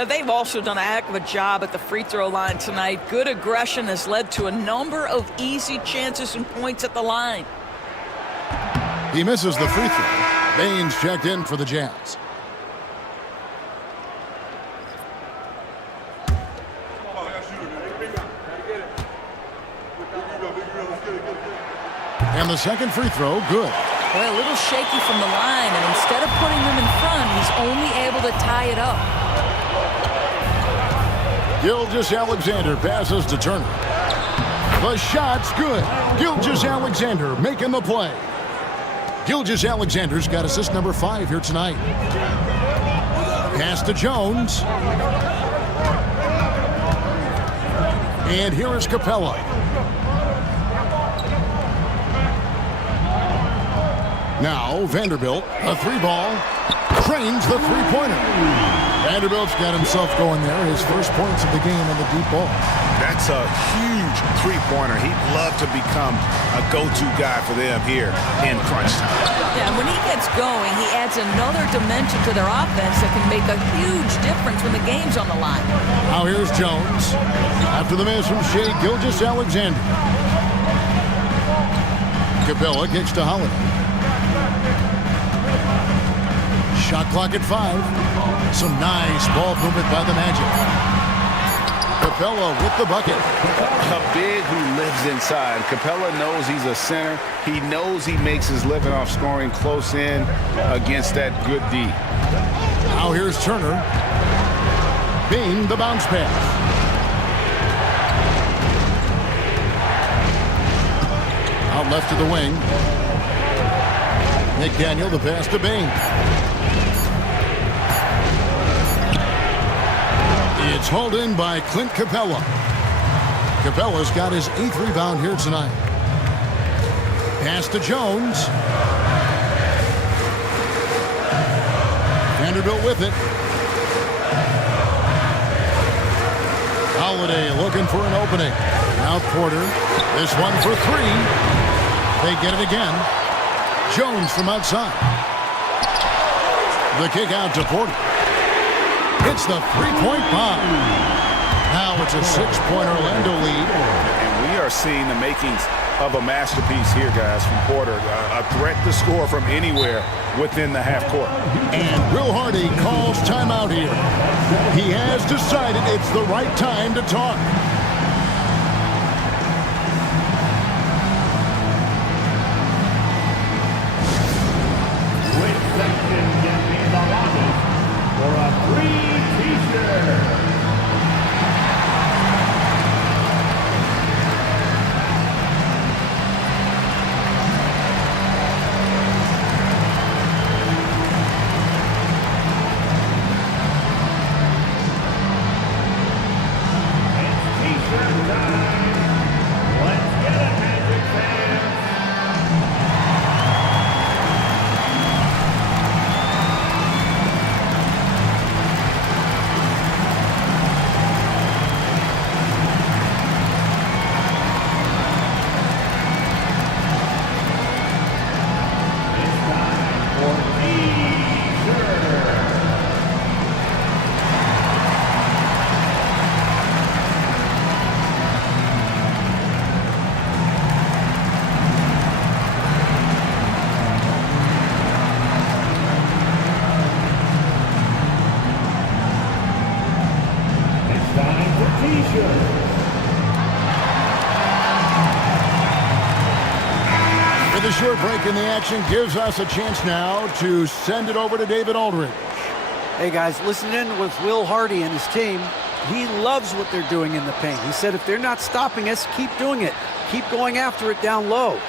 They've also done a heck of a job at the free throw line tonight. Good aggression has led to a number of easy chances and points at the line. He misses the free throw. Baines checked in for the Jazz. And the second free throw, good. Well, a little shaky from the line, and instead of putting them in front, he's only able to tie it up. Gilgeous-Alexander passes to Turner. The shot's good. Gilgeous-Alexander making the play. Gilgeous-Alexander's got assist number 5 here tonight. Pass to Jones. And here is Capella. Now Vanderbilt, a 3-ball. Drains the three-pointer. Vanderbilt's got himself going there. His first points of the game on the deep ball. That's a huge three-pointer. He'd love to become a go-to guy for them here in crunch time. Yeah, and when he gets going, he adds another dimension to their offense that can make a huge difference when the game's on the line. Now here's Jones. After the miss from Shea Gilgeous-Alexander. Capella kicks to Holiday. Shot clock at 5. Some nice ball movement by the Magic. Capella with the bucket. A big who lives inside. Capella knows he's a center. He knows he makes his living off scoring close in against that good D. Now here's Turner. Bean the bounce pass. Out left to the wing. McDaniel the pass to Bain. It's hauled in by Clint Capella. Capella's got his 8th rebound here tonight. Pass to Jones. Vanderbilt with it. Holiday looking for an opening. Now Porter. This one for 3. They get it again. Jones from outside. The kick out to Porter. It's the three-point bomb. Now it's a 6-point Orlando lead. And we are seeing the makings of a masterpiece here, guys, from Porter. A threat to score from anywhere within the half court. And Will Hardy calls timeout here. He has decided it's the right time to talk. Which section can be the longest for a free t-shirt? The short break in the action gives us a chance now to send it over to David Aldridge. Hey guys, listen in with Will Hardy and his team. He loves what they're doing in the paint. He said if they're not stopping us, keep doing it. Keep going after it down low.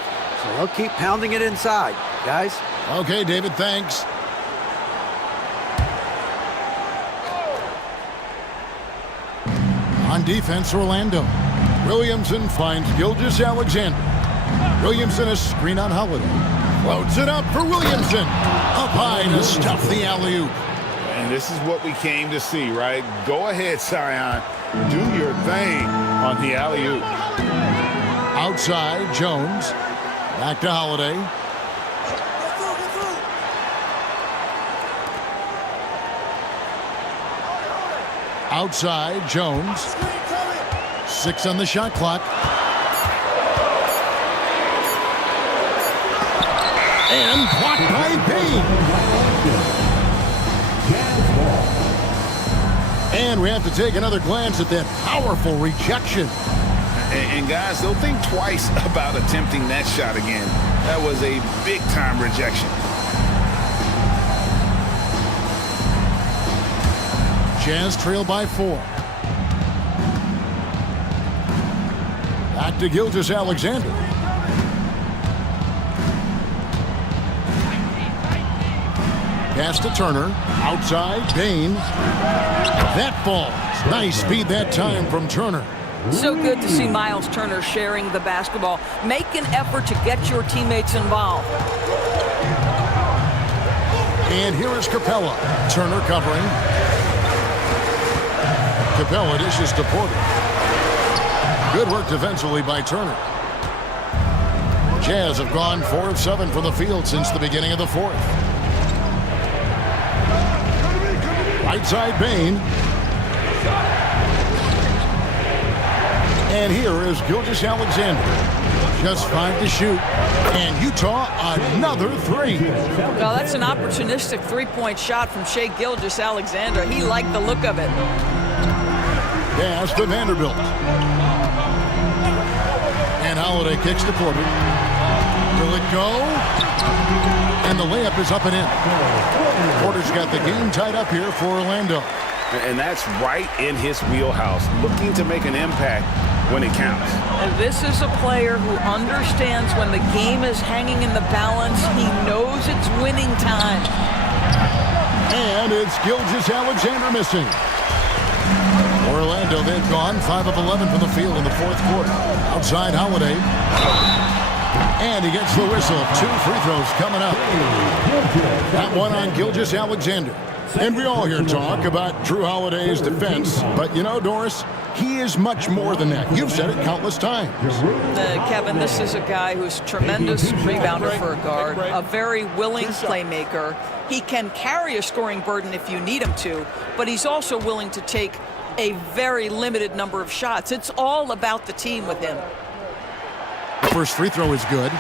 So they'll keep pounding it inside. Guys? Okay, David, thanks. On defense, Orlando. Williamson finds Gilgeous-Alexander. Williamson a screen on Holiday. Floats it up for Williamson. Up high to stuff the alley-oop. And this is what we came to see, right? Go ahead, Zion. Do your thing on the alley-oop. Outside, Jones. Back to Holiday. Outside, Jones. 6 on the shot clock. And blocked by Payne. And we have to take another glance at that powerful rejection. And guys, they'll think twice about attempting that shot again. That was a big-time rejection. Jazz trail by 4. Back to Gilgeous-Alexander. Pass to Turner. Outside, Bain. That falls. Nice speed that time from Turner. So good to see Miles Turner sharing the basketball. Make an effort to get your teammates involved. And here is Capella. Turner covering. Capella dishes to Porter. Good work defensively by Turner. Jazz have gone 4 of 7 from the field since the beginning of the fourth. Right side, Bain. And here is Gilgeous-Alexander. Just 5 to shoot. And Utah, another 3. Well, that's an opportunistic three-point shot from Shai Gilgeous-Alexander. He liked the look of it. Pass to Vanderbilt. And Holiday kicks to Porter. Will it go? And the layup is up and in. Porter's got the game tied up here for Orlando. And that's right in his wheelhouse, looking to make an impact when it counts. And this is a player who understands when the game is hanging in the balance. He knows it's winning time. And it's Gilgeous-Alexander missing. Orlando, they've gone 5 of 11 from the field in the fourth quarter. Outside Holiday. And he gets the whistle. 2 free throws coming up. That one on Gilgeous-Alexander. And we all hear talk about Jrue Holiday's defense. But you know, Doris, he is much more than that. You've said it countless times. Kevin, this is a guy who's a tremendous rebounder for a guard, a very willing playmaker. He can carry a scoring burden if you need him to, but he's also willing to take a very limited number of shots. It's all about the team with him. First free throw is good.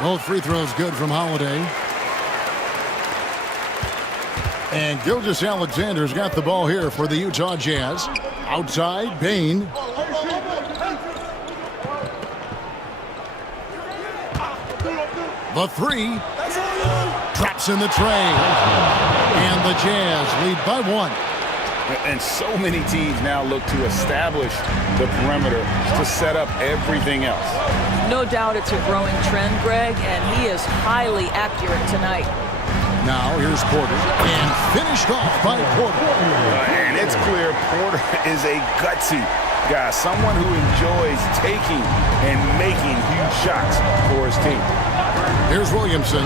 Both free throws good from Holiday. And Gilgeous-Alexander's got the ball here for the Utah Jazz. Outside, Bain. The 3 drops in the tray. And the Jazz lead by 1. And so many teams now look to establish the perimeter to set up everything else. No doubt it's a growing trend, Greg, and he is highly accurate tonight. Now here's Porter, and finished off by Porter. And it's clear Porter is a gutsy guy, someone who enjoys taking and making huge shots for his team. Here's Williamson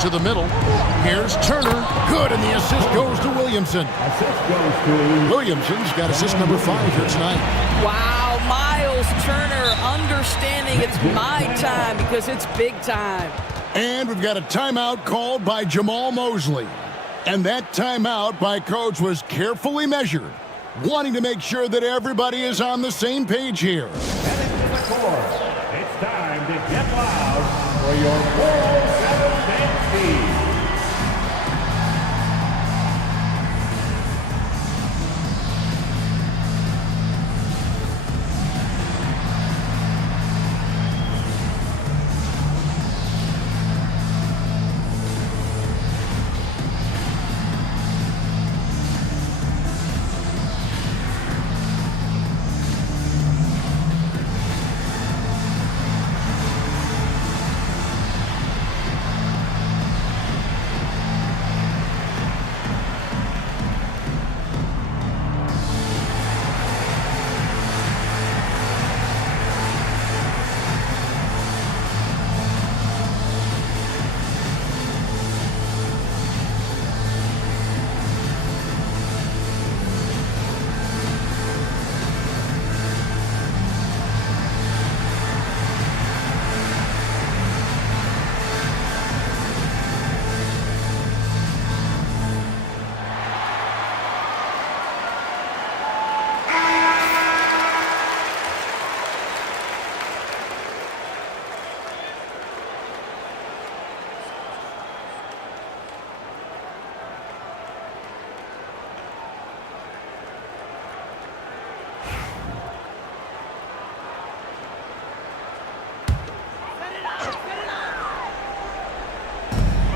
to the middle. Here's Turner. Good, and the assist goes to Williamson. Williamson's got assist number 5 here tonight. Wow, Miles Turner understanding it's my time because it's big time. And we've got a timeout called by Jamal Mosley. And that timeout by Coach was carefully measured, wanting to make sure that everybody is on the same page here. Heading to the court, it's time to get loud for your 407 dance team.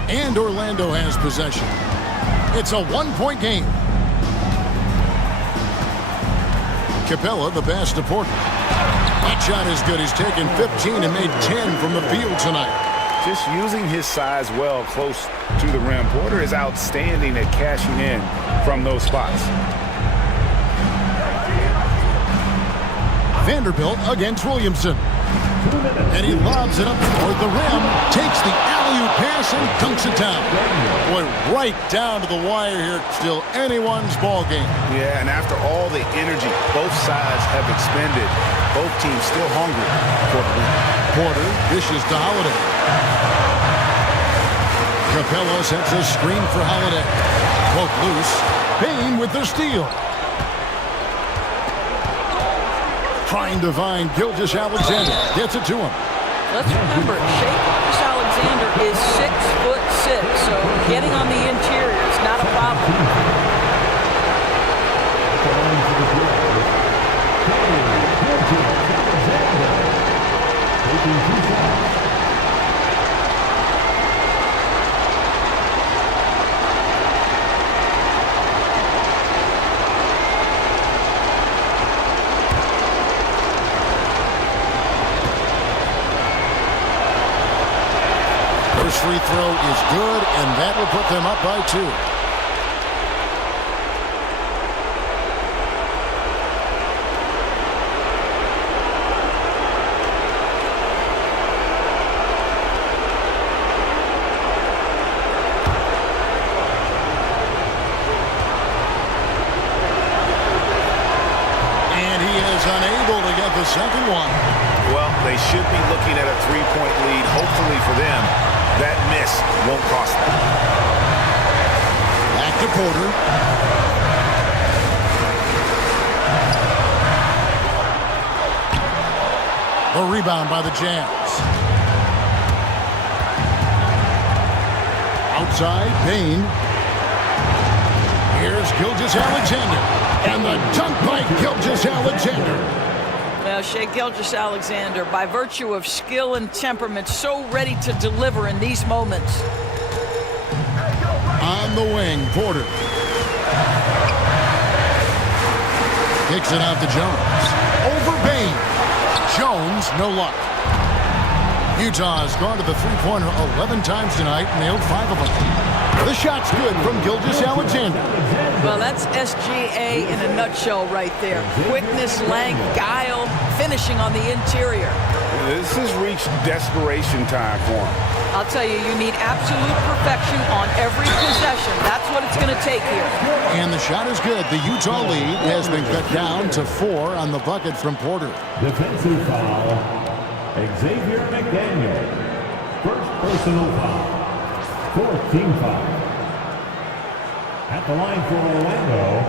And Orlando has possession. It's a one-point game. Capella, the pass to Porter. That shot is good. He's taken 15 and made 10 from the field tonight. just using his size well close to the rim. Porter is outstanding at cashing in from those spots. Vanderbilt against Williamson. And he lobs it up toward the rim, takes the alley-oop pass and dunks it down. Boy, right down to the wire here. Still anyone's ball game. Yeah, and after all the energy both sides have expended, both teams still hungry for the win. Porter dishes to Holiday. Capella sets a screen for Holiday. Poke loose. Payne with the steal. Trying to find Gilgeous-Alexander. Gets it to him. Let's remember, Shai Gilgeous-Alexander is 6'6", so getting on the interior is not a problem. First free throw is good, and that will put them up by 2. And he is unable to get the second one. Well, they should be looking at a 3-point lead, hopefully for them. That miss won't cost them. Back to Porter. The rebound by the Jazz. Outside, Payne. Here's Gilgeous-Alexander. And the dunk by Gilgeous-Alexander. Well, Shai Gilgeous-Alexander, by virtue of skill and temperament, so ready to deliver in these moments. On the wing, Porter. Kicks it out to Jones. Over Payne. Jones, no luck. Utah has gone to the three-pointer 11 times tonight, nailed 5 of them. The shot's good from Gilgeous-Alexander. Well, that's SGA in a nutshell right there. Quickness, length, guile, finishing on the interior. This has reached desperation time for him. I'll tell you, you need absolute perfection on every possession. That's what it's going to take here. And the shot is good. The Utah lead has been cut down to 4 on the bucket from Porter. Defensive foul, Xavier McDaniel. First personal foul. 4th team foul. At the line for Orlando,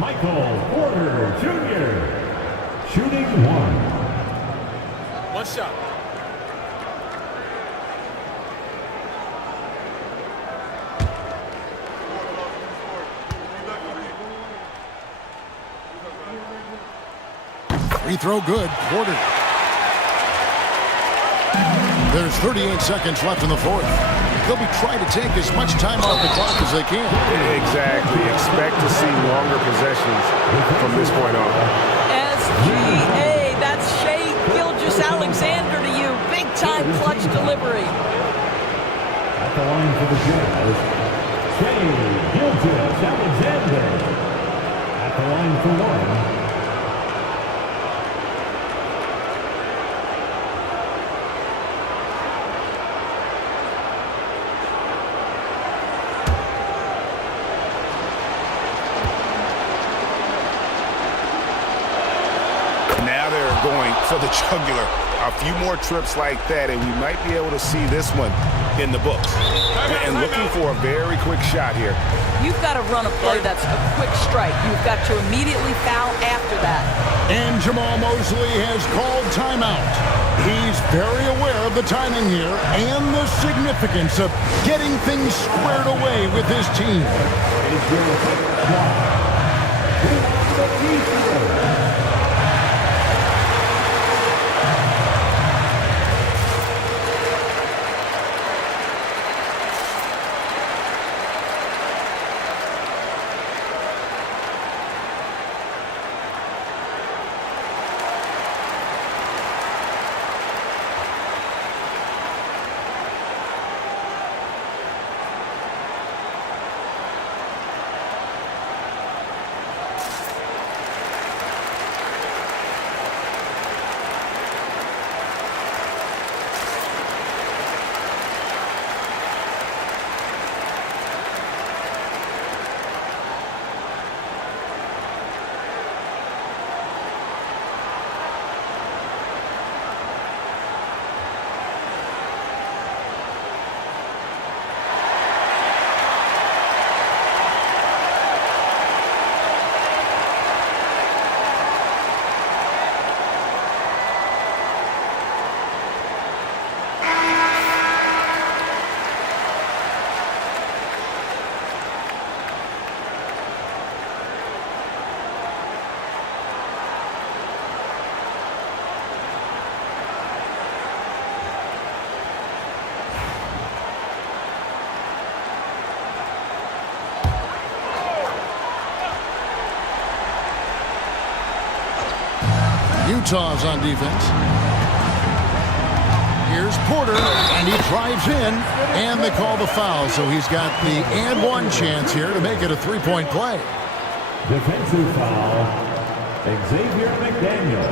Michael Porter Jr. Shooting 1. One shot. Free throw good. Porter. There's 38 seconds left in the 4th. They'll be trying to take as much time off the clock as they can. Exactly. Expect to see longer possessions from this point on. SGA, that's Shai Gilgeous-Alexander to you. Big-time clutch delivery. At the line for the Jazz, Shai Gilgeous-Alexander. At the line for 1. Going for the jugular. A few more trips like that, and we might be able to see this one in the books. And looking for a very quick shot here. You've got to run a play that's a quick strike. You've got to immediately foul after that. And Jamal Mosley has called timeout. He's very aware of the timing here and the significance of getting things squared away with his team. Utah's on defense. Here's Porter, and he drives in, and they call the foul. So he's got the and one chance here to make it a three-point play. Defensive foul, Xavier McDaniel.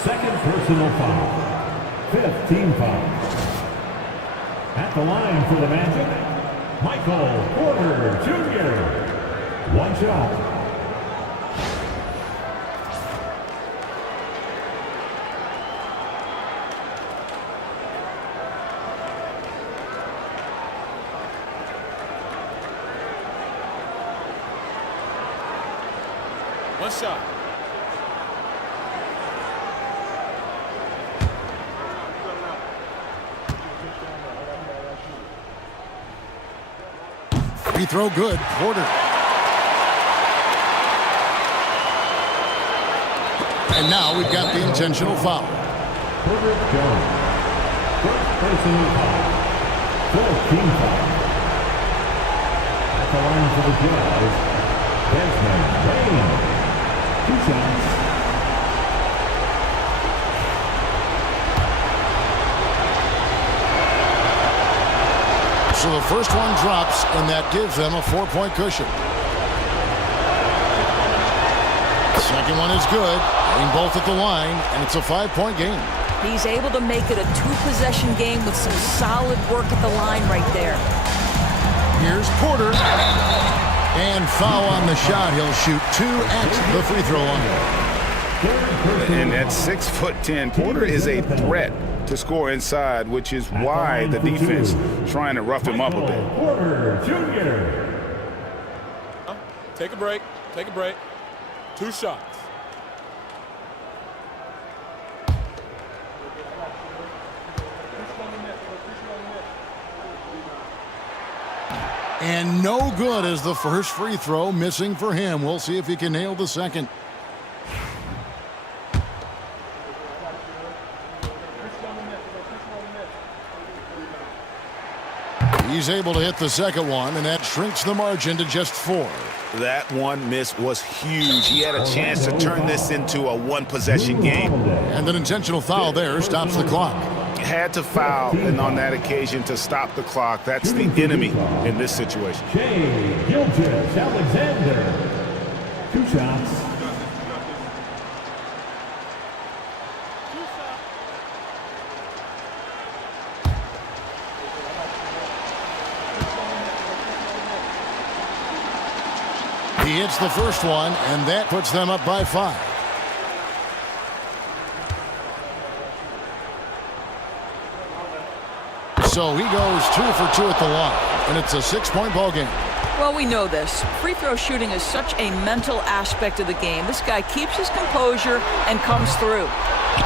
Second personal foul. 5th team foul. At the line for the Magic, Michael Porter Jr. One shot. One shot. Free throw good. Porter. And now we've got the intentional foul. Porter Jones. First personal foul. 4th team foul. At the line for the Jazz, Desmond Bain. 2 shots. So the first one drops, and that gives them a 4-point cushion. Second one is good, getting both at the line, and it's a 5-point game. He's able to make it a 2-possession game with some solid work at the line right there. Here's Porter. And foul on the shot. He'll shoot 2 at the free throw line. And at 6'10", Porter is a threat to score inside, which is why the defense trying to rough him up a bit. Porter Jr. Take a break. Take a break. 2 shots. And no good as the first free throw missing for him. We'll see if he can nail the second. He's able to hit the second one, and that shrinks the margin to just 4. That one miss was huge. He had a chance to turn this into a one-possession game. And an intentional foul there stops the clock. Had to foul, and on that occasion to stop the clock. That's the enemy in this situation. Shai Gilgeous-Alexander. 2 shots. He hits the first one, and that puts them up by 5. So he goes 2 for 2 at the line, and it's a 6-point ball game. Well, we know this. Free throw shooting is such a mental aspect of the game. This guy keeps his composure and comes through.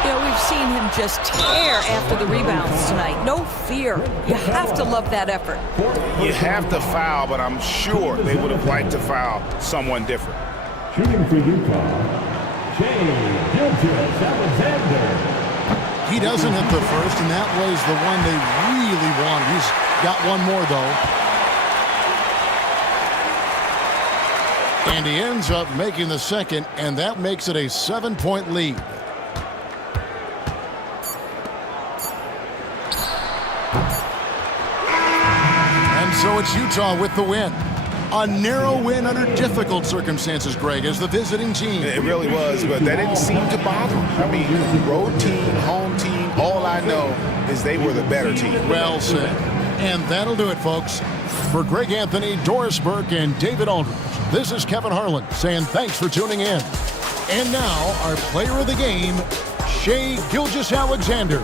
You know, we've seen him just tear after the rebounds tonight. No fear. You have to love that effort. You have to foul, but I'm sure they would have liked to foul someone different. Shooting for Utah, Shai Gilgeous-Alexander. He doesn't hit the first, and that was the one they really wanted. He's got one more, though. And he ends up making the second, and that makes it a 7-point lead. And so it's Utah with the win. A narrow win under difficult circumstances, Greg, as the visiting team. It really was, but that didn't seem to bother him. I mean, road team, home team, all I know is they were the better team. Well said. And that'll do it, folks. For Greg Anthony, Doris Burke, and David Aldridge, this is Kevin Harlan saying thanks for tuning in. And now, our player of the game, Shai Gilgeous-Alexander.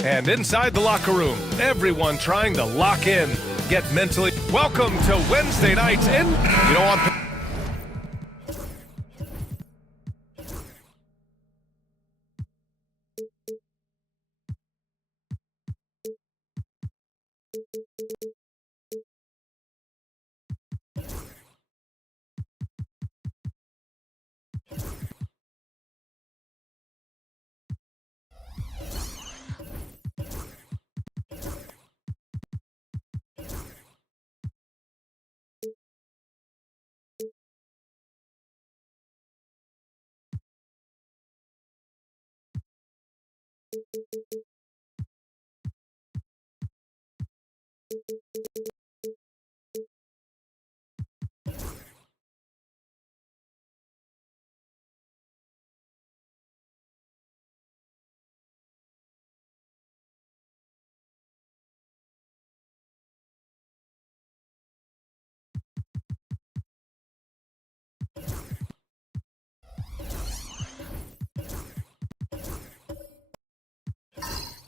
And inside the locker room, everyone trying to lock in, get mentally. Welcome to Wednesday nights in. You know what?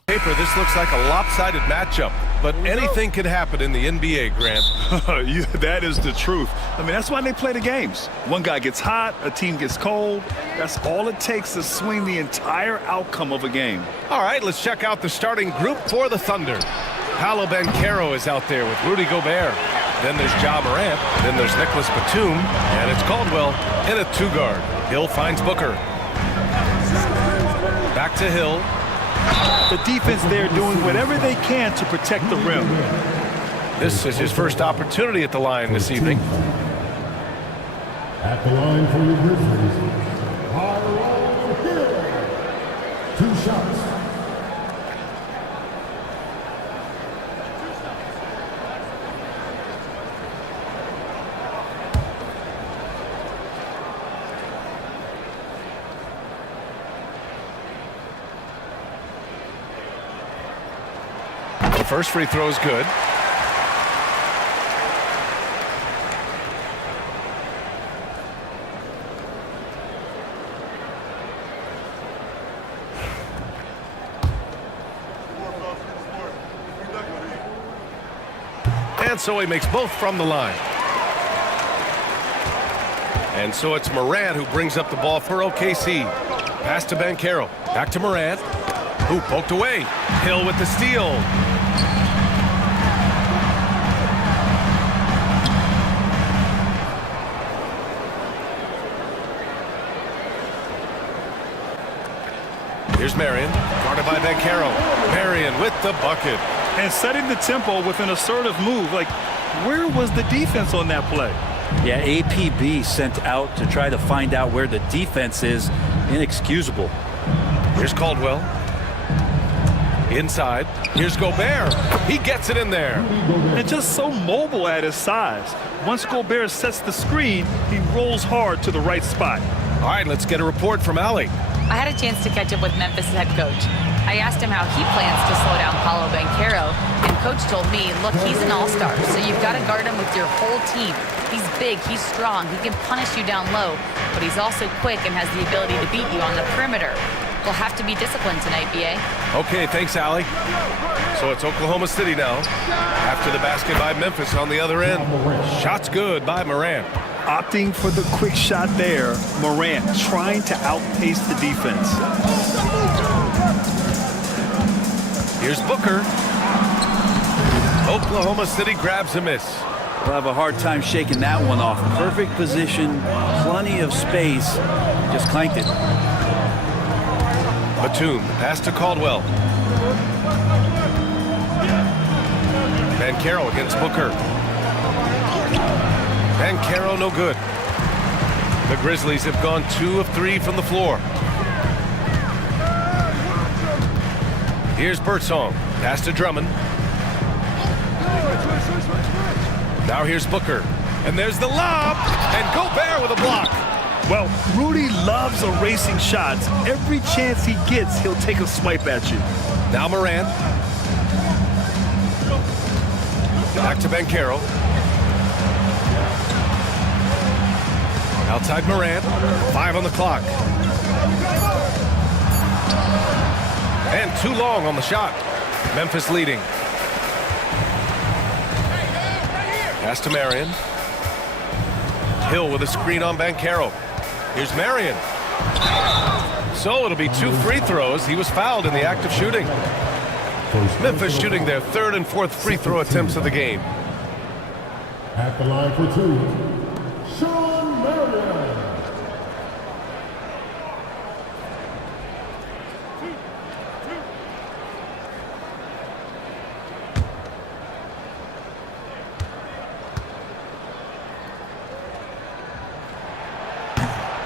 Paper, this looks like a lopsided matchup, but anything can happen in the NBA, Grant. Yeah, that is the truth. I mean, that's why they play the games. One guy gets hot, a team gets cold. That's all it takes to swing the entire outcome of a game. All right, let's check out the starting group for the Thunder. Paolo Banchero is out there with Rudy Gobert. Then there's Ja Morant. Then there's Nicholas Batum. And it's Caldwell in a two-guard. Hill finds Booker. Back to Hill. The defense there doing whatever they can to protect the rim. This is his first opportunity at the line this evening. At the line for the Grizzlies, Paolo Hill. 2 shots. First free throw is good. And so he makes both from the line. And so it's Morant who brings up the ball for OKC. Pass to Banchero. Back to Morant, who poked away. Hill with the steal. Here's Marion, guarded by Banchero. Marion with the bucket. And setting the tempo with an assertive move. Like, where was the defense on that play? Yeah, APB sent out to try to find out where the defense is. Inexcusable. Here's Caldwell. Inside. Here's Gobert. He gets it in there. And just so mobile at his size. Once Gobert sets the screen, he rolls hard to the right spot. All right, let's get a report from Allie. I had a chance to catch up with Memphis' head coach. I asked him how he plans to slow down Paolo Banchero, and coach told me, look, he's an all-star, so you've got to guard him with your whole team. He's big, he's strong, he can punish you down low, but he's also quick and has the ability to beat you on the perimeter. We'll have to be disciplined tonight, B.A. Okay, thanks, Allie. So it's Oklahoma City now. After the basket by Memphis on the other end. Shot's good by Morant. Opting for the quick shot there. Morant trying to outpace the defense. Here's Booker. Oklahoma City grabs a miss. We'll have a hard time shaking that one off. Perfect position, plenty of space. Just clanked it. Batum, pass to Caldwell. Banchero against Booker. Banchero no good. The Grizzlies have gone 2 of 3 from the floor. Here's Birdsong. Pass to Drummond. Now here's Booker. And there's the lob. And Gobert with a block. Well, Rudy loves erasing shots. Every chance he gets, he'll take a swipe at you. Now Morant. Back to Banchero. Outside Morant. 5 on the clock. And too long on the shot. Memphis leading. Pass to Marion. Hill with a screen on Banchero. Here's Marion. So it'll be 2 free throws. He was fouled in the act of shooting. Memphis shooting their 3rd and 4th free throw attempts of the game. At the line for 2, Shawn Marion.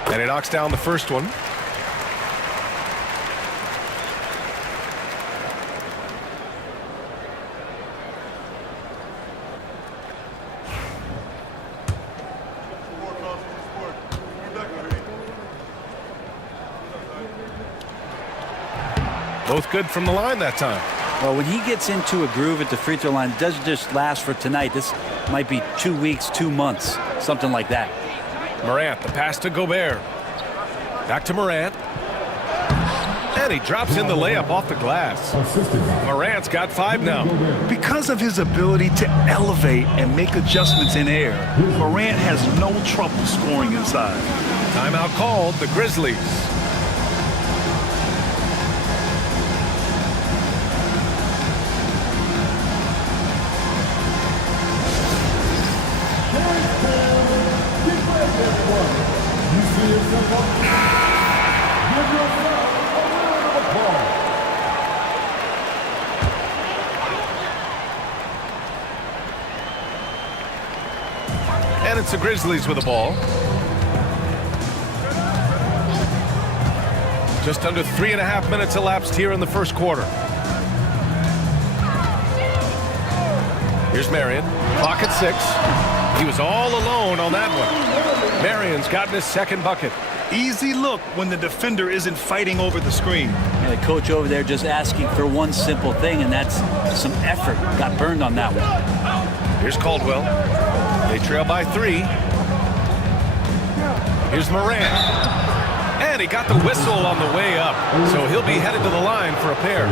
And he knocks down the first one. Both good from the line that time. Well, when he gets into a groove at the free throw line, it doesn't just last for tonight. This might be 2 weeks, 2 months, something like that. Morant, the pass to Gobert. Back to Morant. And he drops in the layup off the glass. Morant's got 5 now. Because of his ability to elevate and make adjustments in air, Morant has no trouble scoring inside. Timeout called, the Grizzlies. And it's the Grizzlies with the ball. Just under 3.5 minutes elapsed here in the first quarter. Here's Marion. Clock at 6. He was all alone on that one. Marion's gotten his 2nd bucket. Easy look when the defender isn't fighting over the screen. And the coach over there just asking for one simple thing, and that's some effort. Got burned on that one. Here's Caldwell. They trail by 3. Here's Morant. And he got the whistle on the way up. So he'll be headed to the line for a pair.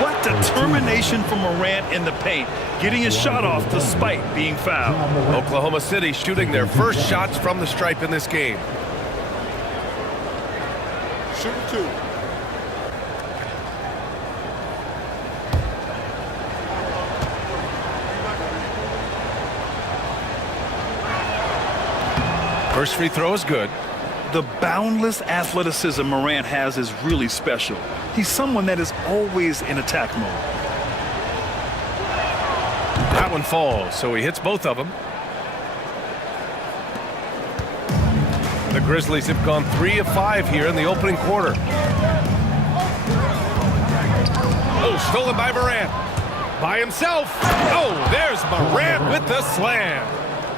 What determination from Morant in the paint, getting his shot off despite being fouled. Oklahoma City shooting their first shots from the stripe in this game. Shooting 2. First free throw is good. The boundless athleticism Morant has is really special. He's someone that is always in attack mode. That one falls, so he hits both of them. The Grizzlies have gone 3 of 5 here in the opening quarter. Oh, stolen by Morant. By himself. Oh, there's Morant with the slam.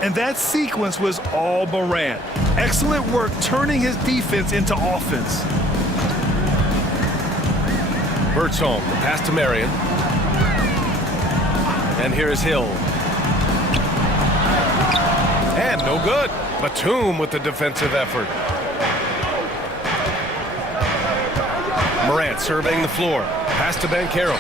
And that sequence was all Morant. Excellent work turning his defense into offense. Birdsong, the pass to Marion. And here's Hill. And no good. Batum with the defensive effort. Morant surveying the floor. Pass to Banchero.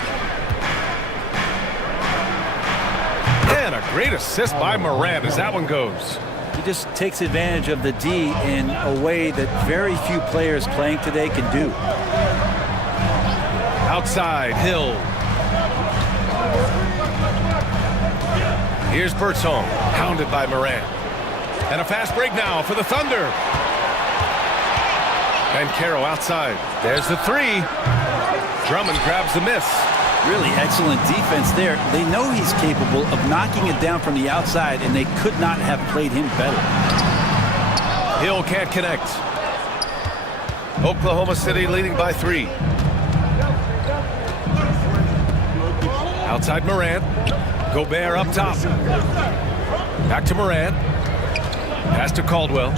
And a great assist by Morant as that one goes. He just takes advantage of the D in a way that very few players playing today can do. Outside, Hill. Here's Birdsong, hounded by Morant. And a fast break now for the Thunder. Banchero outside. There's the three. Drummond grabs the miss. Really excellent defense there. They know he's capable of knocking it down from the outside, and they could not have played him better. Hill can't connect. Oklahoma City leading by 3. Outside Morant. Gobert up top. Back to Morant. Pass to Caldwell.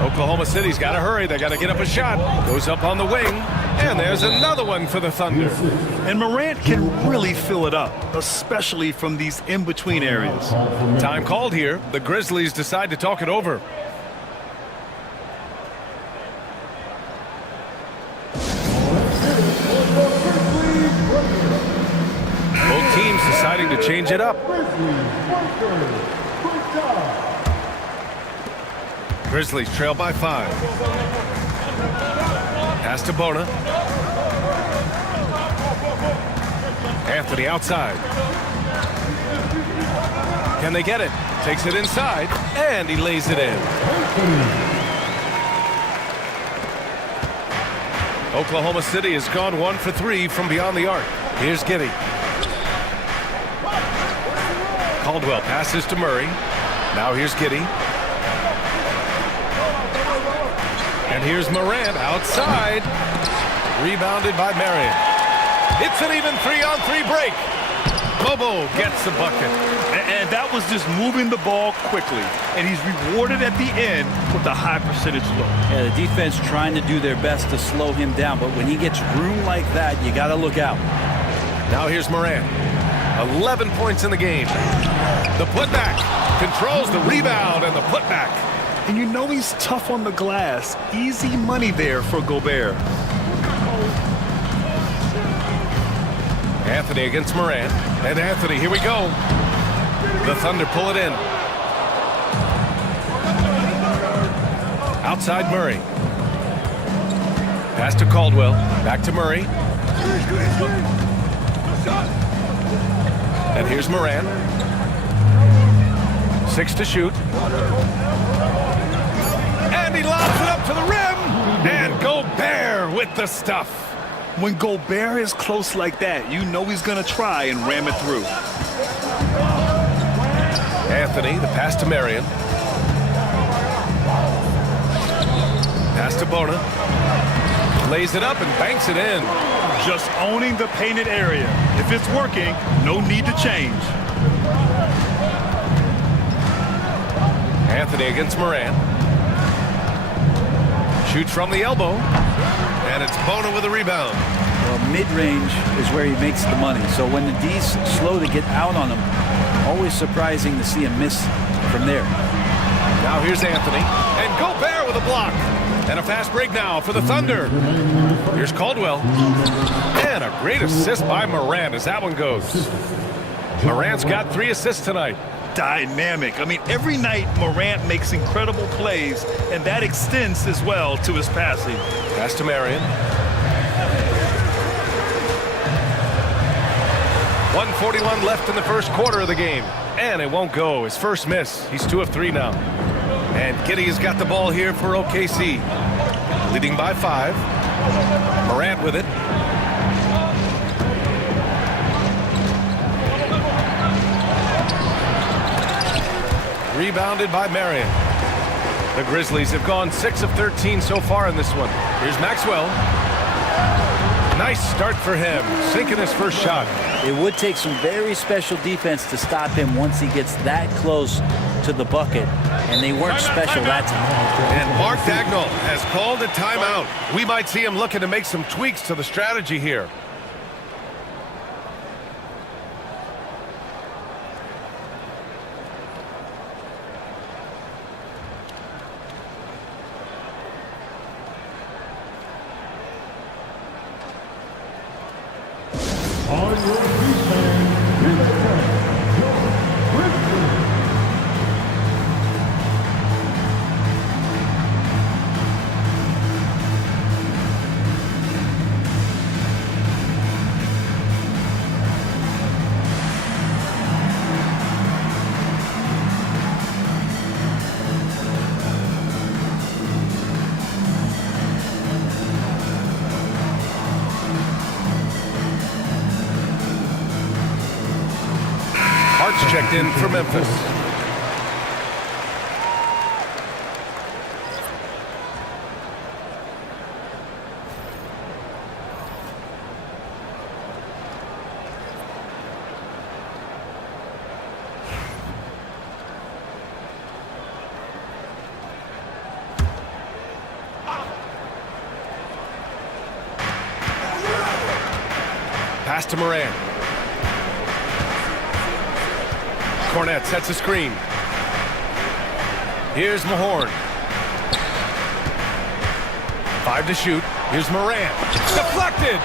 Oklahoma City's got to hurry. They got to get up a shot. Goes up on the wing. And there's another one for the Thunder. And Morant can really fill it up, especially from these in-between areas. Time called here. The Grizzlies decide to talk it over. Both teams deciding to change it up. Grizzlies trail by 5. Pass to Bona. Anthony outside. Can they get it? Takes it inside, and he lays it in. Oklahoma City has gone 1 for 3 from beyond the arc. Here's Giddey. Caldwell passes to Murray. Now here's Giddey. And here's Morant outside. Rebounded by Marion. It's an even 3-on-3 break. Bobo gets the bucket. And that was just moving the ball quickly. And he's rewarded at the end with a high percentage look. Yeah, the defense trying to do their best to slow him down. But when he gets room like that, you got to look out. Now here's Morant. 11 points in the game. The putback. Controls the rebound and the putback. And you know he's tough on the glass. Easy money there for Gobert. Anthony against Morant. And Anthony, here we go. The Thunder pull it in. Outside Murray. Pass to Caldwell. Back to Murray. And here's Morant. 6 to shoot. And he lobs it up to the rim. And Gobert with the stuff. When Gobert is close like that, you know he's going to try and ram it through. Anthony, the pass to Marion. Pass to Bona. Lays it up and banks it in. Just owning the painted area. If it's working, no need to change. Anthony against Morant. Shoots from the elbow. And it's Bona with a rebound. Well, mid-range is where he makes the money. So when the D's slow to get out on him, always surprising to see him miss from there. Now here's Anthony. And Gobert with a block. And a fast break now for the Thunder. Here's Caldwell. And a great assist by Morant as that one goes. Morant's got 3 assists tonight. Dynamic. I mean, every night Morant makes incredible plays, and that extends as well to his passing. Pass to Marion. 1:41 left in the first quarter of the game. And it won't go. His first miss. He's 2 of 3 now. And Giddey has got the ball here for OKC. Leading by 5. Morant with it. Rebounded by Marion. The Grizzlies have gone 6 of 13 so far in this one. Here's Maxwell. Nice start for him, sinking his first shot. It would take some very special defense to stop him once he gets that close to the bucket, and they weren't special that time. And Mark Daigneault has called a timeout. We might see him looking to make some tweaks to the strategy here. On your feet, man. Here they come. Your Grizzlies. Hart's checked in for Memphis. Pass to Morant. Cornette sets a screen. Here's Mahorn. 5 to shoot. Here's Morant. Deflected.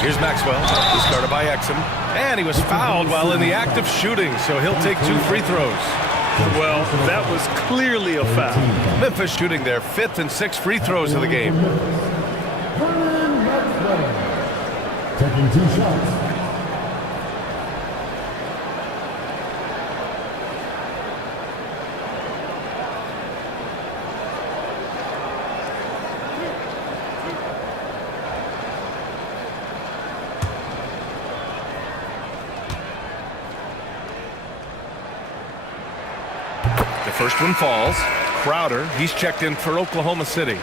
Here's Maxwell. Discarded by Exum. And he was fouled while in the act of shooting, so he'll take 2 free throws. Well, that was clearly a foul. Memphis shooting their 5th and 6th free throws of the game. Taking 2 shots. The first one falls. Crowder, he's checked in for Oklahoma City.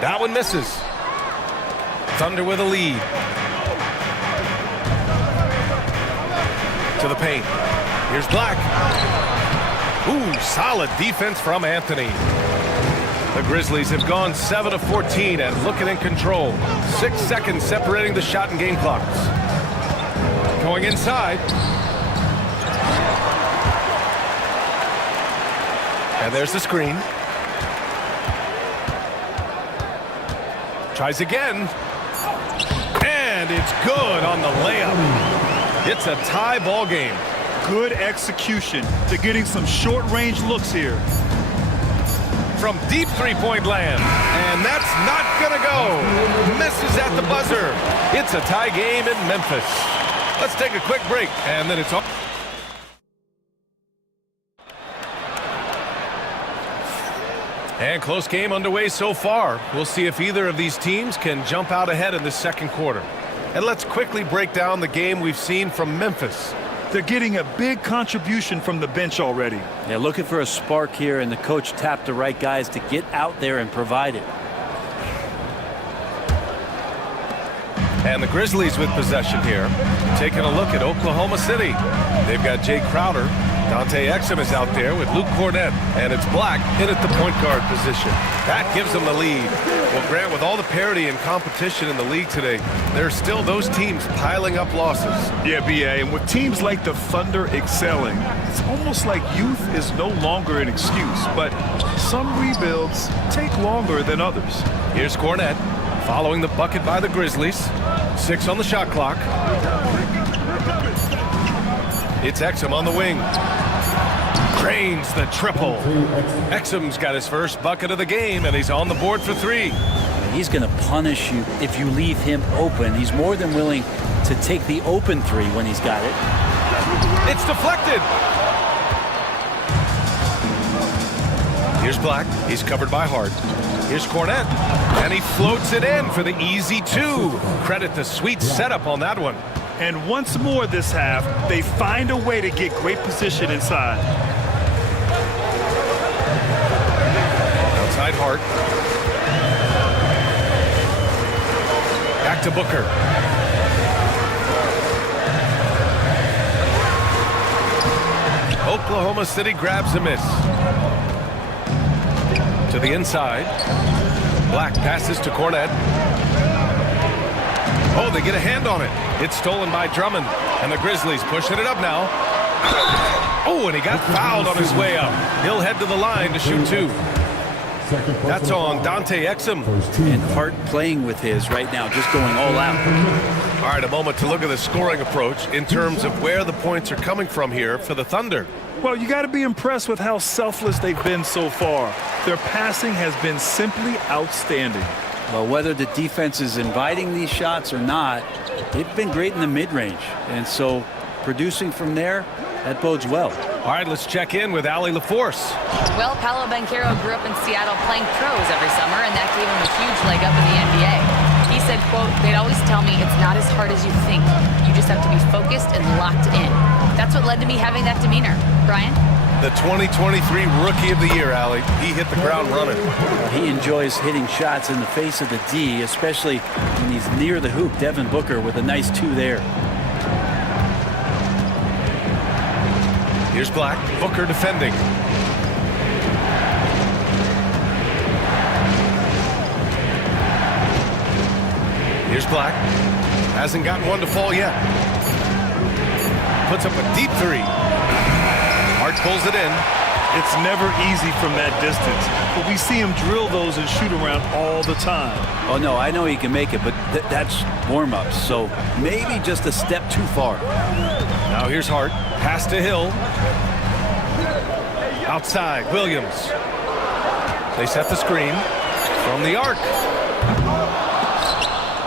That one misses. Thunder with a lead. To the paint. Here's Black. Ooh, solid defense from Anthony. The Grizzlies have gone 7 of 14 and looking in control. 6 seconds separating the shot and game clocks. Going inside. And there's the screen. Tries again. And it's good on the layup. It's a tie ball game. Good execution. They're getting some short-range looks here. From deep three-point land. And that's not going to go. Misses at the buzzer. It's a tie game in Memphis. Let's take a quick break, and then it's off. And close game underway so far. We'll see if either of these teams can jump out ahead in the second quarter. And let's quickly break down the game we've seen from Memphis. They're getting a big contribution from the bench already. They're looking for a spark here, and the coach tapped the right guys to get out there and provide it. And the Grizzlies with possession here. Taking a look at Oklahoma City. They've got Jay Crowder. Dante Exum is out there with Luke Cornett, and it's Black in at the point guard position. That gives them the lead. Well, Grant, with all the parity and competition in the league today, there are still those teams piling up losses. Yeah, B.A., and with teams like the Thunder excelling, it's almost like youth is no longer an excuse, but some rebuilds take longer than others. Here's Cornett following the bucket by the Grizzlies. 6 on the shot clock. It's Exum on the wing. Drains the triple. Exum's got his first bucket of the game, and he's on the board for 3. He's going to punish you if you leave him open. He's more than willing to take the open 3 when he's got it. It's deflected. Here's Black. He's covered by Hart. Here's Cornett, and he floats it in for the easy 2. Credit the sweet setup on that one. And once more this half, they find a way to get great position inside. Outside Hart. Back to Booker. Oklahoma City grabs a miss. To the inside. Black passes to Cornett. Oh, they get a hand on it. It's stolen by Drummond. And the Grizzlies pushing it up now. Oh, and he got fouled on his way up. He'll head to the line to shoot 2. That's on Dante Exum. And Hart playing with his right now, just going all out. All right, a moment to look at the scoring approach in terms of where the points are coming from here for the Thunder. Well, you got to be impressed with how selfless they've been so far. Their passing has been simply outstanding. Well, whether the defense is inviting these shots or not, they've been great in the mid-range. And so producing from there, that bodes well. All right, let's check in with Allie LaForce. Well, Paolo Banchero grew up in Seattle playing pros every summer, and that gave him a huge leg up in the NBA. He said, quote, they'd always tell me it's not as hard as you think. You just have to be focused and locked in. That's what led to me having that demeanor. Brian? The 2023 Rookie of the Year, Allie. He hit the ground running. He enjoys hitting shots in the face of the D, especially when he's near the hoop. Devin Booker with a nice 2 there. Here's Black. Booker defending. Here's Black. Hasn't gotten one to fall yet. Puts up a deep 3. Hart pulls it in. It's never easy from that distance, but we see him drill those and shoot around all the time. Oh, no, I know he can make it, but that's warm-ups, so maybe just a step too far. Now here's Hart. Pass to Hill. Outside, Williams. They set the screen from the arc.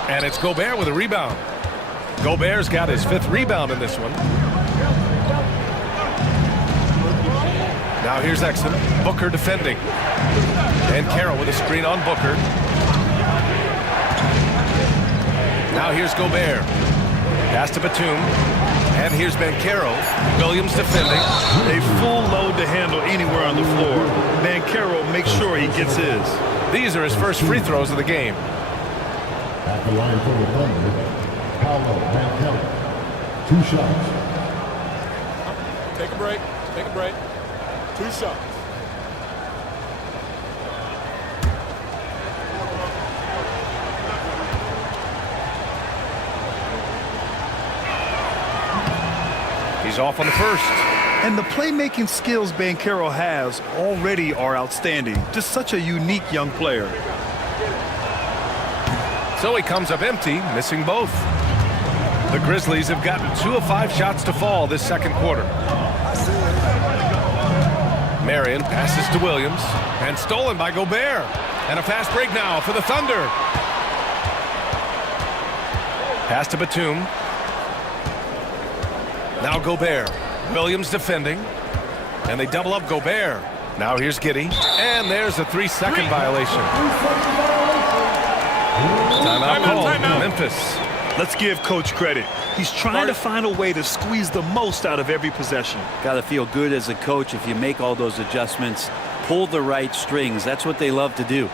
And it's Gobert with a rebound. Gobert's got his 5th rebound in this one. Now here's Exum. Booker defending. And Carroll with a screen on Booker. Now here's Gobert. Pass to Batum. And here's Banchero. Williams defending. A full load to handle anywhere on the floor. Banchero makes sure he gets his. These are his first free throws of the game. At the line for the Thunder, Paolo Banchero. 2 shots. Take a break. Take a break. 2 shots. He's off on the first. And the playmaking skills Banchero has already are outstanding. Just such a unique young player. So he comes up empty, missing both. The Grizzlies have gotten 2 of 5 shots to fall this second quarter. Marion passes to Williams, and stolen by Gobert. And a fast break now for the Thunder. Pass to Batum. Now Gobert. Williams defending. And they double up Gobert. Now here's Giddey. And there's a 3-second violation. Timeout called. Memphis. Let's give Coach credit. He's trying to find a way to squeeze the most out of every possession. Got to feel good as a coach if you make all those adjustments, pull the right strings. That's what they love to do.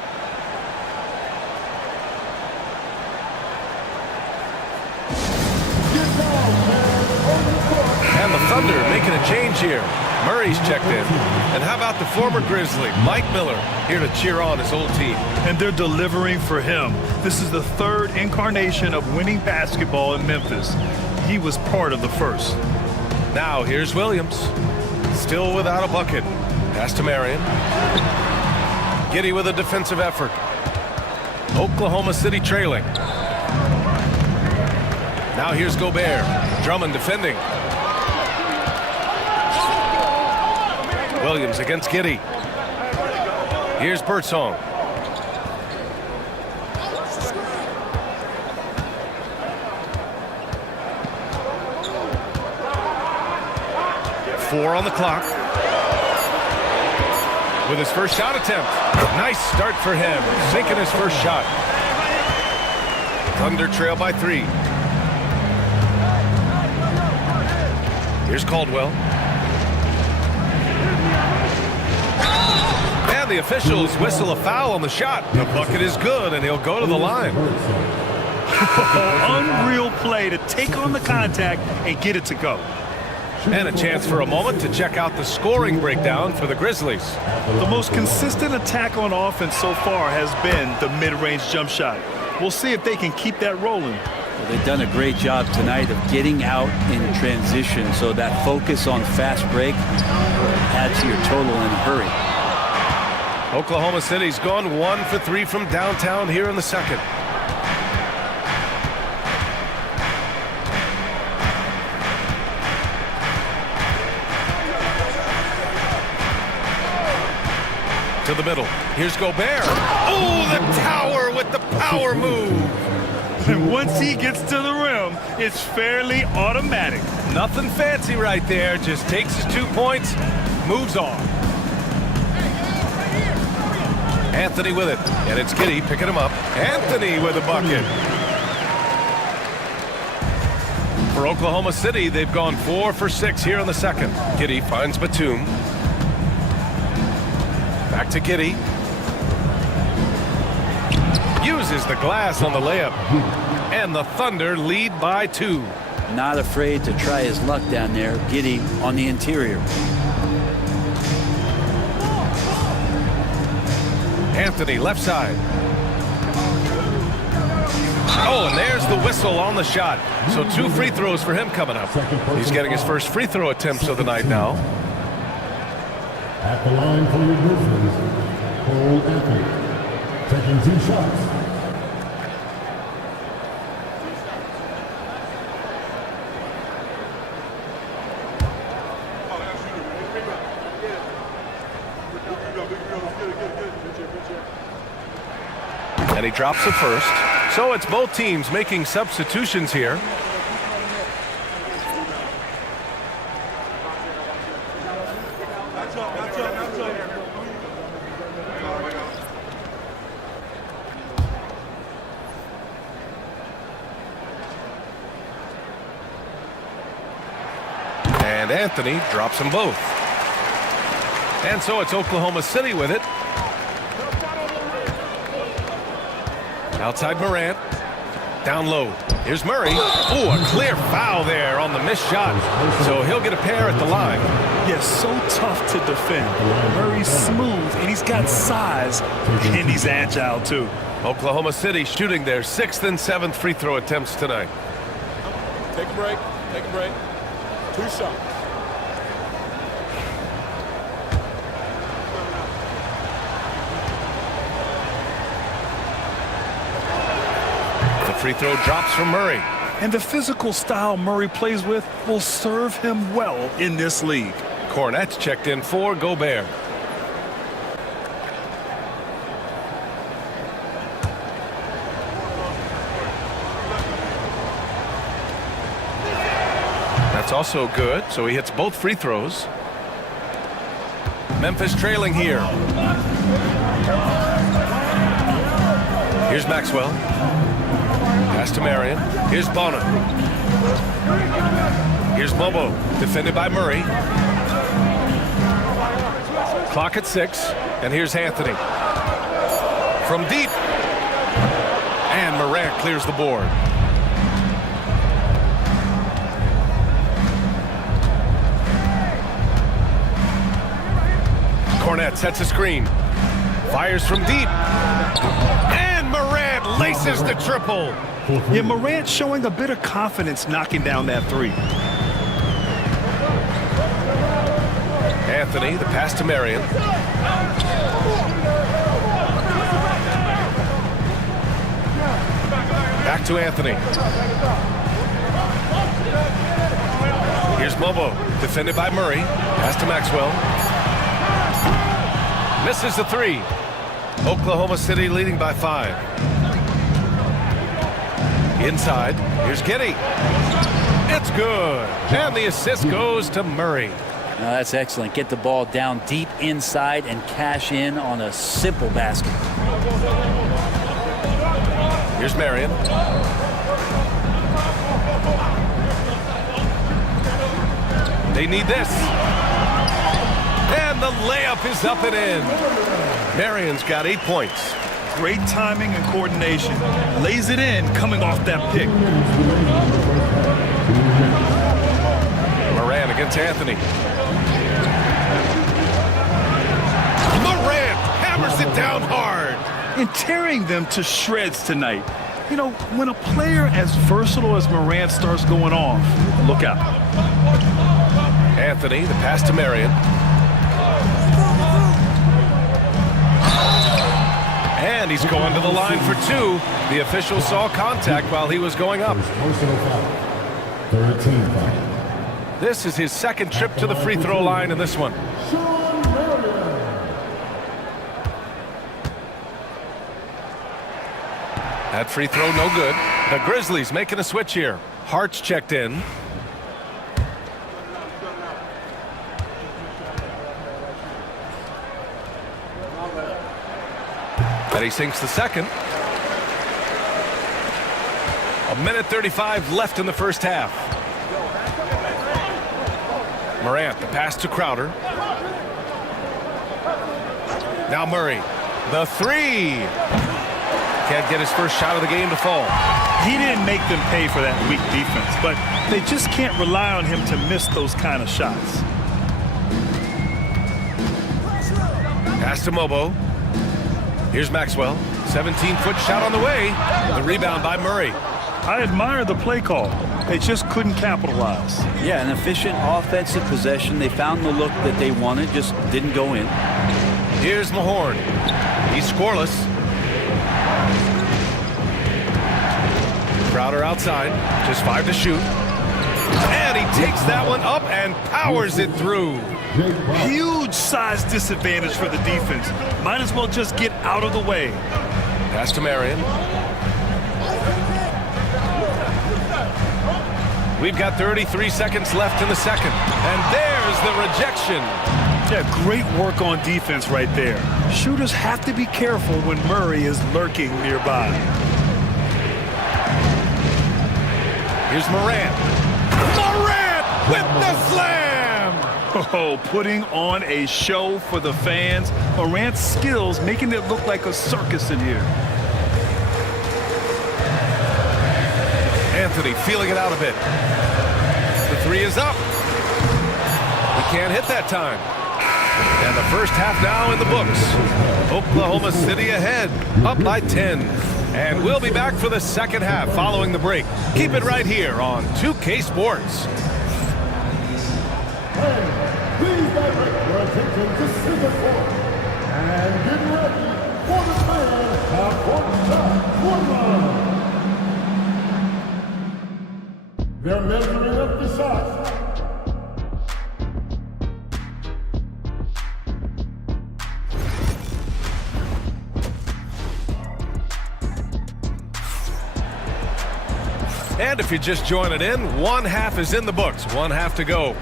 And the Thunder making a change here. Murray's checked in. And how about the former Grizzly, Mike Miller, here to cheer on his old team. And they're delivering for him. This is the third incarnation of winning basketball in Memphis. He was part of the first. Now here's Williams. Still without a bucket. Pass to Marion. Giddey with a defensive effort. Oklahoma City trailing. Now here's Gobert. Drummond defending. Williams against Giddey. Here's Birdsong. Four on the clock. With his first shot attempt. Nice start for him. Sinking his first shot. Thunder trail by 3. Here's Caldwell. And the officials whistle a foul on the shot. The bucket is good, and he'll go to the line. Unreal play to take on the contact and get it to go. And a chance for a moment to check out the scoring breakdown for the Grizzlies. The most consistent attack on offense so far has been the mid-range jump shot. We'll see if they can keep that rolling. Well, they've done a great job tonight of getting out in transition, so that focus on fast break adds to your total in a hurry. Oklahoma City's gone 1 for 3 from downtown here in the second. To the middle. Here's Gobert. Oh, the tower with the power move. And once he gets to the rim, it's fairly automatic. Nothing fancy right there. Just takes his 2 points, moves on. Anthony with it. And it's Giddey picking him up. Anthony with a bucket. For Oklahoma City, they've gone 4 for 6 here in the second. Giddey finds Batum. Back to Giddey. Uses the glass on the layup. And the Thunder lead by 2. Not afraid to try his luck down there. Giddey on the interior. Anthony left side. Oh, and there's the whistle on the shot. So 2 free throws for him coming up. He's getting his first free throw attempts of the night now. At the line for your Grizzlies, Cole Anthony, taking 2 shots. And he drops it first. So it's both teams making substitutions here. And Anthony drops them both. And so it's Oklahoma City with it. Outside Morant. Down low. Here's Murray. Oh, a clear foul there on the missed shot. So he'll get a pair at the line. Yes, so tough to defend. Murray's smooth, and he's got size, and he's agile, too. Oklahoma City shooting their 6th and 7th free throw attempts tonight. Take a break. Take a break. 2 shots. The free throw drops from Murray. And the physical style Murray plays with will serve him well in this league. Cornette's checked in for Gobert. That's also good, so he hits both free throws. Memphis trailing here. Here's Maxwell. Pass to Marion. Here's Bona. Here's Bobo, defended by Murray. Clock at 6, and here's Anthony. From deep. And Morant clears the board. Barnett sets a screen. Fires from deep. And Morant laces the triple. Yeah, Morant showing a bit of confidence knocking down that three. Anthony, the pass to Marion. Back to Anthony. Here's Mobo, defended by Murray. Pass to Maxwell. Misses the three. Oklahoma City leading by 5. Inside, here's Giddey. It's good. And the assist goes to Murray. That's excellent. Get the ball down deep inside and cash in on a simple basket. Here's Marion. They need this. And the layup is up and in. Marion's got 8 points. Great timing and coordination. Lays it in coming off that pick. Morant against Anthony. Morant hammers it down hard. And tearing them to shreds tonight. You know, when a player as versatile as Morant starts going off, look out. Anthony, the pass to Marion. And he's going to the line for 2. The official saw contact while he was going up. This is his second trip to the free throw line in this one. That free throw no good. The Grizzlies making a switch here. Hart's checked in. And he sinks the second. 1:35 left in the first half. Morant, the pass to Crowder. Now Murray, the three. Can't get his first shot of the game to fall. He didn't make them pay for that weak defense, but they just can't rely on him to miss those kind of shots. Pass to Mobo. Here's Maxwell. 17-foot shot on the way. The rebound by Murray. I admire the play call. They just couldn't capitalize. Yeah, an efficient offensive possession. They found the look that they wanted, just didn't go in. Here's Mahorn. He's scoreless. Crowder outside. Just 5 to shoot. And he takes that one up and powers it through. Huge size disadvantage for the defense. Might as well just get out of the way. Pass to Marion. We've got 33 seconds left in the second. And there's the rejection. Yeah, great work on defense right there. Shooters have to be careful when Murray is lurking nearby. Here's Morant. Morant with the slam! Oh, putting on a show for the fans. Morant's skills making it look like a circus in here. Anthony feeling it out a bit. The three is up. He can't hit that time. And the first half now in the books. Oklahoma City ahead, up by 10. And we'll be back for the second half following the break. Keep it right here on 2K Sports. Please direct your attention to Singapore and get ready for the final half-court shot. They're measuring up the shots. And if you're just joining in, one half is in the books. One half to go.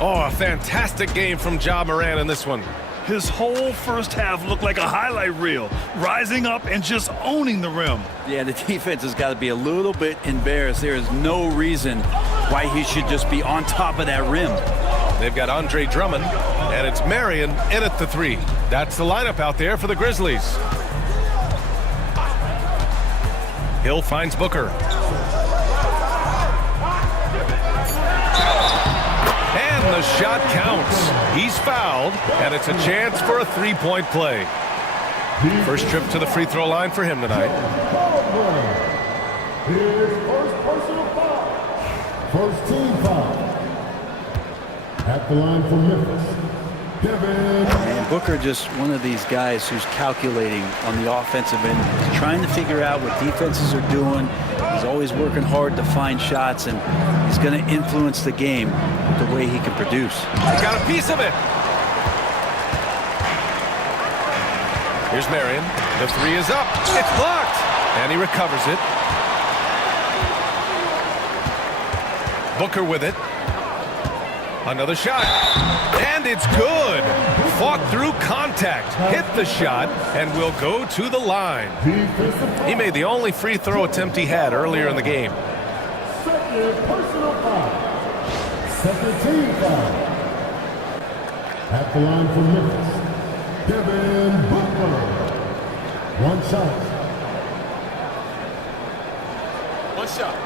Oh, a fantastic game from Ja Morant in this one. His whole first half looked like a highlight reel, rising up and just owning the rim. Yeah, the defense has got to be a little bit embarrassed. There is no reason why he should just be on top of that rim. They've got Andre Drummond, and it's Marion in at the three. That's the lineup out there for the Grizzlies. Hill finds Booker. And the shot counts. He's fouled, and it's a chance for a three-point play. First trip to the free throw line for him tonight. His first personal foul. First team foul. At the line for Memphis, Devin. And Booker just one of these guys who's calculating on the offensive end. He's trying to figure out what defenses are doing. He's always working hard to find shots, and he's going to influence the game with the way he can produce. He got a piece of it. Here's Marion. The three is up. It's blocked. And he recovers it. Booker with it. Another shot. And it's good. Fought through contact. Hit the shot and will go to the line. He made the only free throw attempt he had earlier in the game. Second personal foul. Second team foul. At the line for Memphis, Devin Booker. One shot. One shot.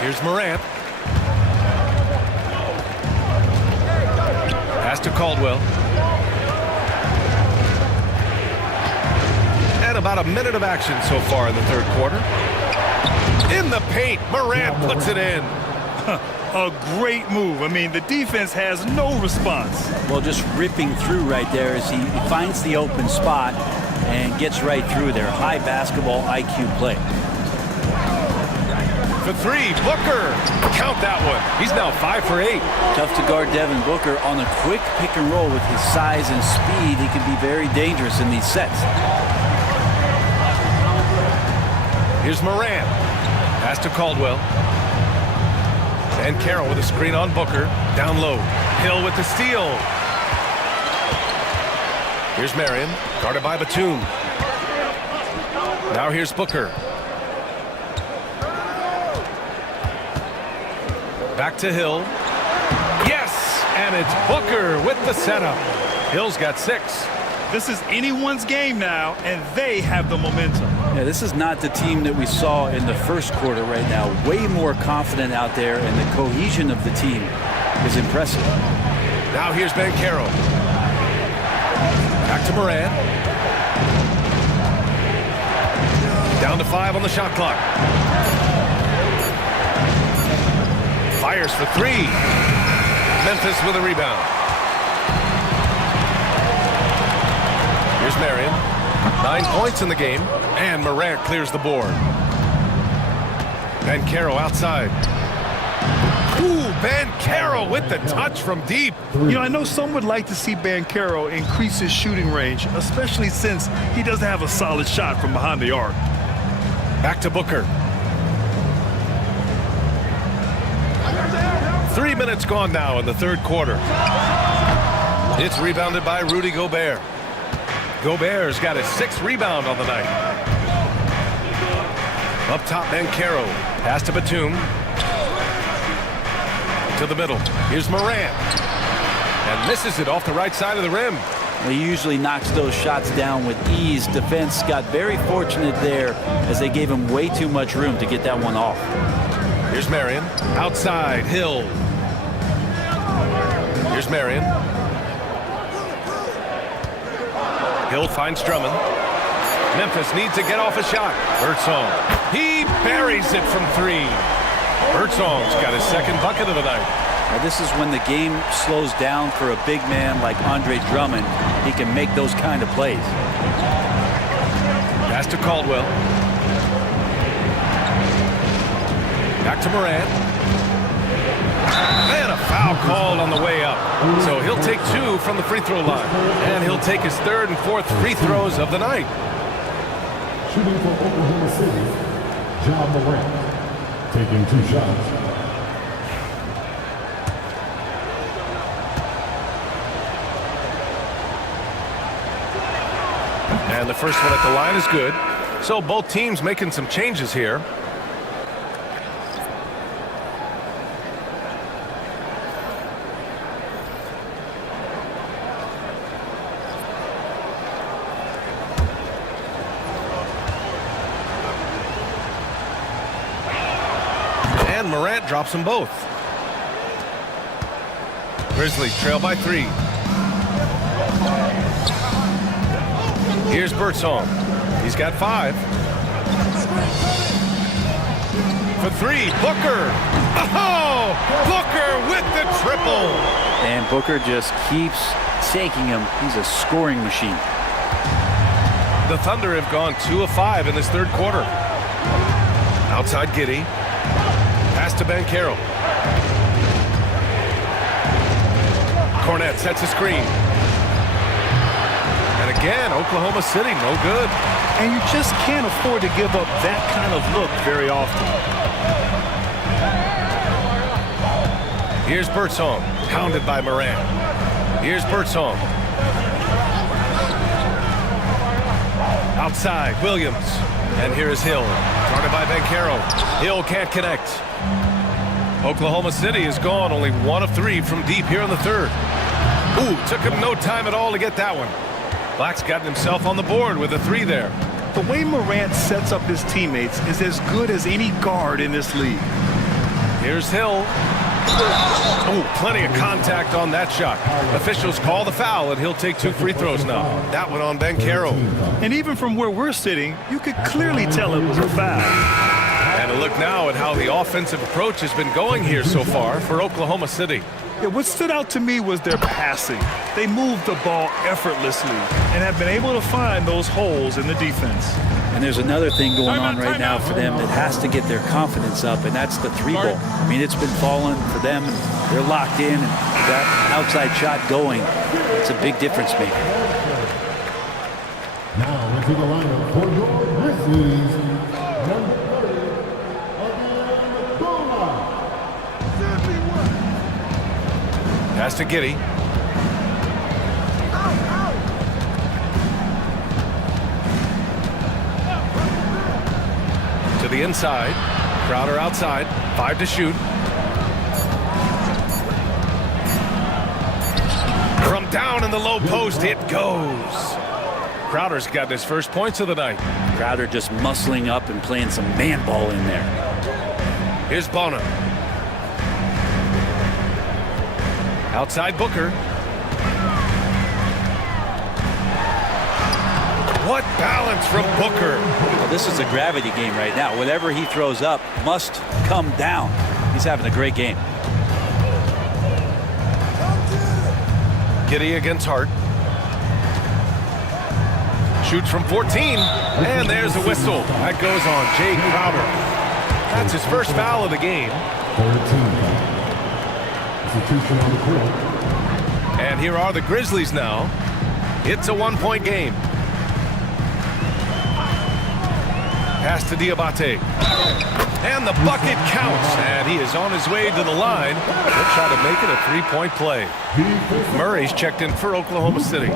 Here's Morant. Pass to Caldwell. And about a minute of action so far in the third quarter. In the paint, Morant puts it in. A great move. I mean, the defense has no response. Well, just ripping through right there as he finds the open spot and gets right through there. High basketball IQ play. For three, Booker. Count that one. He's now 5 for 8. Tough to guard Devin Booker on a quick pick and roll with his size and speed. He can be very dangerous in these sets. Here's Morant. Pass to Caldwell. And Carroll with a screen on Booker. Down low. Hill with the steal. Here's Marion. Guarded by Batum. Now here's Booker. Back to Hill. Yes! And it's Booker with the setup. Hill's got 6. This is anyone's game now, and they have the momentum. Yeah, this is not the team that we saw in the first quarter right now. Way more confident out there, and the cohesion of the team is impressive. Now here's Banchero. Back to Morant. Down to 5 on the shot clock. Fires for 3. Memphis with a rebound. Here's Marion. 9 points in the game, and Morant clears the board. Banchero outside. Ooh, Banchero with the touch from deep. You know, I know some would like to see Banchero increase his shooting range, especially since he doesn't have a solid shot from behind the arc. Back to Booker. 3 minutes gone now in the third quarter. It's rebounded by Rudy Gobert. Gobert's got his 6th rebound on the night. Up top, Banchero. Pass to Batum. To the middle. Here's Morant. And misses it off the right side of the rim. He usually knocks those shots down with ease. Defense got very fortunate there as they gave him way too much room to get that one off. Here's Marion. Outside, Hill. Here's Marion. Hill finds Drummond. Memphis needs to get off a shot. Birdsong. He buries it from 3. Birdsong's got his 2nd bucket of the night. Now this is when the game slows down for a big man like Andre Drummond. He can make those kind of plays. Pass to Caldwell. Back to Morant. And a foul called on the way up. So he'll take 2 from the free throw line. And he'll take his 3rd and 4th free throws of the night. Shooting for Oklahoma City, Ja Morant. Taking 2 shots. And the first one at the line is good. So both teams making some changes here. Morant drops them both. Grizzlies trail by 3. Here's Birdsong. He's got 5. For 3, Booker. Oh, Booker with the triple. And Booker just keeps taking him. He's a scoring machine. The Thunder have gone 2 of 5 in this third quarter. Outside Giddey. Pass to Banchero. Cornet sets a screen. And again, Oklahoma City, no good. And you just can't afford to give up that kind of look very often. Here's Birdsong, pounded by Morant. Here's Birdsong. Outside, Williams. And here is Hill, guarded by Banchero. Hill can't connect. Oklahoma City is gone, only 1 of 3 from deep here in the third. Ooh, took him no time at all to get that one. Black's gotten himself on the board with a 3 there. The way Morant sets up his teammates is as good as any guard in this league. Here's Hill. Oh, plenty of contact on that shot. Officials call the foul, and he'll take 2 free throws now. That one on Banchero. And even from where we're sitting, you could clearly tell it was a foul. And a look now at how the offensive approach has been going here so far for Oklahoma City. Yeah, what stood out to me was their passing. They moved the ball effortlessly and have been able to find those holes in the defense. And there's another thing going on right now for them that has to get their confidence up, and that's the 3-ball. I mean, it's been falling for them. They're locked in, and that outside shot going. It's a big difference maker. Now into the lineup for your Grizzlies, number 30, Abdullah. Pass to Giddey. To the inside. Crowder outside. 5 to shoot. From down in the low post, it goes. Crowder's gotten his first points of the night. Crowder just muscling up and playing some man ball in there. Here's Bonham. Outside Booker. What balance from Booker. Well, this is a gravity game right now. Whatever he throws up must come down. He's having a great game. Giddey against Hart. Shoots from 14. And there's a whistle. That goes on Jay Crowder. That's his first foul of the game. 13. Institution on the court. And here are the Grizzlies now. It's a 1-point game. Pass to Diabate. And the bucket counts. And he is on his way to the line. He'll try to make it a 3-point play. Murray's checked in for Oklahoma City.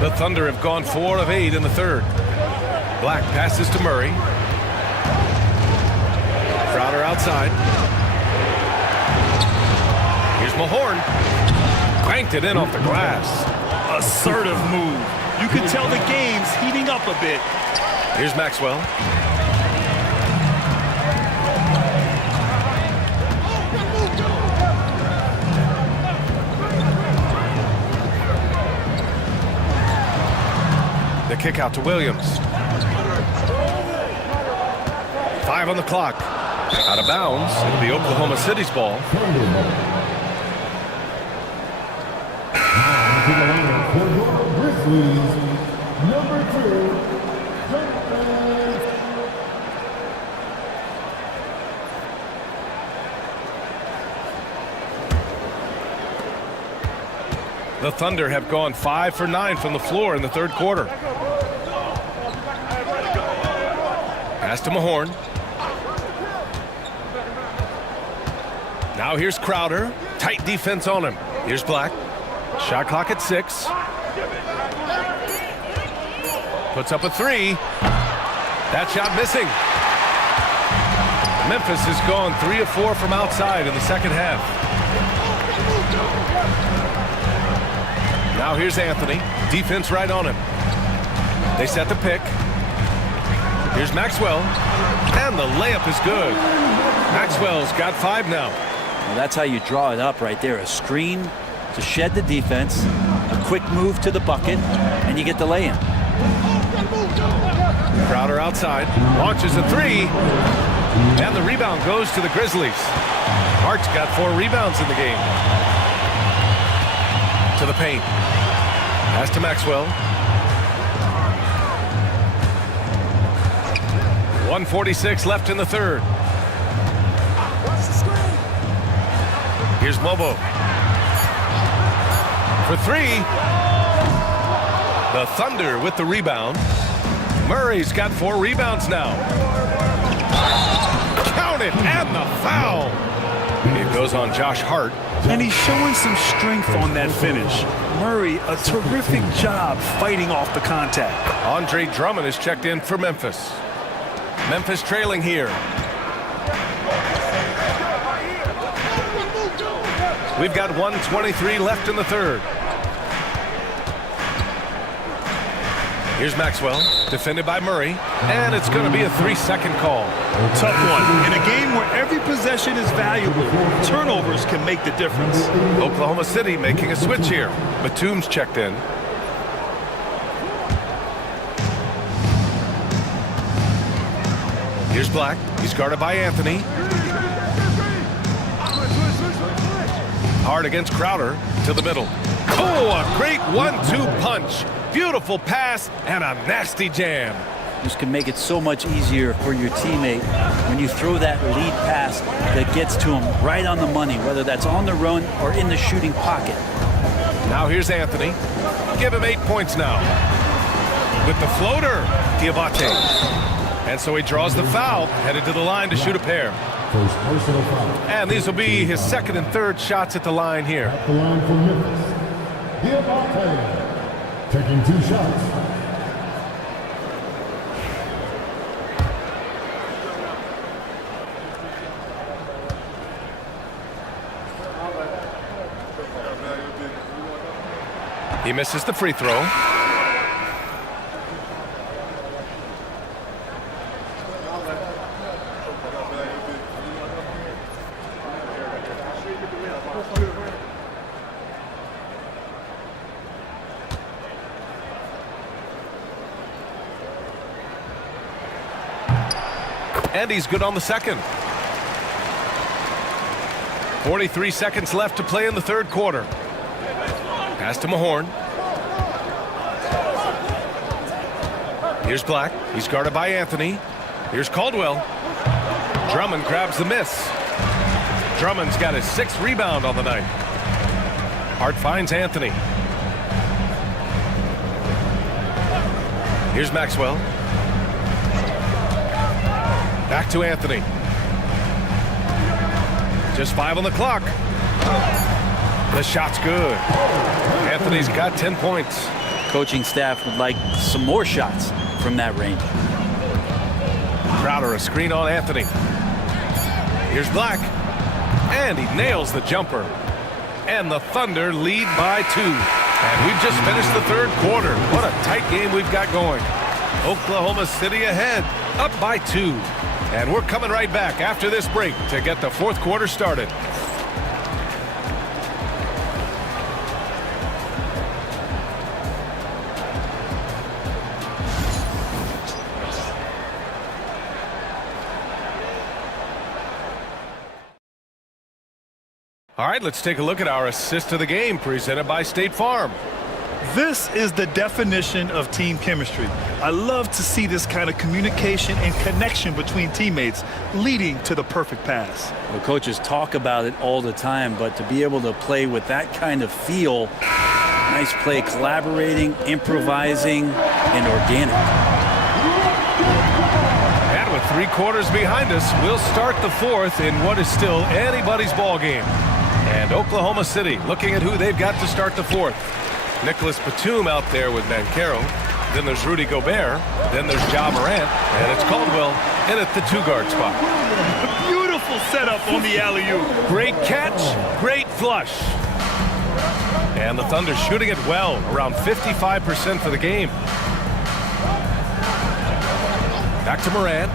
The Thunder have gone 4 of 8 in the third. Black passes to Murray. Crowder outside. Here's Mahorn. Banked it in off the glass. Assertive move. You can tell the game's heating up a bit. Here's Maxwell. The kick out to Williams. 5 on the clock. Out of bounds. It'll be Oklahoma City's ball. To the lineup for your Grizzlies, number 2, The Thunder have gone 5 for 9 from the floor in the third quarter. Pass to Mahorn. Now here's Crowder. Tight defense on him. Here's Black. Shot clock at 6. Puts up a 3. That shot missing. Memphis has gone 3 of 4 from outside in the second half. Now here's Anthony. Defense right on him. They set the pick. Here's Maxwell. And the layup is good. Maxwell's got 5 now. Well, that's how you draw it up right there. A screen to shed the defense, a quick move to the bucket, and you get the lay-in. Crowder outside. Launches a 3. And the rebound goes to the Grizzlies. Hart's got 4 rebounds in the game. To the paint. Pass to Maxwell. 1:46 left in the third. Here's Mobo. For 3. The Thunder with the rebound. Murray's got 4 rebounds now. Count it, and the foul. It goes on Josh Hart. And he's showing some strength on that finish. Murray, a terrific job fighting off the contact. Andre Drummond is checked in for Memphis. Memphis trailing here. We've got 1:23 left in the third. Here's Maxwell, defended by Murray, and it's going to be a 3-second call. Tough one. In a game where every possession is valuable, turnovers can make the difference. Oklahoma City making a switch here. Batum's checked in. Here's Black. He's guarded by Anthony. Hard against Crowder to the middle. Oh, a great 1-2 punch. Beautiful pass and a nasty jam. This can make it so much easier for your teammate when you throw that lead pass that gets to him right on the money, whether that's on the run or in the shooting pocket. Now here's Anthony. Give him 8 points now. With the floater, Diabate. And so he draws the foul, headed to the line to shoot a pair. First personal foul. And these will be his second and third shots at the line here. At the line for Memphis. Diabate taking 2 shots. He misses the free throw. And he's good on the second. 43 seconds left to play in the third quarter. Pass to Mahorn. Here's Black. He's guarded by Anthony. Here's Caldwell. Drummond grabs the miss. Drummond's got his 6th rebound on the night. Hart finds Anthony. Here's Maxwell. Back to Anthony. Just 5 on the clock. The shot's good. Anthony's got 10 points. Coaching staff would like some more shots from that range. Crowder, a screen on Anthony. Here's Black. And he nails the jumper. And the Thunder lead by 2. And we've just finished the third quarter. What a tight game we've got going. Oklahoma City ahead, up by 2. And we're coming right back after this break to get the fourth quarter started. All right, let's take a look at our assist of the game presented by State Farm. This is the definition of team chemistry. I love to see this kind of communication and connection between teammates leading to the perfect pass. Well, coaches talk about it all the time, but to be able to play with that kind of feel, nice play, collaborating, improvising, and organic. And with 3 quarters behind us, we'll start the fourth in what is still anybody's ball game. And Oklahoma City looking at who they've got to start the fourth. Nicholas Batum out there with Banchero. Then there's Rudy Gobert. Then there's Ja Morant. And it's Caldwell in at the 2-guard spot. Beautiful setup on the alley-oop. Great catch, great flush. And the Thunder shooting it well, around 55% for the game. Back to Morant.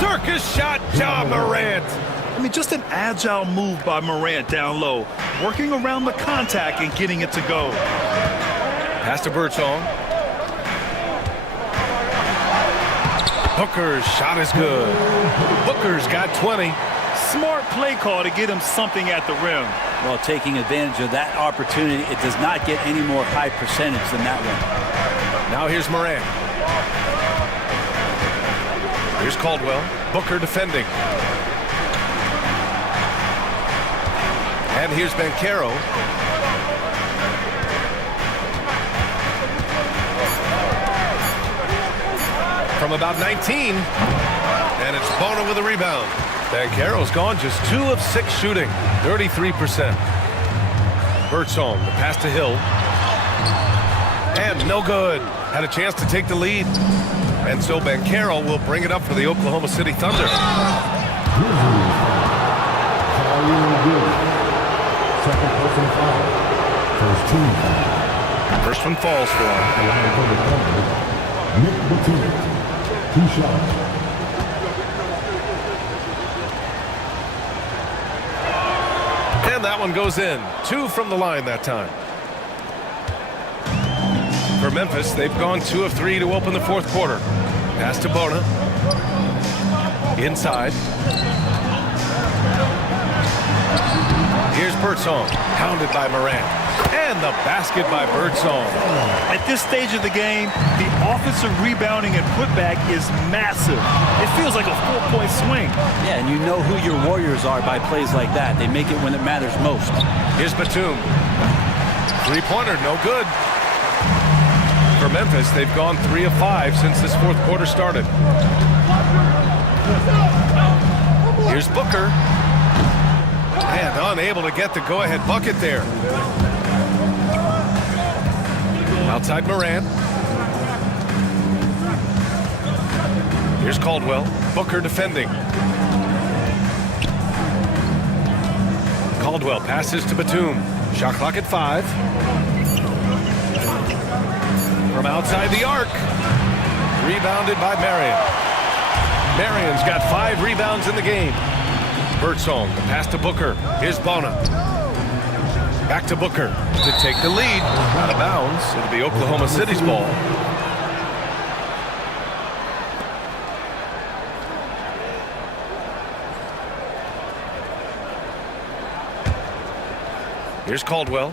Circus shot, Ja Morant. I mean, just an agile move by Morant down low, working around the contact and getting it to go. Pass to Birdsong. Booker's shot is good. Booker's got 20. Smart play call to get him something at the rim. Well, taking advantage of that opportunity, it does not get any more high percentage than that one. Now here's Morant. Here's Caldwell. Booker defending. And here's Banchero. From about 19. And it's Bona with a rebound. Banchero's gone just 2 of 6 shooting. 33%. Birdsong, the pass to Hill. And no good. Had a chance to take the lead. And so Banchero will bring it up for the Oklahoma City Thunder. Second person foul. First team foul. First one falls for him. The line for the Thunder. Nick Batum. 2 shots. And that one goes in. 2 from the line that time. For Memphis, they've gone 2 of 3 to open the fourth quarter. Pass to Bona. Inside. Here's Birdsong, pounded by Morant. And the basket by Birdsong. At this stage of the game, the offensive rebounding and putback is massive. It feels like a 4-point swing. Yeah, and you know who your Warriors are by plays like that. They make it when it matters most. Here's Batum. Three-pointer, no good. For Memphis, they've gone 3 of 5 since this fourth quarter started. Here's Booker. And unable to get the go-ahead bucket there. Outside Morant. Here's Caldwell. Booker defending. Caldwell passes to Batum. Shot clock at 5. From outside the arc. Rebounded by Marion. Marion's got 5 rebounds in the game. Birdsong, the pass to Booker. Here's Bona. Back to Booker to take the lead. Out of bounds. It'll be Oklahoma City's ball. Here's Caldwell.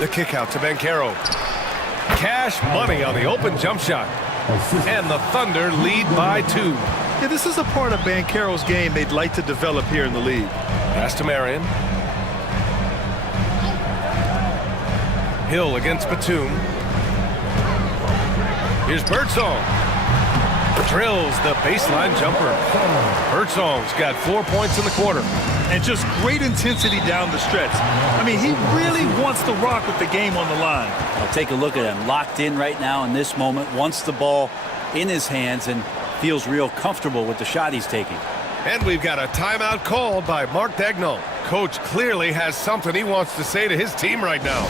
The kick out to Banchero. Cash money on the open jump shot. And the Thunder lead by 2. Yeah, this is a part of Banchero's game they'd like to develop here in the league. Pass to Marion. Hill against Batum. Here's Birdsong. Drills the baseline jumper. Birdsong's got 4 points in the quarter. And just great intensity down the stretch. I mean, he really wants to rock with the game on the line. I'll take a look at him. Locked in right now in this moment. Wants the ball in his hands and feels real comfortable with the shot he's taking. And we've got a timeout called by Mark Daigneault. Coach clearly has something he wants to say to his team right now.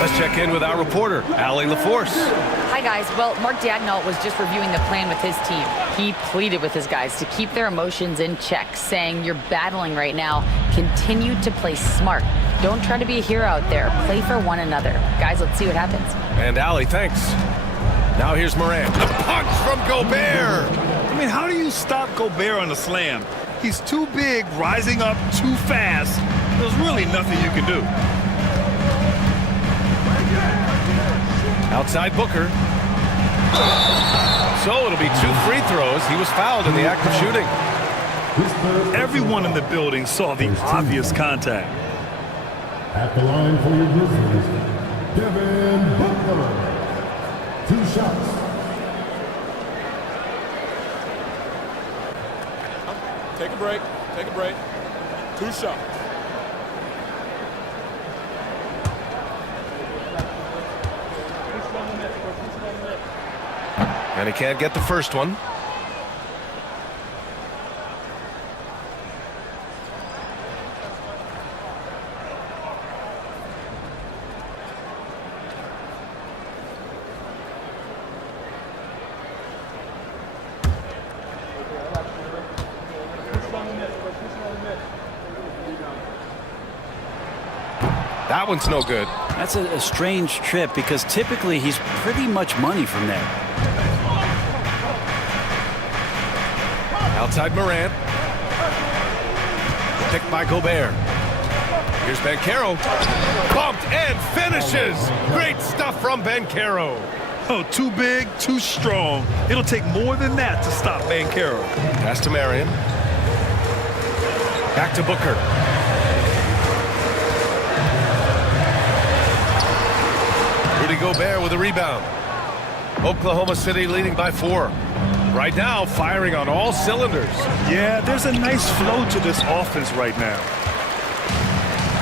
Let's check in with our reporter, Allie LaForce. Hi, guys. Well, Mark Daigneault was just reviewing the plan with his team. He pleaded with his guys to keep their emotions in check, saying, "You're battling right now. Continue to play smart. Don't try to be a hero out there. Play for one another." Guys, let's see what happens. And Allie, thanks. Now here's Morant. The punch from Gobert. I mean, how do you stop Gobert on a slam? He's too big, rising up too fast. There's really nothing you can do. Outside Booker. So it'll be 2 free throws. He was fouled in the act of shooting. Everyone in the building saw the obvious contact. At the line for your Grizzlies, Devin Booker. 2 shots. Take a break. Take a break. 2 shots. And he can't get the first one. That one's no good. That's a strange trip because typically he's pretty much money from there. Outside Morant. Picked by Gobert. Here's Banchero. Bumped and finishes. Great stuff from Banchero. Oh, too big, too strong. It'll take more than that to stop Banchero. Pass to Marion. Back to Booker. Rudy Gobert with a rebound. Oklahoma City leading by 4. Right now, firing on all cylinders. Yeah, there's a nice flow to this offense right now.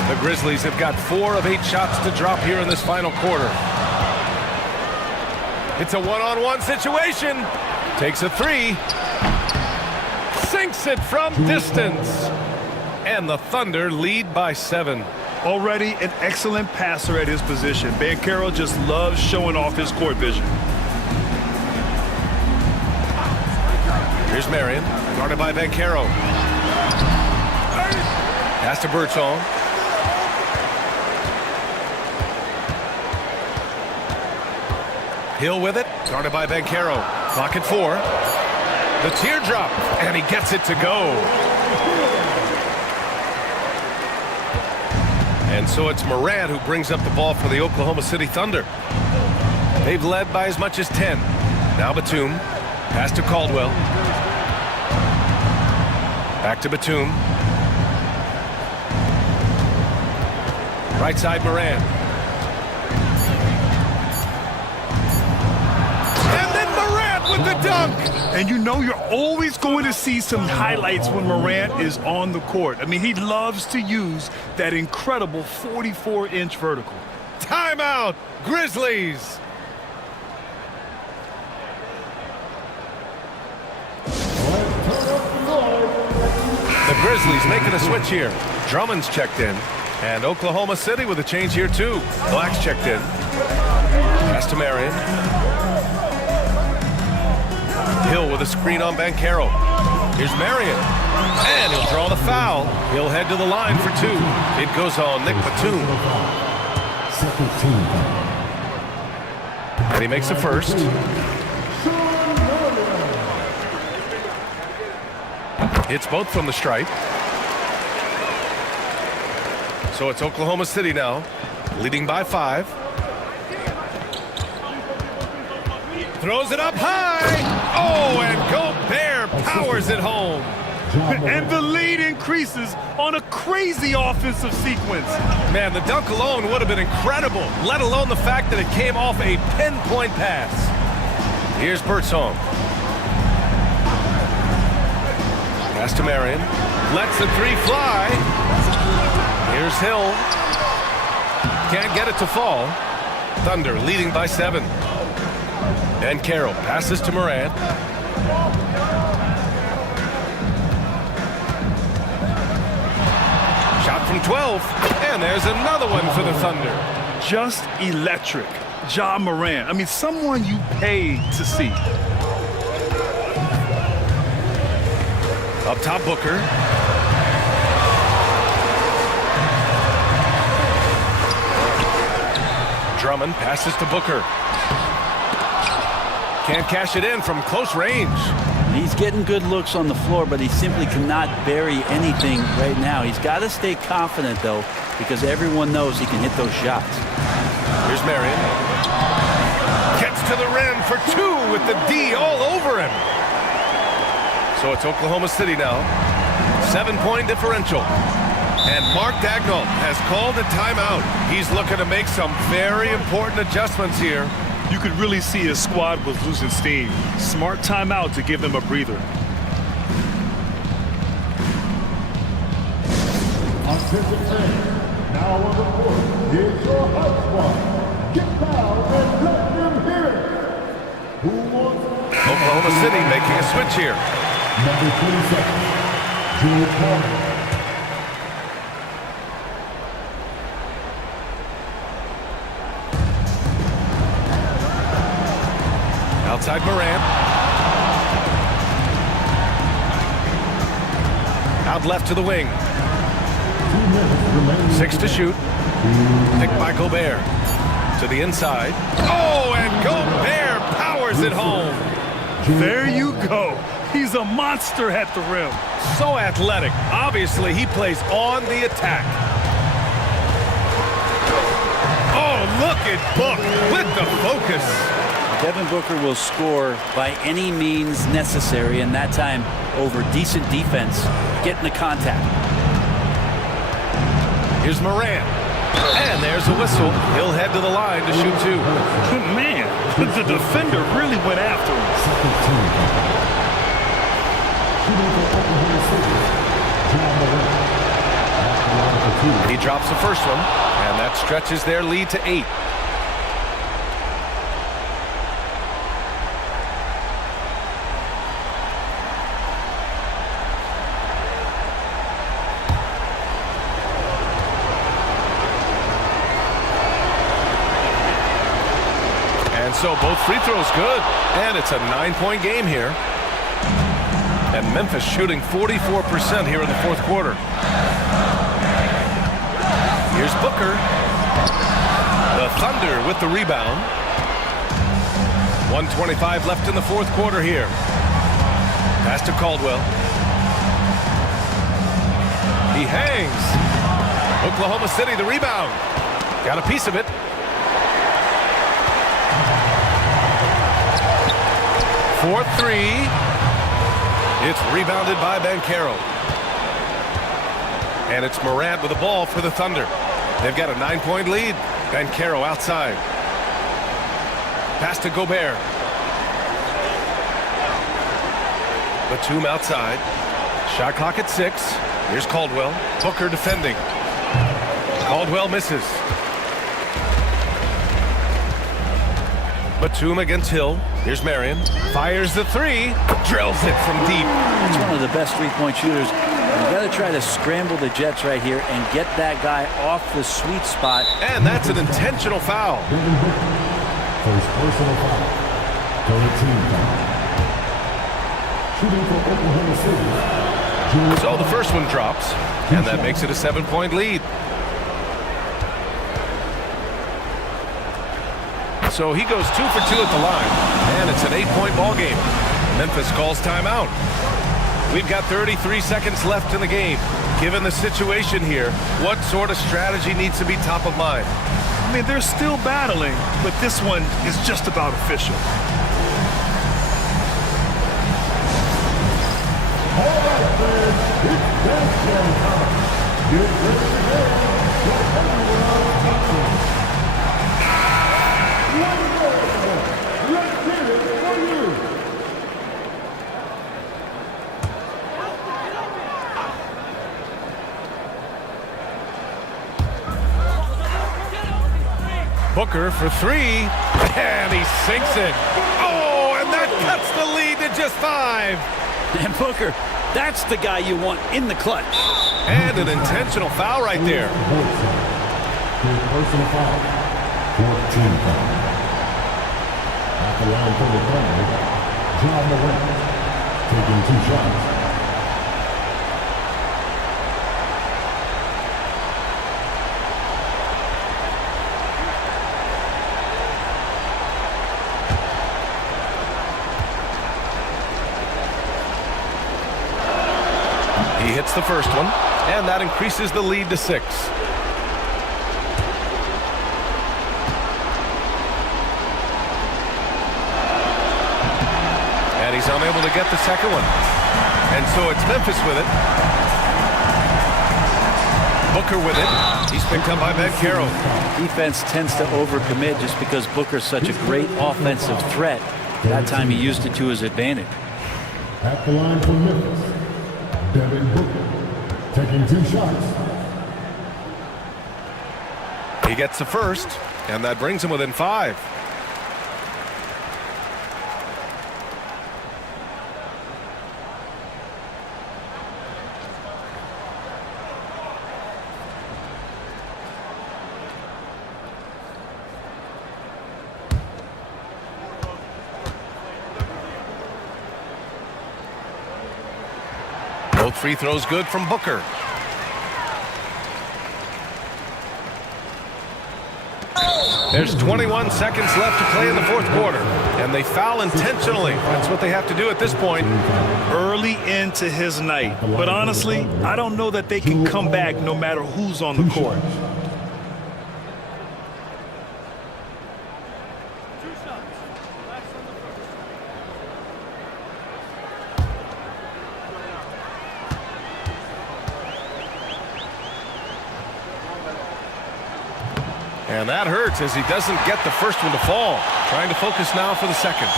The Grizzlies have got 4 of 8 shots to drop here in this final quarter. It's a one-on-one situation. Takes a 3. Sinks it from distance. And the Thunder lead by 7. Already an excellent passer at his position. Banchero just loves showing off his court vision. Here's Marion, guarded by Banchero. Pass to Bertone. Hill with it, guarded by Banchero. Clock at 4. The teardrop, and he gets it to go. And so it's Morant who brings up the ball for the Oklahoma City Thunder. They've led by as much as 10. Now Batum. Pass to Caldwell. Back to Batum. Right side Morant. And then Morant with the dunk. And you know you're always going to see some highlights when Morant is on the court. I mean, he loves to use that incredible 44-inch vertical. Timeout, Grizzlies. The Grizzlies making a switch here. Drummond's checked in. And Oklahoma City with a change here too. Black's checked in. Pass to Marion. Hill with a screen on Banchero. Here's Marion. And he'll draw the foul. He'll head to the line for 2. It goes on Nick Batum. And he makes the first. Hits both from the stripe. So it's Oklahoma City now, leading by 5. Throws it up high. Oh, and Gobert powers it home. And the lead increases on a crazy offensive sequence. Man, the dunk alone would have been incredible, let alone the fact that it came off a pinpoint pass. Here's Bertone. Pass to Marion. Lets the 3 fly. Here's Hill. Can't get it to fall. Thunder leading by 7. And Carroll passes to Morant. Shot from 12. And there's another one for the Thunder. Just electric. Ja Morant. I mean, someone you pay to see. Up top, Booker. Drummond passes to Booker. Can't cash it in from close range. He's getting good looks on the floor, but he simply cannot bury anything right now. He's got to stay confident, though, because everyone knows he can hit those shots. Here's Marion. Gets to the rim for 2 with the D all over him. So it's Oklahoma City now. 7-point differential. And Mark Daigneault has called a timeout. He's looking to make some very important adjustments here. You could really see his squad was losing steam. Smart timeout to give them a breather. Attention fans, now on the court is your hot squad. Get down and let them hear it. Who wants Oklahoma City making a switch here. number 27, Joe Carter. Outside Morant. Out left to the wing. 6 to shoot. Picked by Gobert. To the inside. Oh, and Gobert powers it home. There you go. He's a monster at the rim. So athletic. Obviously, he plays on the attack. Oh, look at Book with the focus. Devin Booker will score by any means necessary, and that time over decent defense, getting the contact. Here's Morant. And there's a whistle. He'll head to the line to shoot 2. Man, the defender really went after him. He drops the first one, and that stretches their lead to 8. So both free throws good, and it's a 9-point game here. And Memphis shooting 44% here in the fourth quarter. Here's Booker. The Thunder with the rebound. 1:25 left in the fourth quarter here. Pass to Caldwell. He hangs. Oklahoma City the rebound. Got a piece of it. For 3. It's rebounded by Banchero. And it's Morant with the ball for the Thunder. They've got a 9-point lead. Banchero outside. Pass to Gobert. Batum outside. Shot clock at 6. Here's Caldwell. Booker defending. Caldwell misses. Batum against Hill. Here's Marion. Fires the 3. Drills it from deep. He's one of the best three-point shooters. You got to try to scramble the Jets right here and get that guy off the sweet spot. And that's an intentional foul. First personal foul. Third team foul. Shooting for Oklahoma City. So the first one drops, and that makes it a 7-point lead. So he goes 2 for 2 at the line, and it's an 8-point ball game. Memphis calls timeout. We've got 33 seconds left in the game. Given the situation here, what sort of strategy needs to be top of mind? I mean, they're still battling, but this one is just about official. All right, fans, it's basketball time. Get ready to go. Let's get it for you. Booker for 3, and he sinks it. Oh, and that cuts the lead to just 5. And Booker, that's the guy you want in the clutch. And an intentional foul right there. Personal foul. 14 foul. At the line for the Thunder, John Morant taking 2 shots. He hits the first one, and that increases the lead to 6. And he's unable to get the second one. And so it's Memphis with it. Booker with it. He's picked up by Banchero. Defense tends to overcommit just because Booker's such a great offensive threat. That time he used it to his advantage. At the line for Memphis, Devin Booker taking 2 shots. He gets the first, and that brings him within 5. Both free throws good from Booker. There's 21 seconds left to play in the fourth quarter, and they foul intentionally. That's what they have to do at this point. Early into his night, but honestly, I don't know that they can come back no matter who's on the court. And that hurts as he doesn't get the first one to fall. Trying to focus now for the second.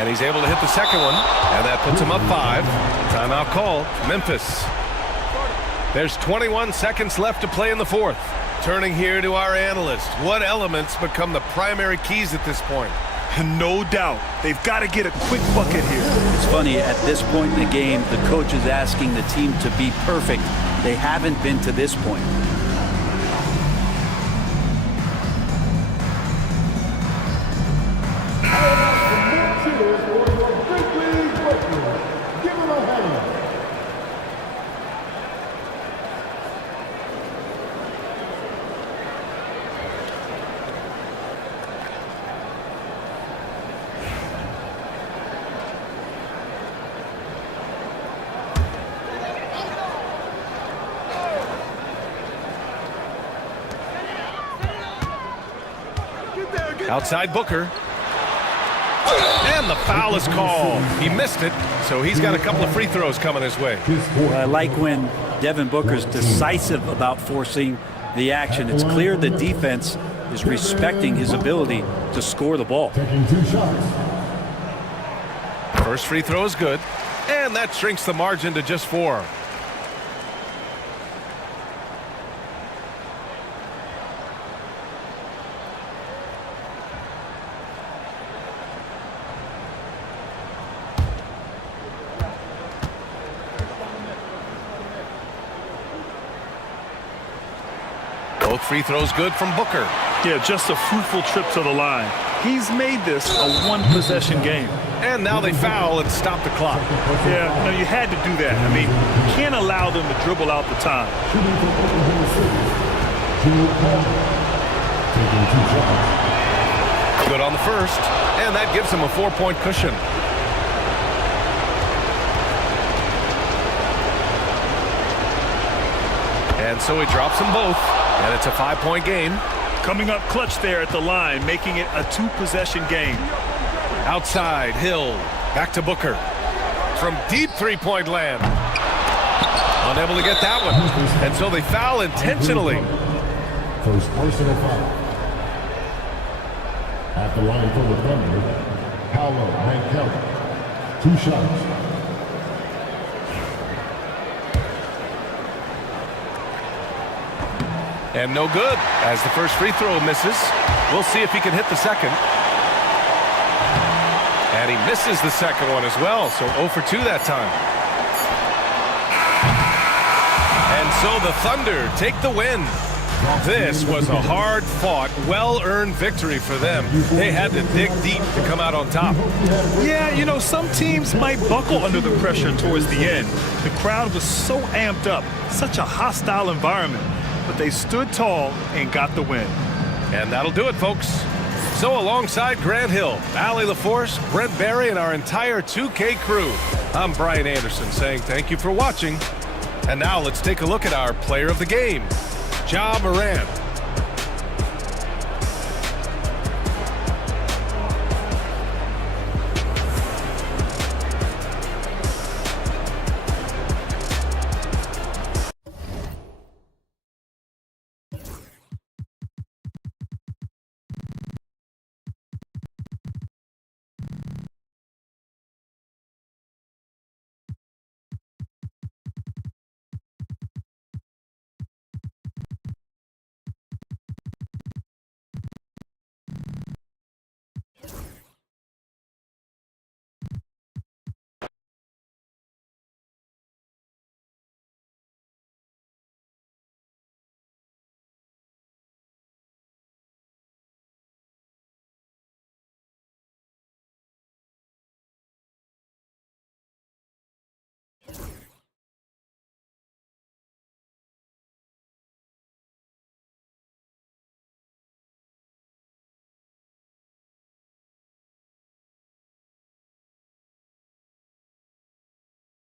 And he's able to hit the second one, and that puts him up 5. Timeout call, Memphis. There's 21 seconds left to play in the fourth. Turning here to our analyst. What elements become the primary keys at this point? No doubt. They've got to get a quick bucket here. It's funny, at this point in the game, the coach is asking the team to be perfect. They haven't been to this point. Outside Booker. And the foul is called. He missed it, so he's got a couple of free throws coming his way. I like when Devin Booker's decisive about forcing the action. It's clear the defense is respecting his ability to score the ball. First free throw is good, and that shrinks the margin to just 4. Both free throws good from Booker. Yeah, just a fruitful trip to the line. He's made this a one-possession game. And now they foul and stop the clock. Yeah, no, you had to do that. I mean, you can't allow them to dribble out the time. Good on the first, and that gives him a 4-point cushion. And so he drops them both, and it's a 5-point game. Coming up clutch there at the line, making it a 2-possession game. Outside, Hill, back to Booker. From deep three-point land. Unable to get that one. And so they foul intentionally. First personal foul. At the line for the Thunder, Paolo Banchero. 2 shots. And no good, as the first free throw misses. We'll see if he can hit the second. And he misses the second one as well, so 0 for 2 that time. And so the Thunder take the win. This was a hard-fought, well-earned victory for them. They had to dig deep to come out on top. Yeah, you know, some teams might buckle under the pressure towards the end. The crowd was so amped up, such a hostile environment. But they stood tall and got the win. And that'll do it, folks. So alongside Grant Hill, Allie LaForce, Brent Barry, and our entire 2K crew, I'm Brian Anderson saying thank you for watching. And now let's take a look at our player of the game, Ja Morant.